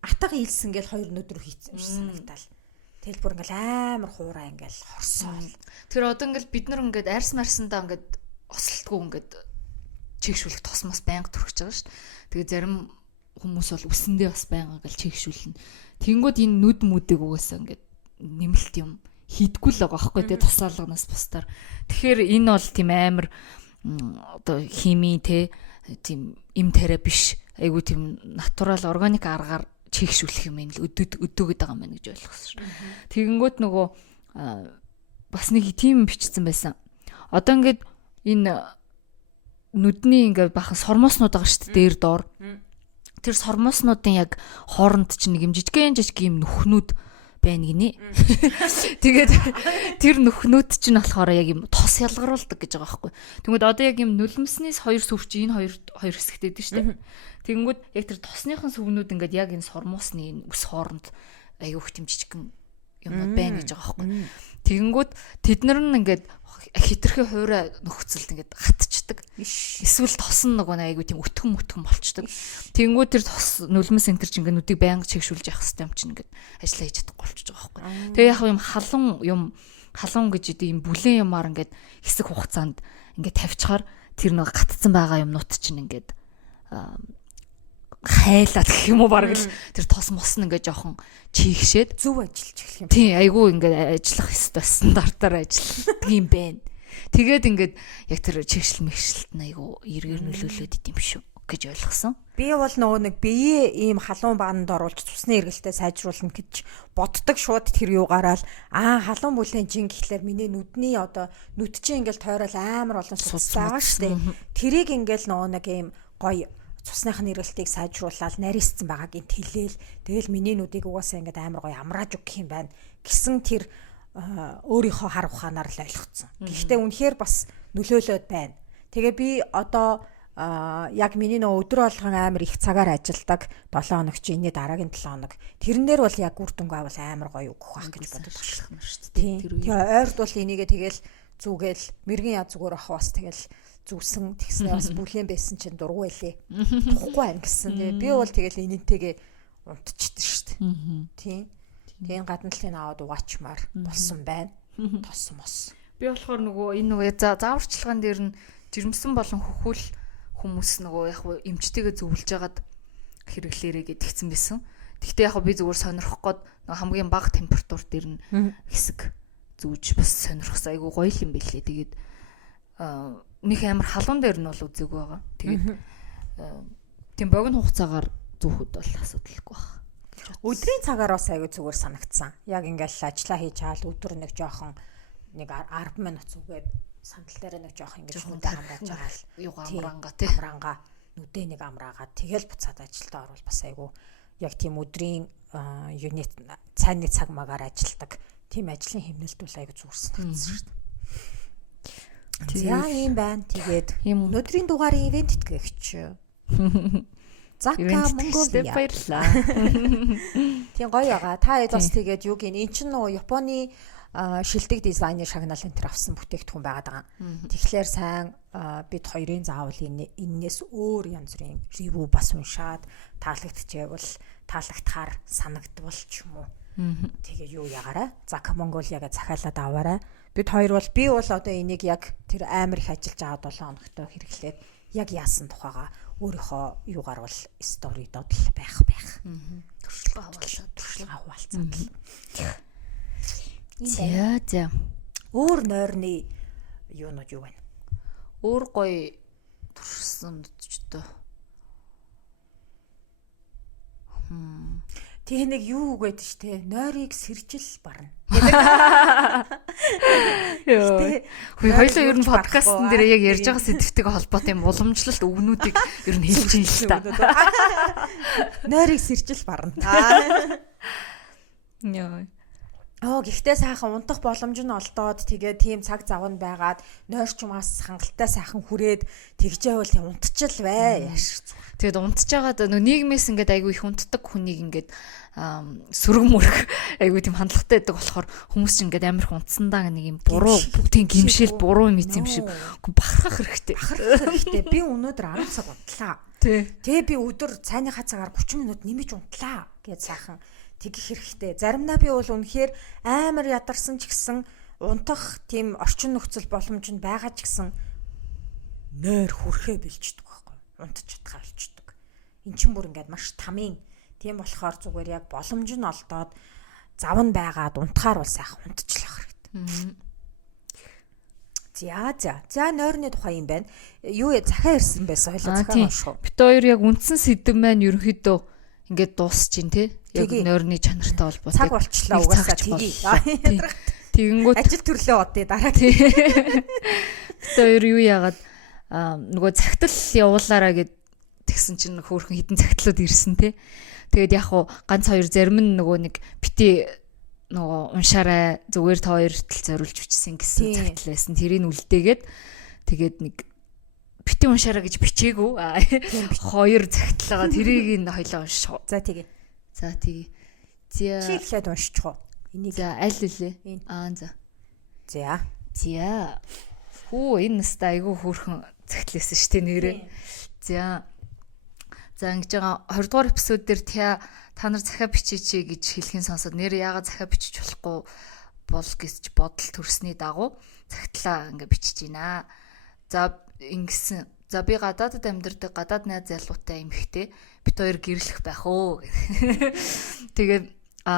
атга ийлсэн гэл хоёр нүд рүү хийцэн юм санагдал. Тэгэл бүр ингээд амар хуурай ингээд хорсоол. Тэр одоо ингээд бид нар ингээд арьс марсандаа ингээд ослтгүй ингээд чигшүүлэх тосмос байнга төрөж байгаа шүү дээ. Тэгээ зарим хүмүүс бол үсэндээ бас байнга гал чигшүүлнэ. Тэнгүүд энэ нүд мүдэг угаасаа ингээд нэмэлт юм хийдгүү л байгаа байхгүй тий тусаалганаас бусдаар. Тэгэхээр энэ бол тийм амар одоо хими тийм им терапи биш. Айгу тийм натурал органик аргаар чигшүүлэх юм энэ л өдөөгд байгаа юм байна гэж ойлгосон шүү. Тэгэнгүүт нөгөө бас нэг тийм бичсэн байсан. Одоо ингээд энэ нүдний ингээд бахан сормооснууд байгаа шүү дээ дээр доор. Тэр сормооснуудын яг хооронд чинь нэг юм жижиг юм нүхнүүд байна гинэ. Тэгээд тэр нүхнүүд чинь болохоор яг юм тос ялгаруулдаг гэж байгаа байхгүй. Тэгмэд одоо яг юм нулимснээс хоёр сүвч энэ хоёр хэсэгтэй дээ шүү дээ. Тэгэнгүүт яг тэр тосныхон сүвнүүд ингээд яг энэ сормоосны энэ үс хооронд аюух тийм жижигхэн юмнууд байна гэж байгаа байхгүй. Тэгэнгүүт тэд нар нь ингээд хитрхи хуурай нөхцөлд ингээд гатчдаг. Эсвэл тос нь нөгөө айгу тийм өтгөн болчдөг. Тэгэнгүүт тэр тос нулимс энтер чинь ингээд нүдийг байнга чигшүүлж явах хэрэгтэй юм чинь ингээд ажиллаа хийж чадахгүй болчихж байгаа байхгүй. Тэгээ яг юм халуун гэж идэв юм бүлээн юмар ингээд хэсэг хугацаанд ингээд тавьчихаар тэр нэг гатцсан байгаа юмнууд чинь ингээд хайлаад гэх юм уу бараг л тэр тос мос нь ингээ жоохон чийгшээд зөв ажиллаж эхлэх юм. Тийм айгүй ингээ ажиллах ёстой стандартаар ажилладаг юм байна. Тэгээд ингээд яг тэр чигшил мэгшилт нь айгүй эргээр нөлөөлөд идэм шүү гэж ойлгосон. Би бол нөгөө нэг биеэ ийм халуун баанд оруулж цусны эргэлтээ сайжруулна гэж боддог шууд тэр юугаараа л халуун бүлээн жин гэхлээр миний нүдний одоо нүд чинь ингээл тойрол амар олон цус байгаа шүү дээ. Тэрийг ингээл нөгөө нэг ийм гоё цусныхны эргэлтийг сайжруулаад нарийсцсан байгааг ин тэлээл тэгэл миний нүдийг угаасаа ингээд амар гоё амрааж өгөх юм байна гэсэн тэр өөрийнхөө хар ухаанаар л ойлгоцсон. Гэхдээ үнэхээр бас нөлөөлөд байна. Тэгээ би одоо яг миний нөө өдөр болгон амар их цагаар ажилдаг 7 хоног чи энэ дараагийн 7 хоног тэрэн дээр бол яг үр дүнгээ бол амар гоё өгөх байх гэж бодож байна шүү дээ. Тэгээ ойрд бол энийгээ тэгэл зүгээл мэрэгэн яз зүгээр ах бас тэгэл зүсэн тэгснээ бас бүлээн байсан чинь дургу байлээ. Тухгүй байна гэсэн. Би бол тэгэл энэнтэйгээ унтчихдаг шүү дээ. Тийм. Тэгээ гадна талын аваад угаачмаар болсон байна. Тос мос. Би болохоор нөгөө энэ нөгөө зааварчилгаан дээр нь жирэмсэн болон хөхүүл хүмүүс нөгөө яг эмчтэйгээ зөвлөж агаад хэрэглээрээ гэдгийгсэн байсан. Гэхдээ яг би зүгээр сонирхох гээд нөгөө хамгийн бага температур дээр нь хэсэг зүүж бас сонирхсан айгу гоё юм бэлээ. Тэгээд нэг амар халуун дээр нь бол үзээгүй байгаа. Тэгээд тийм богино хугацаагаар зүүхэд бол асуудалгүй байна. Өдрийн цагаар бас айгу зүгээр санагдсан. Яг ингээл ажиллаа хийж хаал өдөр нэг жоохон нэг 10 минут зүгээд сандал дээр нэг жоохон ингэж нүдэ хамгааж байгаа л амранга тий амранга нүдэ нэг амраагаад тэгэл буцаад ажилдаа орвол бас айгу яг тийм өдрийн юнит цайны цаг магаар ажилдаг тийм ажлын хэмнэлт бол айгу зүгэрсэн гэсэн шүү дээ. За ийм байна. Тэгээд өнөөдрийн дугаарын ивент итгэгч. Зака Монголиа. Баярлаа. Тийм гоё байгаа. Та хэд бас тэгээд юу гин эн чинь нөгөө Японы шилдэг дизайны шагнал энэ төр авсан бүтээгдэхүүн байгаад байгаа. Тэгэхээр сайн бид хоёрын заавал энээс өөр янз бүрийн ревю бас уншаад таалагдчихвэл таалагдахаар санагдвал ч юм уу. Тэгээ юу ягаарай. Зака Монголиага захиалаад аваарай. Бид хоёр бол би бол одоо энийг яг тэр амар их ажиллаж аваад 7 хоногтой хэрэглээд яг яасан тухайга өөрийнхөө юугаар бол стори додл байх. Туршлага хаваалцаад. За. Өөр нойрны юунууд юу вэ? Өөр гоё туршсан ч одоо. Тэг нэг юу гэдэг штэ нойрыг сэржил барна. Хөөе хоёлоо ер нь подкастн дээр яг ярьж байгаа сэдвтэйгээ холбоотой юм уламжлалт өгнүүдийг ер нь хэлж ийн л та. Нойрыг сэржил барна. Гэхдээ сайхан унтах боломж нь олдоод тэгээ тийм цаг зав нь байгаад нойрчмаас хангалттай сайхан хүрээд тэгжээвэл тийм унтчил бай яаш. Тэгээд унтж байгаад нийгмээс ингээд айгүй их унтдаг хүнийг ингээд сөрөг мөрөх айгүй тийм хандлагатай байдаг болохоор хүмүүс ч ингээд амар их унтсандаа нэг юм буруу тийм гимшил буруу юм юм шиг бахархах хэрэгтэй. Би өнөөдөр 10 цаг унтлаа. Тэгээ би өдөр цайныхаа цагаар 30 минут нэмэж унтлаа гэж сайхан тэгэх хэрэгтэй. Заримдаа би бол үнэхээр амар ядарсан ч гэсэн унтах тийм орчин нөхцөл боломж нь байгаа ч гэсэн нойр хүрхээ бэлждэг байхгүй. Унтаж чадхаа болчдөг. Эн чинь бүр ингээд маш тамийн. Тийм болохоор зүгээр яг боломж нь олдоод зав нь байгаад унтахаар бол сайхан унтчихлах хэрэгтэй. За нойрны тухай юм байна. Юу захаа ирсэн байсан хоёлаа захаа унших. Бид хоёр яг үндсэн сэдв маань ерөнхийдөө ингээд дуусч ин тий. Яг нойрны чанартай холбоотой. Цаг болчлоо угаасаа тгий. Тэгэнгүүт ажил төрлөө одъё дараа тий. Бид хоёр юу яагаад нөгөө цагтал явуулаараа гэд тэгсэн чинь хөөрхөн хідэн цагтлууд ирсэн тий. Тэгээд яг хуу ганц хоёр зарим нь нөгөө нэг бити нөгөө уншаарай зүгээр та хоёрт л зориулж бичсэн гэсэн цагтл байсан. Тэрийг үлдээгээд тэгээд нэг бити уншаарай гэж бичээгүй. Хоёр цагтлаа тэрийг нь хоёлоо унших. За тэгээ. Чи ихлээд уншчих уу? Энийг за аль үлээ? За. Энэ нэстэ айгүй хөөрхөн цагтлээсэн шүү дээ нэрээ. За ингэж байгаа 20 дугаар эпизод дээр та нар захаа бичээч гэж хэлхийн сонсоод нэр яагаад захаа бичиж болохгүй бол гэж бодол төрсний дагуу цагтлаа ингэ бичиж байна. За ингэсэн. За би гадаадд амьдардаг гадаад найз залуутай эмэгтэй бит хоёр гэрлэх байх оо. Тэгээд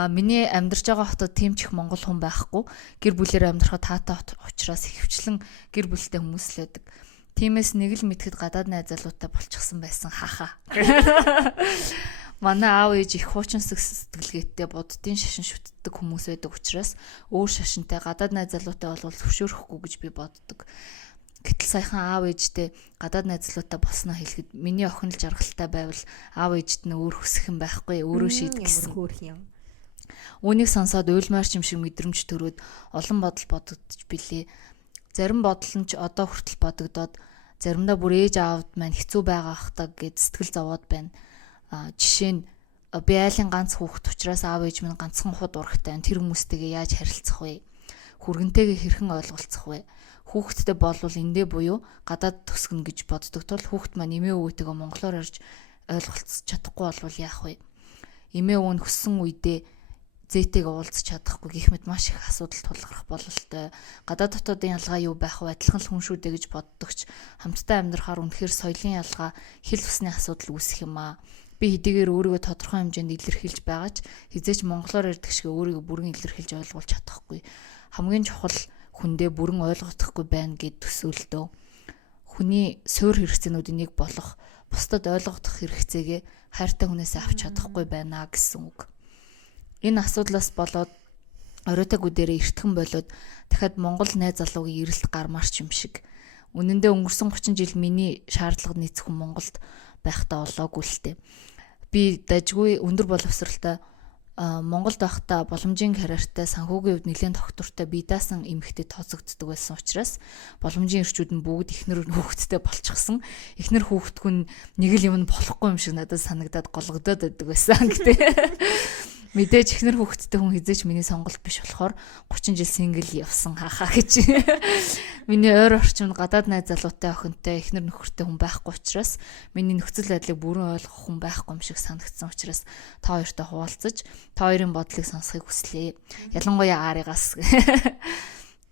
миний амьдарч байгаа хотод тийм ч их монгол хүн байхгүй. Гэр бүлээр амьдрахад таатай учраас ихэвчлэн гэр бүлтэй хүмүүс л байдаг. Тиймээс нэг л мэдхэд гадаад найз залуутай болчихсон байсан хаха. Манай аав ээж их хуучин сэтгэлгээтэй буддын шашин шүтдэг хүмүүс байдаг учраас өөр шашинтай гадаад найз залуутай болвол зөвшөөрөхгүй гэж би боддог. Гэтэл саяхан аав ээжтэй гадаад найз залуутай болсноо хэлэхэд миний охин л жаргалтай байвал аав ээжт нь өөр хүсэх юм байхгүй өөрөө шийдгэсэн. Үүнийг сонсоод уйлмаар ч юм шиг мэдрэмж төрөөд олон бодол бодогдож билээ. Зарим бодол нь ч одоо хүртэл бодогдоод заримдаа бүр ээж аавд маань хэцүү байгаа хтаа гэд сэтгэл зовоод байна. Жишээ нь би айлын ганц хүүхэд учраас аав ээж минь ганцхан худ урагтай тэр хүмүүстэйгээ яаж харилцах вэ? Хүргэнтэйгээ хэрхэн ойлголцох вэ? Хүүхэдтэй болвол эндээ буюу гадаад төсгөн гэж боддог тул хүүхэд маань эмээ өвгөтэйгээ монголоор ярьж ойлголцож чадахгүй болвол яах вэ? Эмээ өвгө нь хөссөн үедээ зээтэйгээ уулзах чадахгүй гэх мэт маш их асуудал тулгарх бололтой. Гадаад дотоодын ялгаа юу байх вэ? Адилхан л хүн шүү дээ гэж боддогч хамтдаа амьдрахаар үнэхээр соёлын ялгаа, хэл усны асуудал үүсэх юм аа. Би хэдийгээр өөрийгөө тодорхой хэмжээнд илэрхийлж байгаа ч хизээч монголоор ярьдаг шиг өөрийгөө бүрэн илэрхийлж ойлгуулж чадахгүй. Хамгийн чухал хүндээ бүрэн ойлгохдохгүй байна гэд төсөөлтөө. Хүний суур хэрэгцээнүүдийн нэг болох бусдад ойлгох хэрэгцээгээ хайртай хүнээс авч чадахгүй байна гэсэн үг. Энэ асуудлаас болоод оройтойгоо дээрээ эртхэн болоод дахиад Монгол найз залуугийн эрэлт гармаарч юм шиг. Үнэн дээр өнгөрсөн 30 жил миний шаардлагад нийцхэн Монголд байхдаа олоогүй л дээ. Би дажгүй өндөр боловсралтай Монголд байхдаа боломжийн карьертай санхүүгийн хувьд нэлээд доктортой бие даасан эмэгтэй тооцогддог байсан учраас боломжийн эрчүүд нь бүгд эхнэр хүүхэдтэй болчихсон. Эхнэр хүүхэдгүй нэг л юм болохгүй юм шиг надад санагдаад гологдоод байдаг байсан гэдэг. Мэдээж эхнэр хүүхэдтэй хүн хизээч миний сонголт биш болохоор 30 жил сингл явсан хаахаа гэж. Миний ойр орчимд гадаад найз залуутай охинтой эхнэр нөхөртэй хүн байхгүй учраас миний нөхцөл байдлыг бүрэн ойлгох хүн байхгүй юм шиг санагдсан учраас та хоёртой хуваалцаж та хоёрын бодлыг сонсохыг хүслээ. Ялангуяа Аригаас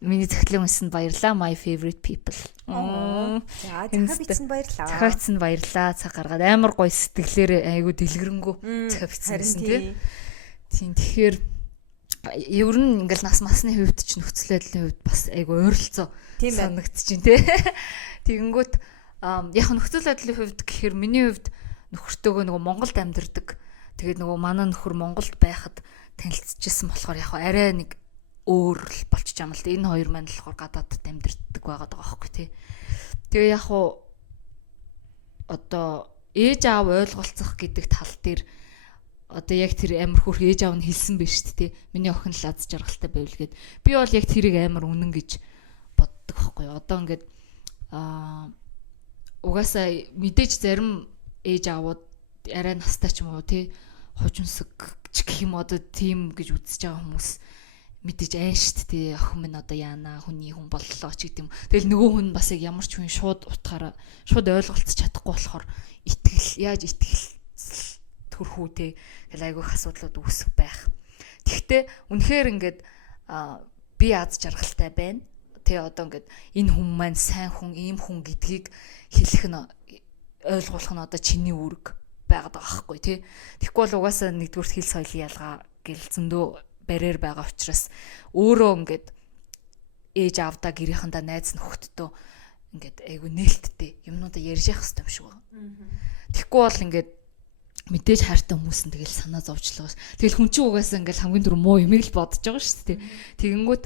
миний захидлын үнсэнд баярлаа. My favorite people. За захаа бичсэнд баярлаа. Захаа бичсэнд баярлаа. Цаг гаргаад амар гоё сэтгэлээр айгу дэлгэрэнгүй захаа бичсэн тийм. Тийм тэгэхээр ер нь ингээл нас масны хувьд ч нөхцөл байдлын хувьд бас айгу ойролцоо санагдчихээн тий. Тэгэнгүүт яг нөхцөл байдлын хувьд гэхээр миний хувьд нөхөртөөгөө нөгөө Монголд амьдардаг. Тэгээд нөгөө манай нөхөр Монголд байхад танилцчихсан болохоор яг арай нэг өөр л болчих юм л да. Энэ хоёр маань болохоор гадаадд амьдардаг байгаад байгаа байхгүй тий. Тэгээ яг одоо ээж аав ойлголцох гэдэг тал дээр одоо яг тэр амар хөрх ээж аав нь хэлсэн байж шүү дээ. Миний охин л аз жаргалтай байвал гээд би бол яг тэрийг амар үнэн гэж боддог байхгүй. Одоо ингээд угаасаа мэдээж зарим ээж аавууд арай настай ч юм уу тий хожимсог ч гэх юм одоо тийм гэж үзэж байгаа хүмүүс мэдээж айн шүү дээ. Охин минь одоо яана хүний хүн боллоо ч гэдэм. Тэгэл нөгөө хүн бас яг ямар ч хүн шууд утгаараа шууд ойлголцож чадахгүй болохоор яаж итгэл төрхүү те гэл айгүйх асуудлууд үүсэх байх. Тэгвэл үнэхээр ингээд би аз жаргалтай байна. Тэ одоо ингээд энэ хүн маань сайн хүн, ийм хүн гэдгийг хэлэх нь ойлгуулах нь одоо чиний үүрэг байгаад байгаа байхгүй тий. Тэгэхгүй бол угаасаа нэгдүгээр хэл соёлын ялгаа гэл зөндөө барьер байгаа учраас өөрөө ингээд ээж аавдаа гэрийнхэндээ найз нөхөдтөө ингээд айгүй нээлттэй юмнуудаа ярьж явах хэрэгтэй юм шиг байна. Тэгэхгүй бол ингээд мэдээж хайртай хүмүүс нь тэгэл санаа зовчлоо. Тэгэл хүн чинь угаасаа ингээл хамгийн дөрөв муу юмыг л бодож байгаа шүү дээ. Тэгэнгүүт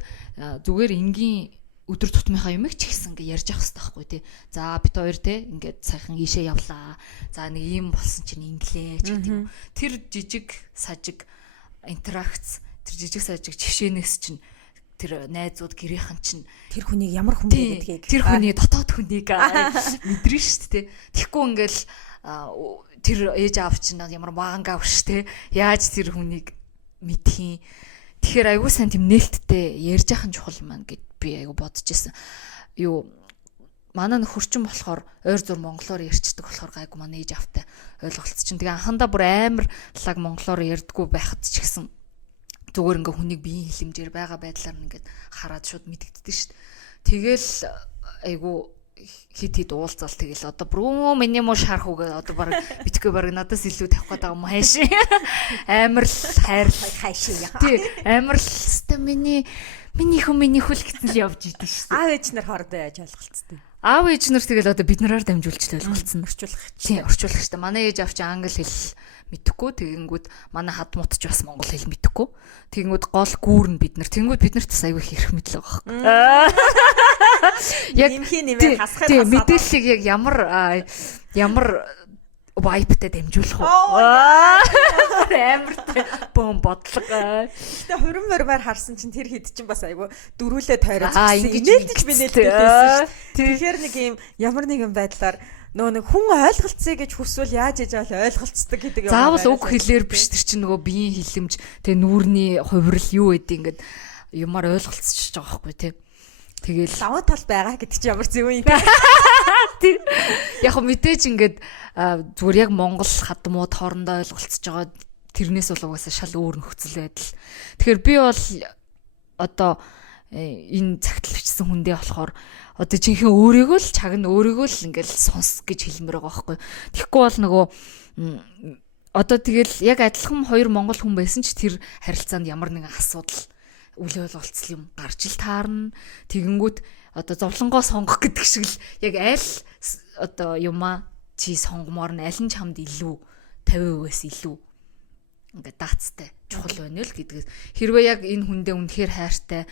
зүгээр энгийн өдөр тутмынхаа юмэг ч ихсэн ингээ ярьж явах хэрэгтэй байхгүй тий. За бит хоёр те ингээд сайхан ийшээ явлаа. За нэг юм болсон чинь инглээ ч гэдэг юм. Тэр жижиг сажиг интеракц, тэр жижиг сажиг жишээнээс чинь тэр найзууд гэрийнхэн чинь тэр хүнийг ямар хүн бэ гэдгийг тэр хүний дотоод хүнийг мэдрэн шүү дээ. Тэгэхгүй ингээл тэр ээж аав чинь ямар манга авш те яаж тэр хүнийг мэдхийн. Тэгэхээр аягүй сайн тийм нээлттэй ярьж яхан чухал маань гэд би аягүй бодож ирсэн. Манай нөхөрчин болохоор ойр зур монголоор ярьцдаг болохоор гайгүй манай ээж аавтай ойлголцсон. Тэгээ анхандаа бүр амар лаг монголоор ярьдггүй байхад ч гэсэн зүгээр ингээ хүнийг биеийн хилэмжээр байгаа байдлаар ингээд хараад шууд мэдэгддэг шүү дээ. Тэгэл айгүй хит уулзаал тэгэл одоо бүр миний муу шарх үгээ одоо баг битгүй баг надаас илүү тавих гэдэг юм хайш. Амар л хайр хайш яа. Тий, амар л өстой миний хөл гэсэн л явж идэв шүү дээ. Аав ээж нар хоорондоо яаж ойлголцдог. Аав ээж нар тэгэл одоо бид нараар дамжуулж ойлголцсон. Орчуулах. Тий, орчуулах шүү дээ. Манай ээж авч англи хэл мэдэхгүй тэгэнгүүт манай хад мут ч бас монгол хэл мэдэхгүй. Тэгэнгүүт гол гүүрн бид нар. Тэгэнгүүт бид нарт бас аягүй хэрэг мэдлээ байгаа байхгүй. Яг нэмхий хасахад мэдээллийг яг ямар вайптай дамжуулах уу? Амар бом бодлого. Гэтэ хурим мөрмөр харсан чинь тэр хэд чинь бас айгу дөрүүлээ тойрож ирсэн. Инээлдэж би нээлттэйсэн шүү. Тэгэхээр нэг юм ямар нэгэн байдлаар нөгөө нэг хүн ойлголцъё гэж хүсвэл яаж яж ойлголцдог гэдэг юм. Заавал үг хэлээр биш тэр чинь нөгөө биеийн хилэмж тэгээ нүүрний хувирал юу гэдэг ингээд юмар ойлголцож байгаа байхгүй тий. Тэгэл даваа тал байгаа гэдэг чинь ямар зөв юм. Яг мэдээж ингээд зүгээр яг Монгол хадмууд хоорондоо ойлголцож байгаа тэрнээс бол угаасаа шал өөр нөхцөл байдал. Тэгэхээр би бол одоо энэ цагтлагчсан хүндээ болохоор одоо жинхэнэ өөрийгөө л чагна өөрийгөө л ингээл сонс гэж хэлмээр байгаа байхгүй. Тэгэхгүй бол нөгөө одоо тэгэл яг адилхан хоёр монгол хүн байсан ч тэр харилцаанд ямар нэгэн асуудал үл ойлголцол юм гарч ил таарна. Тэгэнгүүт одоо зовлонгоо сонгох гэдэг шиг л яг аль одоо юма чи сонгомоор нь аль нь чамд илүү 50%-аас илүү ингээд даацтай чухал байна л гэдгээс хэрвээ яг энэ хүндээ үнэхээр хайртай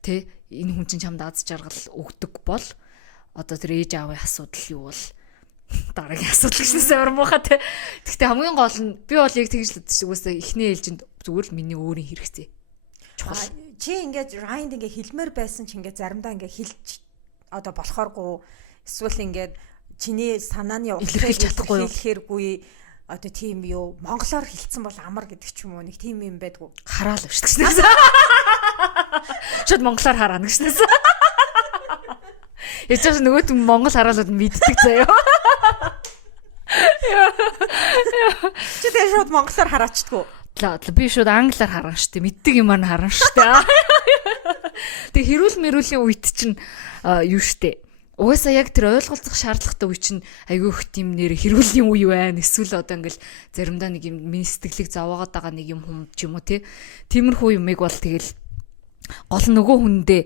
тэ энэ хүн чинь чамд аз жаргал өгдөг бол одоо тэр ээж аавын асуудал юу бол дараагийн асуудал гэснээс амар муухай тэ. Гэхдээ хамгийн гол нь би бол яг тэгж л үгүйсээ эхний ээлжинд зүгээр л миний өөрийн хэрэгцээ. Чухал. Чи ингээд Ryan ингээд хэлмээр байсан чи ингээд заримдаа ингээд хэлж одоо болохооргүй эсвэл ингээд чиний санааны илэрхийлж чадахгүй хэлэхэргүй одоо тийм юу монголоор хэлсэн бол амар гэдэг ч юм уу нэг тийм юм байдгүй. Хараал шүү дээ. Шууд монголоор хараа гэснээс. Яцаас нөгөөт монгол хараалууд мэддэг заяа. Чи тэгээ шууд монголоор хараачдгүй. Би шууд англиар харна штэ. Мэддэг юмар нь харна штэ. Тэг хэрүүл мэрүүлийн үед чинь юу штэ. Угаасаа яг тэр ойлголцох шаардлагатай үе чинь айгүй их тийм нэр хэрүүлийн үе байна. Эсвэл одоо ингээл заримдаа нэг юм миний сэтгэлийг зовоогоод байгаа нэг юм хүм ч юм уу те. Тиймэрхүү юмыг бол тэгэл гол нөгөө хүндээ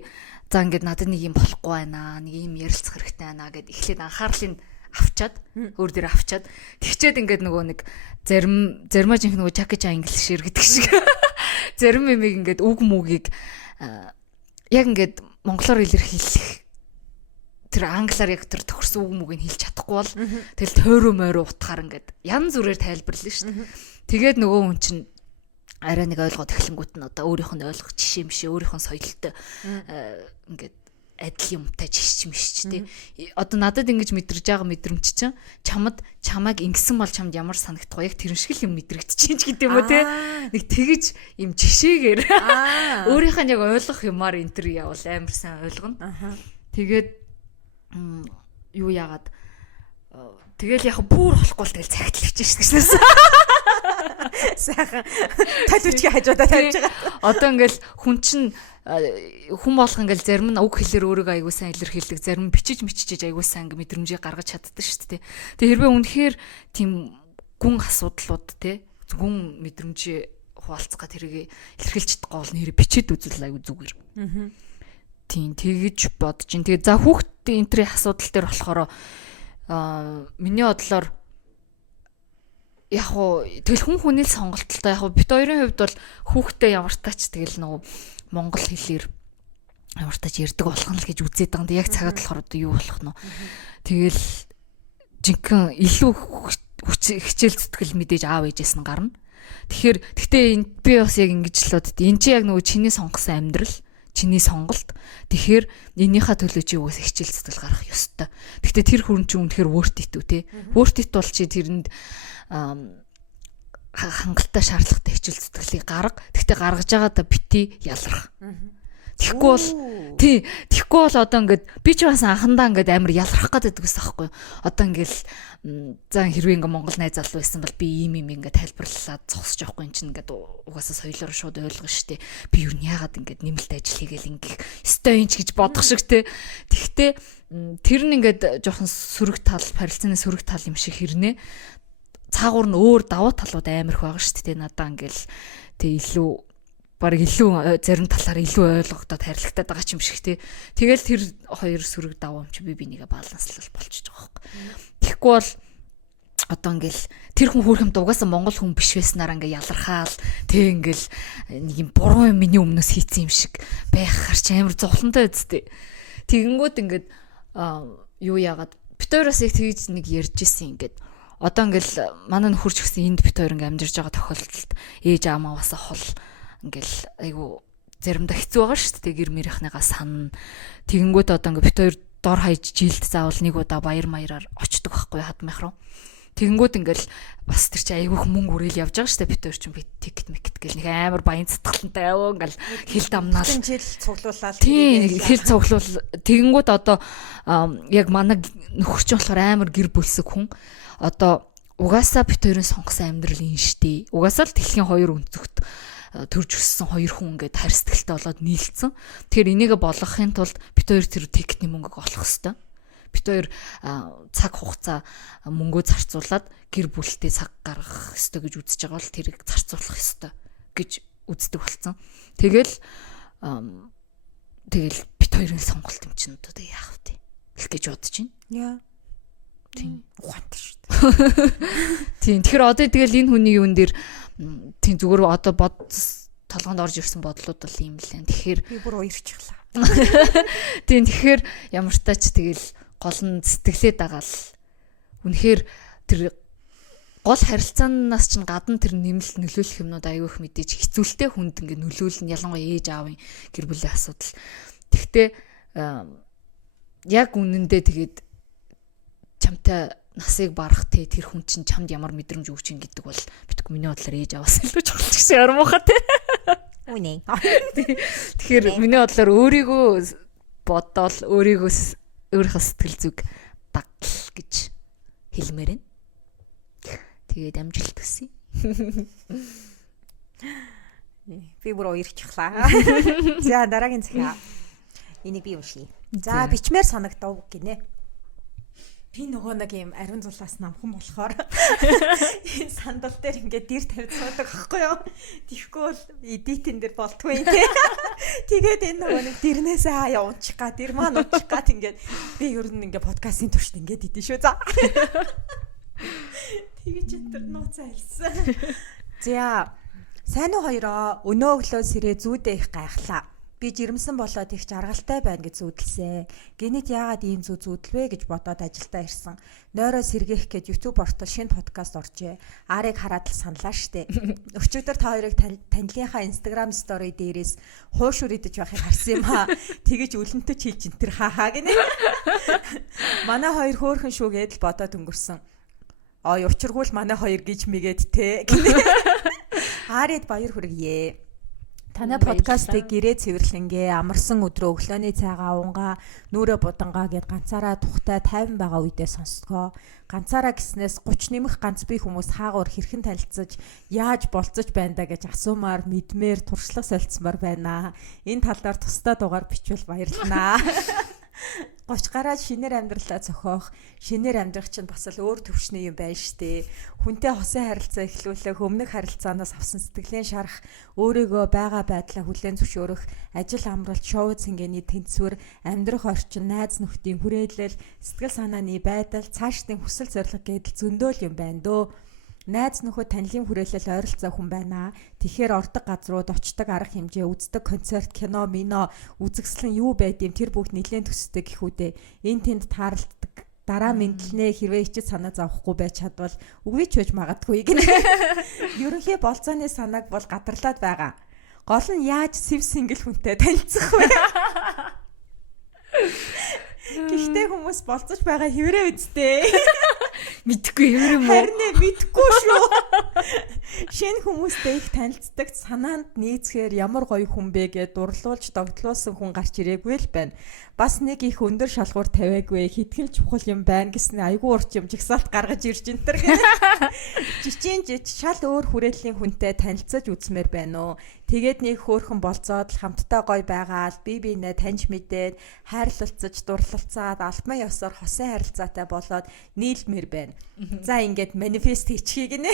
за ингээд надад нэг юм болохгүй байна. Нэг юм ярилцах хэрэгтэй байна гэд эхлээд анхаарлыг авчаад өөр дээр авчаад тэгчээд ингээд нөгөө нэг заримаа жинх нөгөө чакича инглишэр гэдэг шиг зарим юмыг ингээд үг мүгийг яг ингээд монголоор илэрхийлэх тэр англиар яг тэр төгссөн үг мүгийг хэлж чадахгүй бол тэгэл тойроо мойроо утгаар ингээд янз бүрээр тайлбарлана шүү дээ. Тэгээд нөгөө хүн чинь арай нэг ойлгоод эхлэнгүүт нь одоо өөрийнх нь ойлгох жишээ мишээ өөрийнх нь соёлтой ингээд адил юмтай жишч мишч тий. Одоо надад ингэж мэдрэж байгаа мэдрэмж чинь чамайг ингэсэн бол чамд ямар санагдах вэ? Яг тэр шиг юм мэдрэгдчихээн ч гэдэг юм уу тий. Нэг тэгэж юм жишээгээр өөрийнх нь яг ойлгох юмар энэ төр явал амар сайн ойлгоно. Тэгээд юу яагаад тэгэл яг бүр болохгүй л тэгэл цагтлж шээсгээс. Сайхан талвчгийн хажуудаа тавьж байгаа. Одоо ингээл хүн чинь хүн болох ингээл зарим нь үг хэлээр өөрийгөө аягүй сайн илэрхийлдэг, зарим нь бичиж аягүй сайн ингээ мэдрэмжийг гаргаж чаддаг шүү дээ. Тэгээ хэрвээ үнэхээр тийм гүн асуудлууд те гүн мэдрэмжээ хуваалцгаа тэрийг илэрхийлж чадахгүй бол нэр бичээд үзвэл аягүй зүгээр. Тийм тэгэж бодож ин. Тэгээ за хүүхдийн энтрийн асуудал дээр болохоор миний бодлоор яг уу тэгэл хүн хүнэл сонголтолтой яг уу бит хоёрын хувьд бол хүүхдээ ямар тач тэгэл нөгөө монгол хэлээр ямар тач ярьдаг болох нь л гэж үзээд байгаа. Яг цагаад болохоор одоо юу болох нь. Тэгэл жинхэнэ илүү хичээл зүтгэл мэдээж аав ээжээс нь гарна. Гэхдээ би бас яг ингэж л бодд. Энд чи яг нөгөө чиний сонгосон амьдрал, чиний сонголт. Тэгэхээр энийхээ төлөө чи юугаас хичээл зүтгэл гаргах ёстой. Гэхдээ тэр хүн чинь үнэхээр worth it үү те. Worth it бол чи тэрэнд хангалттай шаардлагатай хичээл зүтгэлийг гарга. Гэхдээ гаргаж байгаадаа бити ялрах. Тэгэхгүй бол одоо ингээд би ч бас анхандаа ингээд амар ялрах гэдэг байсан байхгүй юу. Одоо ингээд за хэрвээ ингээд монгол найз залуу байсан бол би ийм ингээд тайлбарлаад зогсож явахгүй юм чинь ингээд угаасаа соёлоор шууд ойлгоно штэ. Би юу яагаад ингээд нэмэлт ажил хийгээл ингээд стой инч гэж бодох шиг те. Тэгвэл тэр нь ингээд жоохон сөрөг тал, харилцааны сөрөг тал юм шиг хэрнээ. Цаагуур нь өөр давуу талууд амар их байгаа шүү дээ. Надаа ингээл тэг илүү баг илүү зарим талаар илүү ойлгогдоод харилцаад байгаа ч юм шиг тий. Тэгэл тэр хоёр сөрөг давуу юм чи би бинийгээ баланслал болчихж байгаа байхгүй. Тэгэхгүй бол одоо ингээл тэр хүн хөөрхөмд угаасаа монгол хүн биш байснаар ингээ ялархаал тэг ингээл нэг юм буруу юм миний өмнөөс хийцэн юм шиг байх харч амар зовлонтой үсттэй. Тэгэнгүүт ингээд юу яагаад бит хоёроос яг тэгж нэг ярьж исэн ингээд одоо ингээл манай нөхөрч гэсэн энд бит хоёр ингээм амьдарч байгаа тохиолдолд ээж аамаасаа хол ингээл айгу заримдаа хэцүү байгаа шүү дээ гэр мэрийнхнийгаа санна. Тэгэнгүүт одоо ингээ бит хоёр дор хаяж жилд заавал нэг удаа баяр маяраар очдөг байхгүй хадмах руу. Тэгэнгүүт ингээл бас тэр чи айгүйх мөнгө үрэл явж байгаа шүү дээ бит хоёр чинь би тикет микет гэл нэг амар баян цэцгэлэнтэй аваа ингээл хил дамнаал. Жил цуглуулаад хил цуглуул. Тэгэнгүүт одоо яг манай нөхөрч болохоор амар гэр бүлсэг хүн. Одоо угаасаа бит хоёрын сонгосон амьдрал энэ штэ. Угаасаа л дэлхийн хоёр өнцөгт төрж өссөн хоёр хүн ингээд хайр сэтгэлтэй болоод нийлцсэн. Тэгэхээр энийг болгохын тулд бит хоёр тэр тикетний мөнгөг олох хэвээр. Бит хоёр цаг хугацаа мөнгөө зарцуулаад гэр бүлтэй цаг гаргах хэвээр гэж үзэж байгаа бол тэрийг зарцуулах хэвээр гэж үздэг болсон. Тэгэл бит хоёрын сонголт юм чинь одоо яах вэ гэж бодож байна. Яа. Тийм. Ухаантай шүү дээ. Тийм. Тэгэхээр одоо тэгэл энэ хүний юун дээр тийм зүгээр одоо толгоонд орж ирсэн бодлууд бол ийм л юм. Тэгэхээр би бүр уярчихлаа. Тийм. Тэгэхээр ямар тач тэгэл гол нь сэтгэлээд байгаа л үнэхээр тэр гол харилцаанаас чинь гадна тэр нэмэлт нөлөөлөх юмнууд аюу их мэдээж хэцүүлтэй хүнд ингээ нөлөөлнө, ялангуяа ээж аавын гэр бүлийн асуудал. Тэгтээ яг үнэндээ тэгээд чамтай насыг барах тэр хүн чинь чамд ямар мэдрэмж өгч ин гэдэг бол битггүй миний бодлоор ээж аваас илүү чухал ч гэсэн ярмуухай те. Үнэ. Тэгэхээр миний бодлоор өөрийгөө бодоол өөрийнхөө сэтгэл зүг дагал гэж хэлмээр байна. Тэгээд амжилт хүсье. Би бүр уярчихлаа. За дараагийн захиа. Энийг би уншия. За бичмээр санагдав гинэ. Би нөгөө нэг юм ариун зулаас намхан болохоор сандал дээр ингээд дэр тавьж суудаг байхгүй юу? Тийхгүй бол эдитэн дээр болтгүй тий. Тэгээд энэ нөгөө нэг дэрнээсээ хаяа унчих гад, дэр маань унчих гад ингээд би ер нь ингээд подкастын туршид ингээд идэн шүү. За. Тэгэж энэ нууцаа хэлсэн. За сайн уу хоёроо өнөө өглөө сэрээ зүүдээ их гайхлаа. Би жирэмсэн болоод их жаргалтай байна гэж зүүдэлсэн. Гэнэт яагаад ийм зүүдлвэ гэж бодоод ажилдаа ирсэн. Нойроо сэргээх гэж YouTube портал шинэ подкаст оржээ. Арыг хараад л саналаа штэ. Өчигдөр та хоёрыг танилынхаа Instagram story дээрээс хуушур идэж байхыг харсан юм аа. Тэгэж үлэнтэж хийж ин тэр хаа гинэ. Манай хоёр хөөхөн шүүгээд л бодоод өнгөрсөн. Учиргүй л манай хоёр гэж мэгээд те. Арид баяр хүргье. Танай подкастыг гэрээ цэвэрлэнгээ амарсан өдрөө өглөөний цайгаа уунгаа нүрэ будангаа гэд ганцаараа тухтай тайван байгаа үедээ сонсдгоо. Ганцаараа гиснээс 30 нэмэх ганц бие хүмүүс хаагуур хэрхэн танилцаж яаж болцож байна да гэж асуумаар мэдмээр туршлага солилцмаар байна. Энэ талаар тусдаа дугаар бичвэл баярлнаа. 30 гараад шинээр амьдралаа зохиох, шинээр амьдрах чинь бас л өөр төвшний юм байна штэ. Хүнтэй хосын харилцаа эхлүүлэх, өмнөх харилцаанаас авсан сэтгэлийн шарах, өөрийгөө байгаа байдлаа хүлээн зөвшөөрөх, ажил амралт, шоу цэнгэний тэнцвэр, амьдрах орчин, найз нөхдийн хүрээлэл, сэтгэл санааны байдал, цаашдын хүсэл зорилго гэдэл зөндөөл юм байна дөө. Найз нөхөд танилын хүрээлэл ойролцоо хүн байна. Тэгэхээр ордог газрууд очдог арга хэмжээ, үздэг концерт, кино, мино, үзэгсэл нь юу байдığım тэр бүгд нэлээд төстэй гэхүүдээ. Энэ тэнд тааралддаг. Дараа мэдлэнэ хэрвээ ичид санаа зовхгүй байж чадвал үгүй ч байж магадгүй гинэ. Ерөнхий болцооны санааг бол гадарлаад байгаа. Гол нь яаж сэв сингл хүнтэй танилцах вэ? Гэхдээ хүмүүс болцож байгаа хэврээ үсттэй. Мэдхгүй хэвэр юм уу? Харин мэдхгүй шүү. Шинэ хүмүүстэй их танилцдаг, санаанд нийцхээр ямар гоё хүн бэ гэж дурлуулж догтлуулсан хүн гарч ирээгүй л байна. Бас нэг их өндөр шалгуур тавиагүй, хитгэн чухал юм байна гэсэн айгүй урт юм жигсаалт гаргаж ирж энтер гэнэ. Жичийн жич шал өөр хүрээллийн хүнтэй танилцаж үзмээр байна уу? Тэгээд нэг хөөрхөн болцоод л хамтдаа гоё байгаал, бие биенээ таньж мэдээд, хайрлалцаж, дурлалцаад, албан ёсоор хосын харилцаатай болоод нийлмээр байна. За ингээд манифест хийчихье гинэ.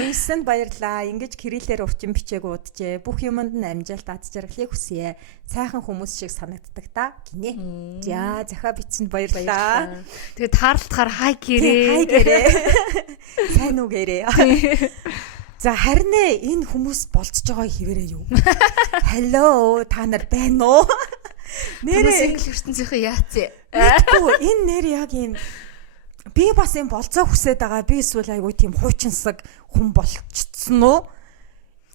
Уншсанд баярлаа. Ингэж кириллээр урчин бичээг ууджээ. Бүх юмд нь амжилт, ад жаргалыг хүсье. Сайхан хүмүүс шиг санагддаг та гинэ. За захаа бичсэнд баярлаа. Тэгээд таарлахаар хай гэрээ. Хай гэрээ. Сайн уу гэрээ. За харин энэ хүмүүс болцож байгаа хэвээрээ юу? Hello, та нар байна уу? Нэрээ сингл ертөнцийнхээ яац. Энэ нэр яг юм. Би бас юм болцоо хүсээд байгаа. Би эсвэл айгүй тийм хуучинсаг хүн болчихсон уу?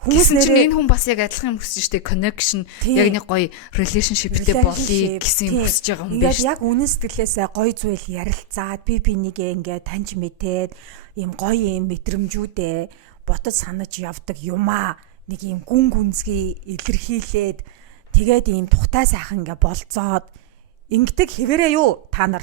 Хүмүүс нэрээ энэ хүн бас яг адилхан юм хүсэж штэ connection яг нэг гоё relationshipтэй болъё гэсэн юм хүсэж байгаа юм байна. Ингээд яг үнэн сэтгэлээсээ гоё зүйл ярилцаад би бинийгээ ингээд таньж мэдээд ийм гоё юм мэдрэмжүүдээ ботод санаж явдаг юмаа нэг ийм гүн гүнзгий илэрхийлээд тэгээд ийм тухтай сайхан ингээ болцоод ингэдэг хэвээрээ юу та нар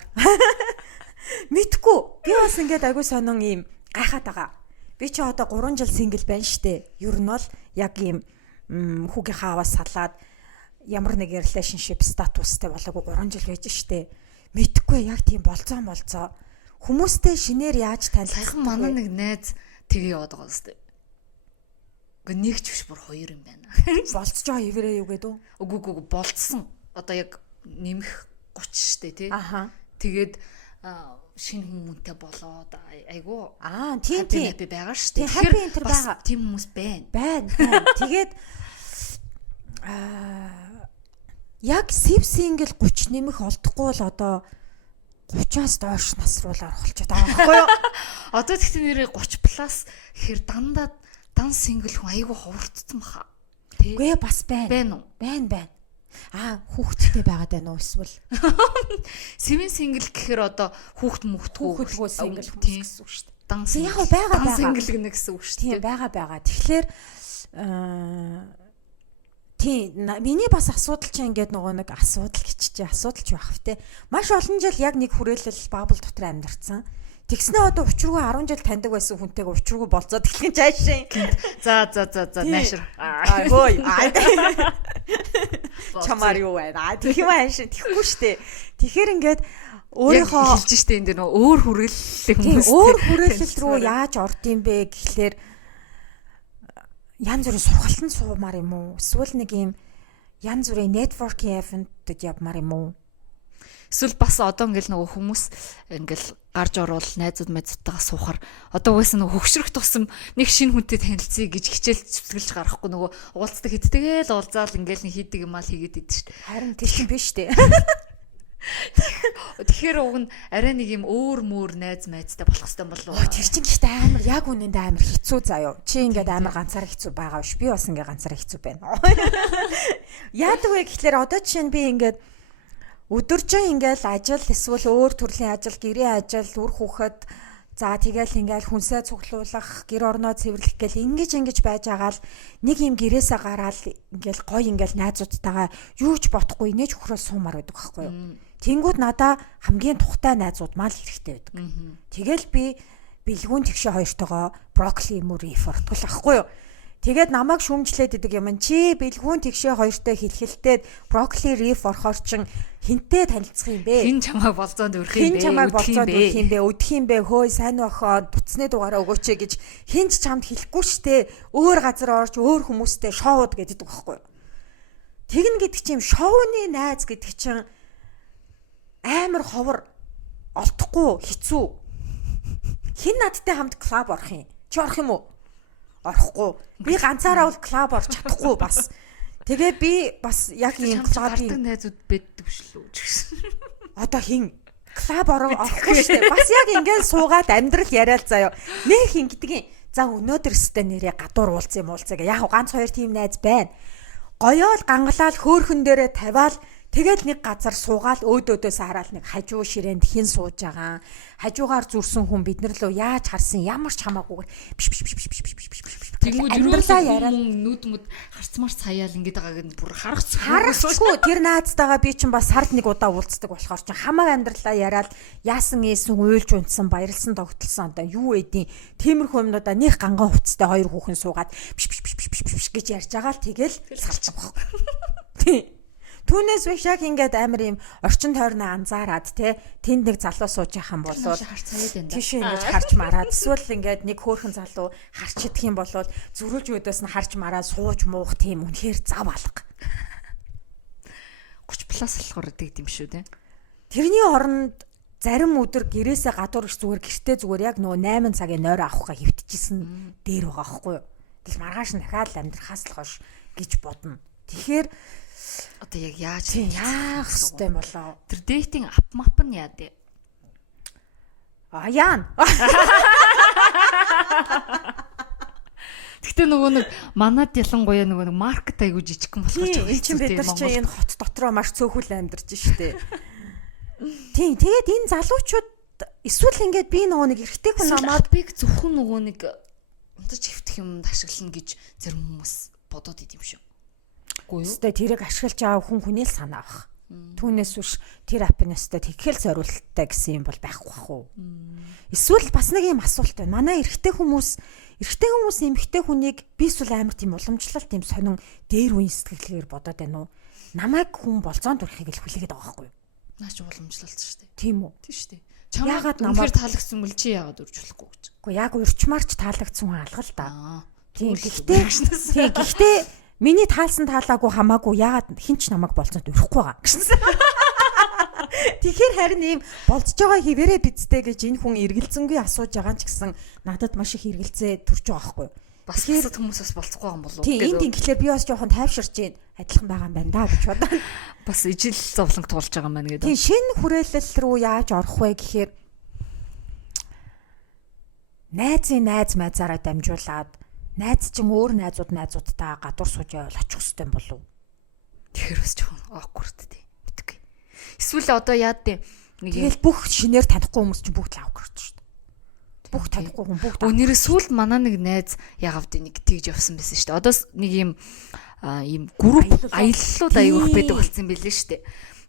мэдгүй би бас ингээд агүй сонин ийм гайхаад байгаа. Би чи одоо 3 жил сингл байна штэ. Ер нь бол яг ийм хүүгийн хааваас салаад ямар нэг relationship статустай болоогүй 3 жил байж штэ. Мэдгүй яг тийм болцоо хүмүүстэй шинээр яаж танилцах вэ? Манай нэг найз тэгээ яваад байгаа зү. Гэхдээ нэг ч биш бүр 2 юм байна. Болцож байгаа хэвээрээ юу гэдэг үү? Үгүй болцсон. Одоо яг нэмэх 30 штэ тий. Аха. Тэгээд шинэ хүмүүнтэй болоод айгу тийм байгаа штэ. Тэгэхээр бас тийм хүмүүс байна. Тэгээд яг сэв сингл 30 нэмэх олдохгүй бол одоо 30-аас доош насруулаар болчиход байгаа байхгүй юу? Одоо тэгтээ нэрээ 30 плюс гэхээр дандаа дан сингл хүн айгүй ховордсон баха. Үгүй бас байна. Байна уу? Байна. Хүүхдтэй байгаад байна уу эсвэл Seven single гэхээр одоо хүүхдгөө сингл хүмүүс гэсэн үг шүү дээ. Дан байгаа сингл гэнэ гэсэн үг шүү дээ. Тийм байгаа. Тэгэхээр миний бас асуудал чинь ингээд нөгөө нэг асуудал ч байх втэ. Маш олон жил яг нэг хүрээлэл бабл дотор амьдарсан. Тэгснэ одоо учиргүй 10 жил таньдаг байсан хүнтэйгээ учиргүй болцоод эхлэх чаашаа. За наашир. Хөөе. Чамаар юу байна? Тэгэх юм аашаа. Тэхгүй штэ. Тэгэхээр ингээд өөрийнхөө хэлж штэ энэ нөө өөр хүрээлэл хүмүүс. Өөр хүрээлэл рүү яаж орд юм бэ гэхлээр янз бүрийн сургалтанд суумаар юм уу? Эсвэл нэг юм янз бүрийн networking event-д явмаар юм уу? Эсвэл бас одоо ингээл нөгөө хүмүүс ингээл гарч орвол найзууд мэдтэйгээ суухаар одоо угаасаа нөгөө хөгшрөх тусам нэг шинэ хүнтэй танилцъя гэж хичээл зүтгэлж гарахгүй нөгөө уулздаг хиттэйгээл уулзаал ингээл нэг хийдэг юм аа хийгээд идэв шүү дээ. Харин тийм ч биш дээ. Тэгэхээр уг нь арай нэг юм өөр найз майзтай болох хэвээр болов уу? Тэр чинь гэхдээ амар яг үнэндээ амар хэцүү заяо. Чи ингээд амар ганцаараа хэцүү байгаа биш. Би бас ингээд ганцаараа хэцүү байна. Яадаг вэ гэхлээр одоо жишээ нь би ингээд өдөржин ингээл ажил эсвэл өөр төрлийн ажил, гэрээ ажил, үр хүүхэд за тэгэл ингээл хүнсээ цуглуулах, гэр орноо цэвэрлэх гэл ингэж байж байгаа л нэг юм гэрээсээ гараад ингээл гой ингээл найзуудтайгаа юу ч бодохгүй нэж хөрөө суумаар байдаг байхгүй юу. Тэнгүүд надаа хамгийн тухтай найзууд мал хэрэгтэй байдаг. Тэгэл би бэлгүүн тэгшээ хоёртойгоо брокколи мөр рефортгол ахгүй юу. Тэгээд намайг шүүмжлээд идэг юм чи бэлгүүн тэгшээ хоёртой хэлхэлтээд брокколи риф орохоор чин хинтээ танилцах юм бэ? Хин чамайг болзоонд өрөх юм бэ? Хин чамайг болзоонд өрөх юм бэ? Өдөх юм бэ? Хөөе сайн охоо дуцны дугаараа өгөөч гэж хинч чамд хэлэхгүй штэ. Өөр газар орж өөр хүмүүстэй шоуд гэдэг байхгүй юу? Тэгнэ гэдэг чинь шоуны найз гэдэг чинь амар ховор олдохгүй хэцүү. Хин надтай хамт клуб орох юм? Чи орох юм уу? Орохгүй. Би ганцаараа бол клуб орж чадахгүй бас. Тэгээ би бас яг ийм клубын найзууд байддаг шүү дээ. Одоо хин клуб орохгүй шүү дээ. Бас яг ингээл суугаад амьдрал яриад заяа. Нэг хин гэдгийг за өнөөдөр өстө нэрээ гадуур уулзсан гэ. Яг ганц хоёр тийм найз байна. Гоёол гангалал хөөхөн дээрээ тавиал тэгэл нэг газар суугаал өөдөөдөөс хараал нэг хажуу ширээнд хин сууж байгаа. Хажуугаар зүрсэн хүн биднэр лөө яаж харсан ямар ч хамаагүйгээр Тэгмүүд юурлаа яриад нүд мүд харцмаар цаяал ингэж байгааг нь бүр харахгүй тэр наацтайгаа би чинь бас сард нэг удаа уулздаг болохоор чинь хамаг амьдралаа яриад яасан ийсэн уйлж унтсан баярлсан тогтолсон одоо юу эдийн тиймэрхүү юмнуудаа нэг ганган хувцастай хоёр хүүхэн суугаад гэж ярьж байгаа л тэгэл салчих واخ. Тийм. Түүнээс биш яг ингээд амар юм орчин тойрноо анзаараад тэнд нэг залуу сууж яхан болвол тийш ингэж харж мараад эсвэл ингээд нэг хөөрхөн залуу харч идэх юм бол зөрүүлж өдөөс нь харж мараад сууж муух тийм үнэхээр зав алга. 30 плюс болохоор тэгд юм шүү те. Тэрний оронд зарим өдөр гэрээсээ гадуур зүгээр гэртээ зүгээр яг нөгөө 8 цагийн нойроо авахгаа хөвтчихсэн дээр байгаа байхгүй юу. Тэгэл маргааш нь дахиад амьдрахаас л хойш гэж бодно. Тэгэхээр одоо яг яаж яах хэвтэй болоо. Тэр дейтинг ап мап нь яа дээ. Яан. Гэтэ нөгөө нэг манад ялангуяа нөгөө нэг маркет айгуу жижигхэн болохоор ч бид нар чи энэ хот дотроо маш цөөхөл амьдарч штэ. Тийм тэгээд энэ залуучууд эсвэл ингээд би нөгөө нэг эрэгтэй хүн намаад биг зөвхөн нөгөө нэг унтаж хөвтөх юмд ашиглана гэж зарим хүмүүс бодоод идэв юм шүү. Өстэй тэрийг ашиглаж байгаа хүн хүнээ л санаа авах. Түүнээс биш тэр апнастай тэгхэл зориулттай гэсэн юм бол байхгүй бах уу. Эсвэл бас нэг юм асуулт байна. Манай эрэгтэй хүмүүс эмэгтэй хүнийг би эсвэл амар тийм уламжлалт тийм сонин дээр үн сэтгэлгээр бодоод байна уу? Намайг хүн болзоонд өрөхийг л хүлээгээд байгаа байхгүй юу? Наач уламжлалт шүү дээ. Тийм үү? Тийм шүү дээ. Чамайг намайг таалагдсан мөл чи яагаад үржүүлэхгүй гэж. Уу яг урчмаарч таалагдсан хүн алга л да. Тийм гэхдээ миний таалсан таалаагүй хамаагүй яагаад хинч намайг болцоод өрөхгүй байгаа гэсэн. Тэгэхээр харин ийм болцож байгаа хിവэрэ бидтэй гэж энэ хүн эргэлзэнгүй асууж байгаа ч гэсэн надад маш их эргэлзээ төрж байгаа байхгүй юу. бас бусад хүмүүс бас болцохгүй юм болов уу? Тийм энд ингээхээр би бас жоохон тайвширч जैन адилхан байгаа юм байна да гэж бодоо. Бас ижил зовлонг туулж байгаа юм байна гэдэг. Тийм шинэ хүрээлэл рүү яаж орох вэ гэхээр найз майзаараа дамжуулаад найз чинь өөр найзуудтай гадуур сууж явал очих хэрэгтэй юм болов уу? Тэгэхээр бас жоохон awkward тий. Мэдгүй. Эсвэл одоо яад тийм нэг тэгэл бүх шинээр танихгүй хүмүүс чинь бүгд лав гэрч шүү дээ. Бүх танихгүй хүн бүгд. Өнөөдөр сүүлд манай нэг найз ягавд нэг тэгж явсан байсан шүү дээ. Одоо нэг ийм групп аяллууд аяг өгөх байдаг болсон байлээ шүү дээ.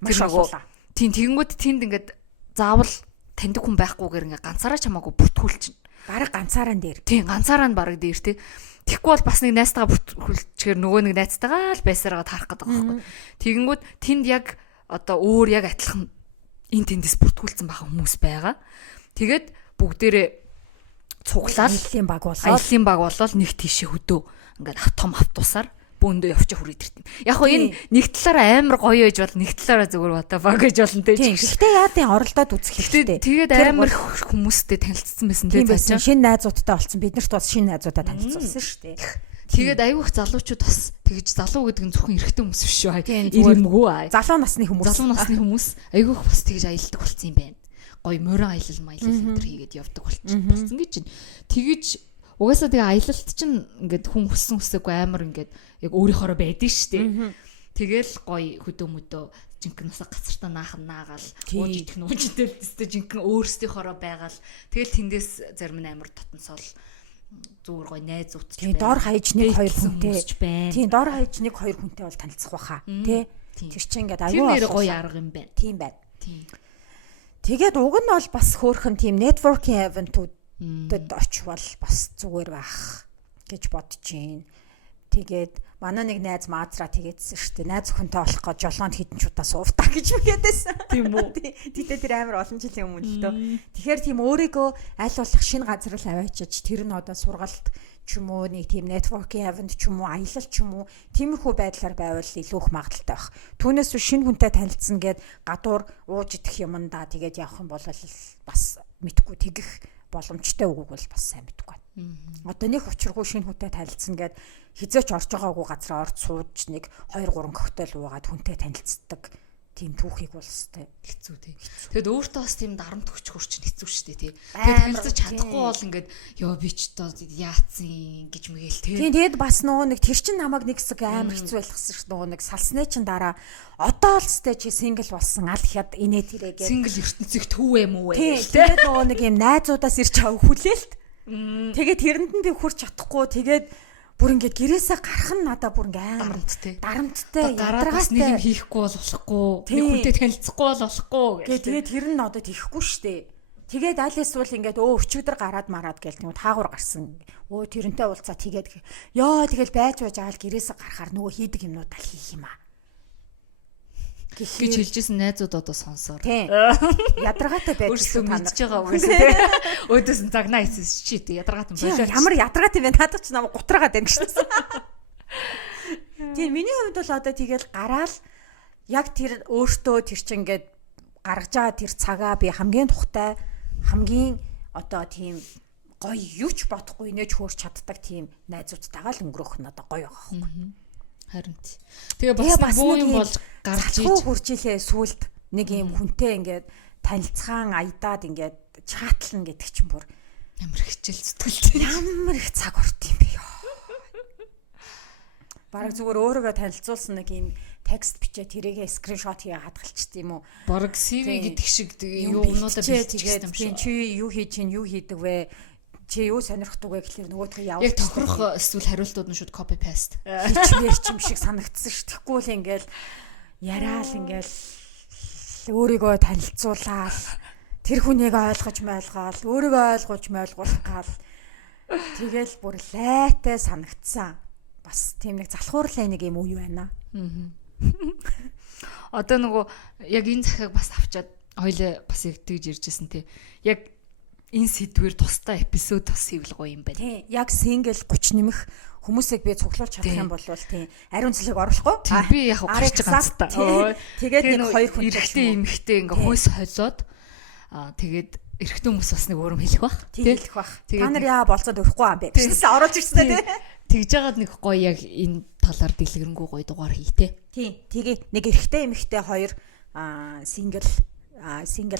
Тэр нөгөө тийм тэгэнгүүт тэнд ингээд заавал таньдаг хүн байхгүйгээр ингээд ганцаараа чамаагүй бүртгүүлчихнэ. Бараг ганцаараа дээр. Тийм ганцаараа нь бараг дээр тий. Тэгэхгүй бол бас нэг найзтайгаа бүртгүүлчихээр нөгөө нэг найзтайгаа л байсараа таарах гэдэг байхгүй. Тэгэнгүүт тэнд яг одоо өөр яг адилхан эн тэндээс бүртгүүлсэн байгаа хүмүүс байгаа. Тэгээд бүгдээрээ цуглаад аяллаа баг болол нэг тийшээ хөдөө ингээд том автобусаар бөөндөө явчих хүрээд ирт юм. Яг хоо энэ нэг талаараа амар гоё байж бол нэг талаараа зүгээр бата баг гэж болно те. Гэхдээ яадын оролдоод үзэх хэрэгтэй. Тэгээд амар хүмүүстэй танилцсан байсан те. Шинэ найзуудтай болсон. Бид нарт бас шинэ найзуудаа танилцуулсан шүү дээ. Тэгээд аюух залуучууд бас тэгж залуу гэдэг нь зөвхөн эрэгтэй хүмүүс биш шүү. Ирэмгүй. Залуу насны хүмүүс аюух бас тэгж аялдаг болсон юм байна. Гоё морин аялал энэ хийгээд явдаг болсон гэж чинь. Тэгж угаасаа тэгээ аялалт чинь ингээд хүн хүссэн хүсээгүй амар ингээд яг өөрийнхоороо байдэн штэ. Тэгэл гоё хөдөө мөдөө жинхэнэ усаа гацартаа наагаал ууж идэх нуужтэй л тест жинхэнэ өөрсдийнхоороо байгаал тэгэл тэндээс зарим нь амар тотонсол зүгээр гоё найзууд ч байна. Дор хаяж нэг хоёр хүнтэй байна. Тийм дор хаяж нэг хоёр хүнтэй бол танилцах баха тий. Тэр чинь ингээд аюу гоё арга юм байна. Тийм байна. Тийм. Тэгээд уг нь бол бас хөөрхөн тийм networking event-уудад очивол бас зүгээр байх гэж бодож байна. Тэгээд манай нэг найз маазраа тэгээдсэн шүү дээ. Найз охинтой болох гэж жолоонд хідэн чудаа сууфтаа гэж үгээдсэн. Тийм үү. Тэгтээ тэр амар олон жилийн өмнө л дөө. Тэгэхээр тийм өөрийгөө аль болох шинэ газар л аваачиж тэр нь одоо сургалт ч юм уу нэг тийм networking event ч юм уу аялал ч юм уу тиймэрхүү байдлаар байвал илүү их магадaltaй байх. Түүнээс шинэ хүнтэй танилцсан гээд гадуур ууж идэх юмдаа тэгээд явах юм бол бас мэдгүй тэгэх боломжтой үгүйг бол бас сайн мэдгүй байна. Одоо нэг учиргүй шинэ хүнтэй танилцсан гээд хизээч орж байгаагүй газараа орж сууж нэг 2 3 коктейл уугаад хүнтэй танилцдаг тийм түүхийг бол өстэй хэцүү тий. Тэгэд өөртөө бас тийм дарамт өгчхөр чинь хэцүү шүү дээ тий. Тэгээд танилцаж чадахгүй бол ингээд ёо би ч одоо яатсан гэж мэгэл тий. Тэгээд бас нөгөө нэг тэр чин намайг нэг хэсэг амар хэцүү байлгасан шүү нөгөө нэг салсны чин дараа одоо л өстэй чи сингл болсон аль хяд инээ тэрээгээ сингл ертөнцийг төв юм уу тий. Тэгээд нөгөө нэг юм найзуудаас ирж авах хүлээлт. Тэгээд тэрэнд нь би хүрч чадахгүй тэгээд бүр ингээд гэрээсээ гарах нь надаа бүр ингээд дарамттай ядаргаас нэг юм хийхгүй бол болохгүй нэг хүнтэй танилцахгүй бол болохгүй гэх. Тэгээд тэр нь одоо тийхгүй штэ. Тэгээд аль эсвэл ингээд өчигдөр гараад мараад гээл нэг таагуур гарсан. Тэрнтэй уулзаа тэгээд ёо тэгэл байж агаал гэрээсээ гарахаар нөгөө хийдэг юмнууд аль хийх юм аа гэж хэлжсэн найзууд одоо сонсоор. Тийм. Ядаргаатай байж та нар мэдж байгаа үгүйс тийм. Өөдөөс нь загнаа хийсэн чи тийм ядаргаатай болоо. Ямар ядаргаатай вэ? Надад ч намайг гутраагаад байна гэсэн. Тийм миний хувьд бол одоо тэгэл гараал яг тэр өөртөө тэр чинь ингээд гаргаж байгаа тэр цагаа би хамгийн тухтай хамгийн одоо тийм гоё юу ч бодохгүй нэж хөөрч чаддаг тийм найзуудтайгаа л өнгөрөх нь одоо гоё байгаа байхгүй. Харин тэгээ бас буу юм бол гарч иж хурж илээ сүлд нэг юм хүнтэй ингээд танилцгаан аядаад ингээд чатлна гэдэг чинь бүр ямар хичээл зүтгэлтэй ямар их цаг орт юм бэ ёо. Бараг зүгээр өөрийгөө танилцуулсан нэг юм текст бичээ тэрийгээ скриншот хийе хадгалчт юм уу. Бараг CV гэдэг шиг юунуудаа биччихсэн юм шиг. Чи юу хийж чинь юу хийдэг вэ? Чи юу сонирхдаг вэ гэхэлэр нөгөөдхөө явуулж. Яг тохирох эсвэл хариултууд нь шууд copy paste. Хичмээр юм шиг санагдсан ш. Тэгэхгүй л ингээл яриал ингээл өөрийгөө танилцуулаад тэр хүнийг ойлгож ойлгоол, өөрийгөө ойлгуулж ойлгуулгаал. Тэгэл бүр лайтай санагдсан. Бас тийм нэг залхуурлаа нэг юм уу байна. Одоо нөгөө яг энэ захиаг бас авчаад хоёлаа бас яг тэгж иржсэн тий. Яг энэ сэдвэр тустай эпизод бас хийвэл гоё юм байна. Тийм. Яг сингл 30 нэмэх хүмүүсийг би цуглуулж чадах юм бол тийм ариун цэлэг оруулахгүй. Би яг гарч ганцтай. Тэгээд нэг хоёр хүн эрэгтэй эмэгтэй ингээ хөөс холиод тэгээд эрэгтэй хүмүүс бас нэг урам хэлэх бах. Хэлэх бах. Та нар яа болцоод өрөхгүй юм бэ? Бизнес ороод ирсэн тий. Тэгж жагаад нэг гоё яг энэ талаар дэлгэрэнгүй гоё дугаар хий те. Тий. Тэгээ нэг эрэгтэй эмэгтэй хоёр single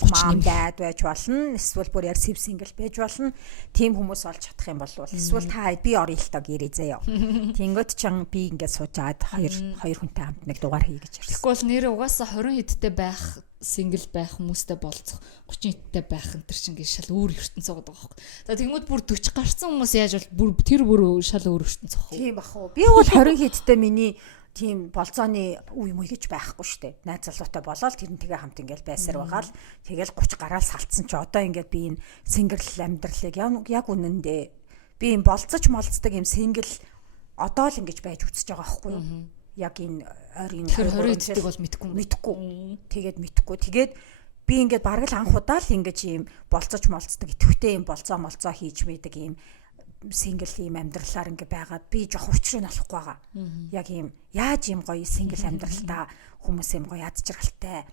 mom dad байж болно. Эсвэл бүр яг single байж болно. Тим хүмүүс олж чадах юм бол эсвэл та би орё л тоо гэрээ заяа. Тэнгөт чан би ингээд суужаад хоёр хүнтэй хамт нэг дугаар хий гэж ярьсан. Тэгвэл нэр угаасаа 20 хэдтэй байх single байх хүмүүстэй болцох 30 хэдтэй байх энэ төр чинь ингээд шал өөр ертөнц байгаа байхгүй. За тэгмүүд бүр 40 гарсан хүмүүс яаж бол бүр шал өөр ертөнц байгаа. Тийм бах уу. Би бол 20 хэдтэй миний тийм болцооны үе мөй гэж байхгүй штэ. Найз залуутай болоод тэрнтэйгээ хамт ингээл байсаар байгаа л тэгэл 30 гараал салцсан чи одоо ингээд би энэ single амьдралыг яг үнэндээ би энэ болцож молцдаг юм single одоо л ингэж байж үтсэж байгаа байхгүй юу? Яг энэ ойрын 20 хэдтэй бол мэдхгүй. Тэгээд би ингээд бараг л анх удаа л ингэж ийм болцож молцдаг идэвхтэй ийм болцоо хийж мэдэг ийм single ийм амьдралаар ингээ байгаад би жоох учрыг олохгүй байгаа. Яг ийм яаж ийм гоё single амьдралтай хүмүүс ийм гоё яд жаргалтай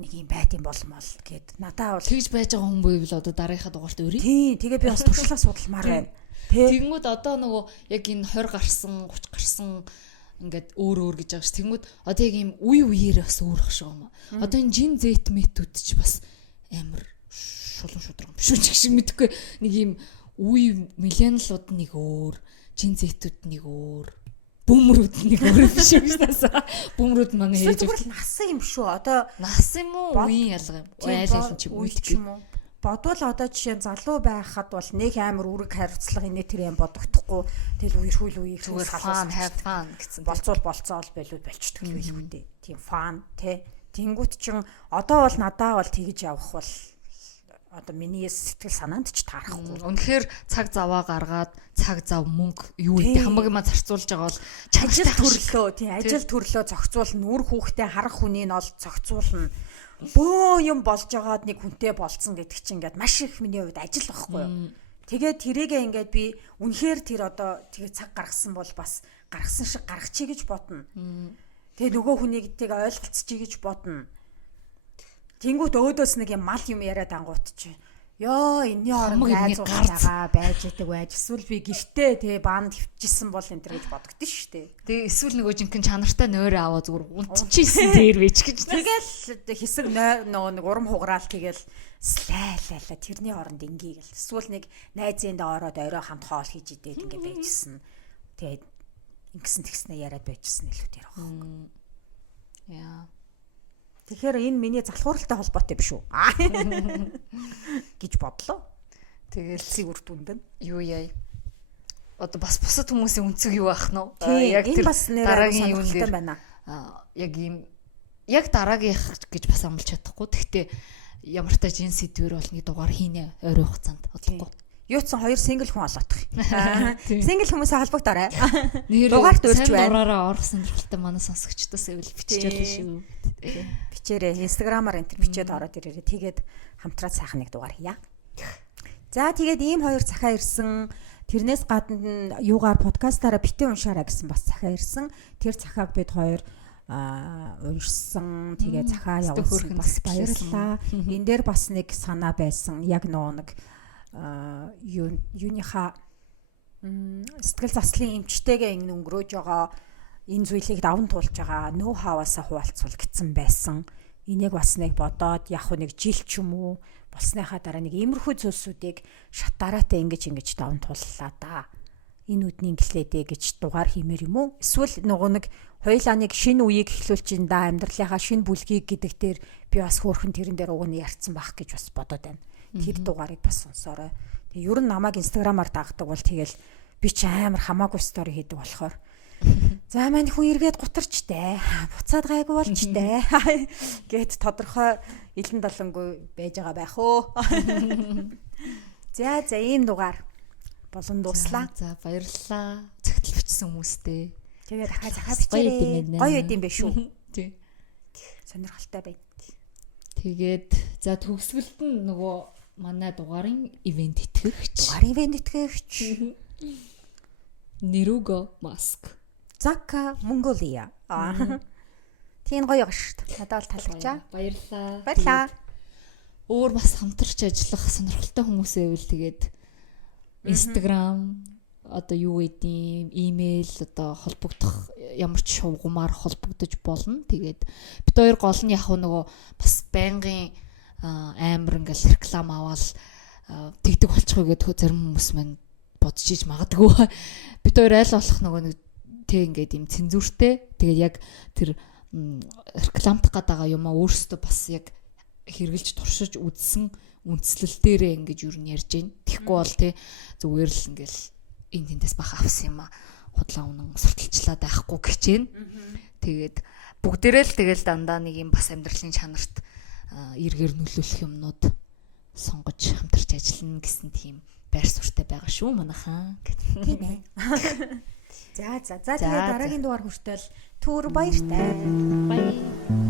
нэг юм байт юм болмол гэд надаа бол тэгж байж байгаа хүн байвал одоо дараагийнхаа дугаарт өрий. Тийм тэгээ би бас туршлага судалмаар байна. Тэгмүүд одоо нөгөө яг энэ 20 гарсан 30 гарсан ингээд өөр гэж байгаа ш. Тэгмүүд одоо яг ийм үеэрээ бас өөр ах шиг юм. Одоо энэ жин зэт метүүд ч бас амар шулуун шудраг биш үү шиг мэдхгүй нэг ийм үе миллениалууд нэг өөр, жин зэтүүд нэг өөр, бүүмрүүд нэг өөр биш үү гэсэн. Бүүмрүүд манай ээж зүгээр насан юм шүү. Одоо нас юм уу? Үеийн ялгаа юм. Айл ч юм уу? Бодвол одоо жишээ нь залуу байхад бол нэг амар үүрэг хариуцлага инээ тэр юм бодогдохгүй. Тэгэл үерхүүл үеийг зүгээр фан гэсэн. Болцоол байлууд болчдөг л байлгүй дээ. Тийм фан те. Тэнгүүт чин одоо бол надаа бол тэгж явах бол одоо миний сэтгэл санаанд ч таарахгүй. Үнэхээр цаг заваа гаргаад цаг зав мөнгө юу гэдэг хамаг юм зарцуулж байгаа бол ажил төрлөө зохицуулна, үр хүүхдээ харах хүнийг ол зохицуулна. Бөө юм болж байгаад нэг хүнтэй болцсон гэдэг чинь ингээд маш их миний хувьд ажил байхгүй юу. Тэгээд тэрийгээ ингээд би үнэхээр тэр одоо тэгээ цаг гаргасан бол бас гаргасан шиг гаргачих гэж бодно. Тэгээ нөгөө хүнийг тийг ойлголцчих гэж бодно. Тэнгүүт өөдөөс нэг юм мал юм яриад ангуут чи. Йоо энэний орон найзуугаа байж байдаг эсвэл би гэртээ тий баанд хөвчихсэн бол энэ төр гэж бодогдсон шүү дээ. Тэгээ эсвэл нөгөө жинхэнэ чанартай нойроо аваа зүгээр унтчихсэн дээр байж гэж. Тэгэл хэсэг нөгөө нэг урам хугараал тэгэл слайлаа тэрний оронд ингээгээл. Эсвэл нэг найзын дэ ороод орой хамт хоол хийж идээд ингээ байжсэн. Тэгээд ингэсэн тэгснэ яриад байжсэн илүү тэр баг. Яа. Тэгэхээр энэ миний залхууралтай холбоотой биш үү? гэж бодлоо. Тэгэл сигүр дүндэн. Юу яа. Одоо бас бусад хүмүүсийн үнцэг юу ах нь яг тэр дараагийн юм дээр байна. Яг ийм яг дараагийнх гэж бас амлаж чадахгүй. Гэхдээ ямар та жин сэдвэр бол нэг дугаар хийнэ ойрын хугацаанд бодлоо. Юуцсан хоёр single хүн олоодох. Single хүмүүсээ холбогдоорой. Дугаарт урьж байна. Дураараа орох сонирхолтой манай сонсогчдоос ивэл биччихэл шүү. Бичээрэй. Instagram-аар энэ бичээд ороод ирээрэй. Тэгээд хамтраад сайхан нэг дугаар хийя. За тэгээд ийм хоёр цахаа ирсэн. Тэрнээс гадна юугаар подкастаараа битээ уншаараа гэсэн бас цахаа ирсэн. Тэр цахааг бид хоёр уншсан. Тэгээд цахаа явуулсан бас баярлалаа. Энэ дээр бас нэг санаа байсан. Яг нэг юуныхаа сэтгэл заслын эмчтэйгээ ингэ өнгөрөөж байгаа энэ зүйлийг даван туулж байгаа ноу хаваасаа хуваалцвал гэсэн байсан. Энийг бас нэг бодоод яг нэг жил ч юм уу болсныхаа дараа нэг иймэрхүү зүйлсүүдийг шатаараатай ингэж даван тууллаа да. Энэ үдний гэлээдэ гэж дугаар хиймээр юм уу? Эсвэл нөгөө нэг хоёулаа нэг шинэ үеийг эхлүүлж ин да амьдралынхаа шинэ бүлгийг гэдэг дээр би бас хөөрхөн тэрэн дээр уг нь ярьсан байх гэж бас бодоод байна. Тэр дугаарыг бас сонсоорой. Тэгээ ер нь намайг инстаграмаар дагдаг бол тэгэл би ч амар хамаагүй стори хийдэг болохоор. За мань хүн эргээд гутарчтэй. Буцаад гайгүй болчтэй. Гэт тодорхой илэн долонгүй байж байгаа байх өө. За ийм дугаар болон дуслаа. За баярлалаа. Цагтл бичсэн хүмүүстээ. Тэгээд захаа бичээрэй. Гоё идэм бэ шүү. Тий. Сонирхолтой байна. Тэгээд за төгсгөлд нь нөгөө манай дугаарын ивент итгэгч. Неруго Маск. Зака Монголия. Тийм гоё шүү дээ. Надад бол таалагдчаа. Баярлалаа. Баярлалаа. өөр бас хамтарч ажиллах сонирхолтой хүмүүс байвал тэгээд Instagram одоо юу гэдэг имэйл одоо холбогдох ямар ч шугамар холбогдож болно. Тэгээд бид хоёр гол нь яг нөгөө бас байнгын амар ингээл реклам аваад тэгдэг болчихгүй гэдэг зарим хүмүүс маань бодож иж магадгүй. Бид хоёр айл болох нөгөө нэг тэг ингээд юм цензуртэй. Тэгээд яг тэр рекламдах гэдэг юмаа өөрсдөө бас яг хэрглэж туршиж үзсэн үндслэл дээрээ ингэж юу н ярьж байна. Тэгэхгүй бол тий зүгээр л ингээл энэ тэндээс бах авсан юм а худлаа унан сурталчлаад байхгүй гэж байна. Тэгээд бүгдээрээ л тэгэл дандаа нэг юм бас амьдралын чанарт эргээр нөлөөлөх юмнууд сонгож хамтарч ажиллана гэсэн тийм байр суурьтай байгаа шүү манайхаа. Тийм ээ. За тэгээд дараагийн дугаар хүртэл түр баяртай. Баяр.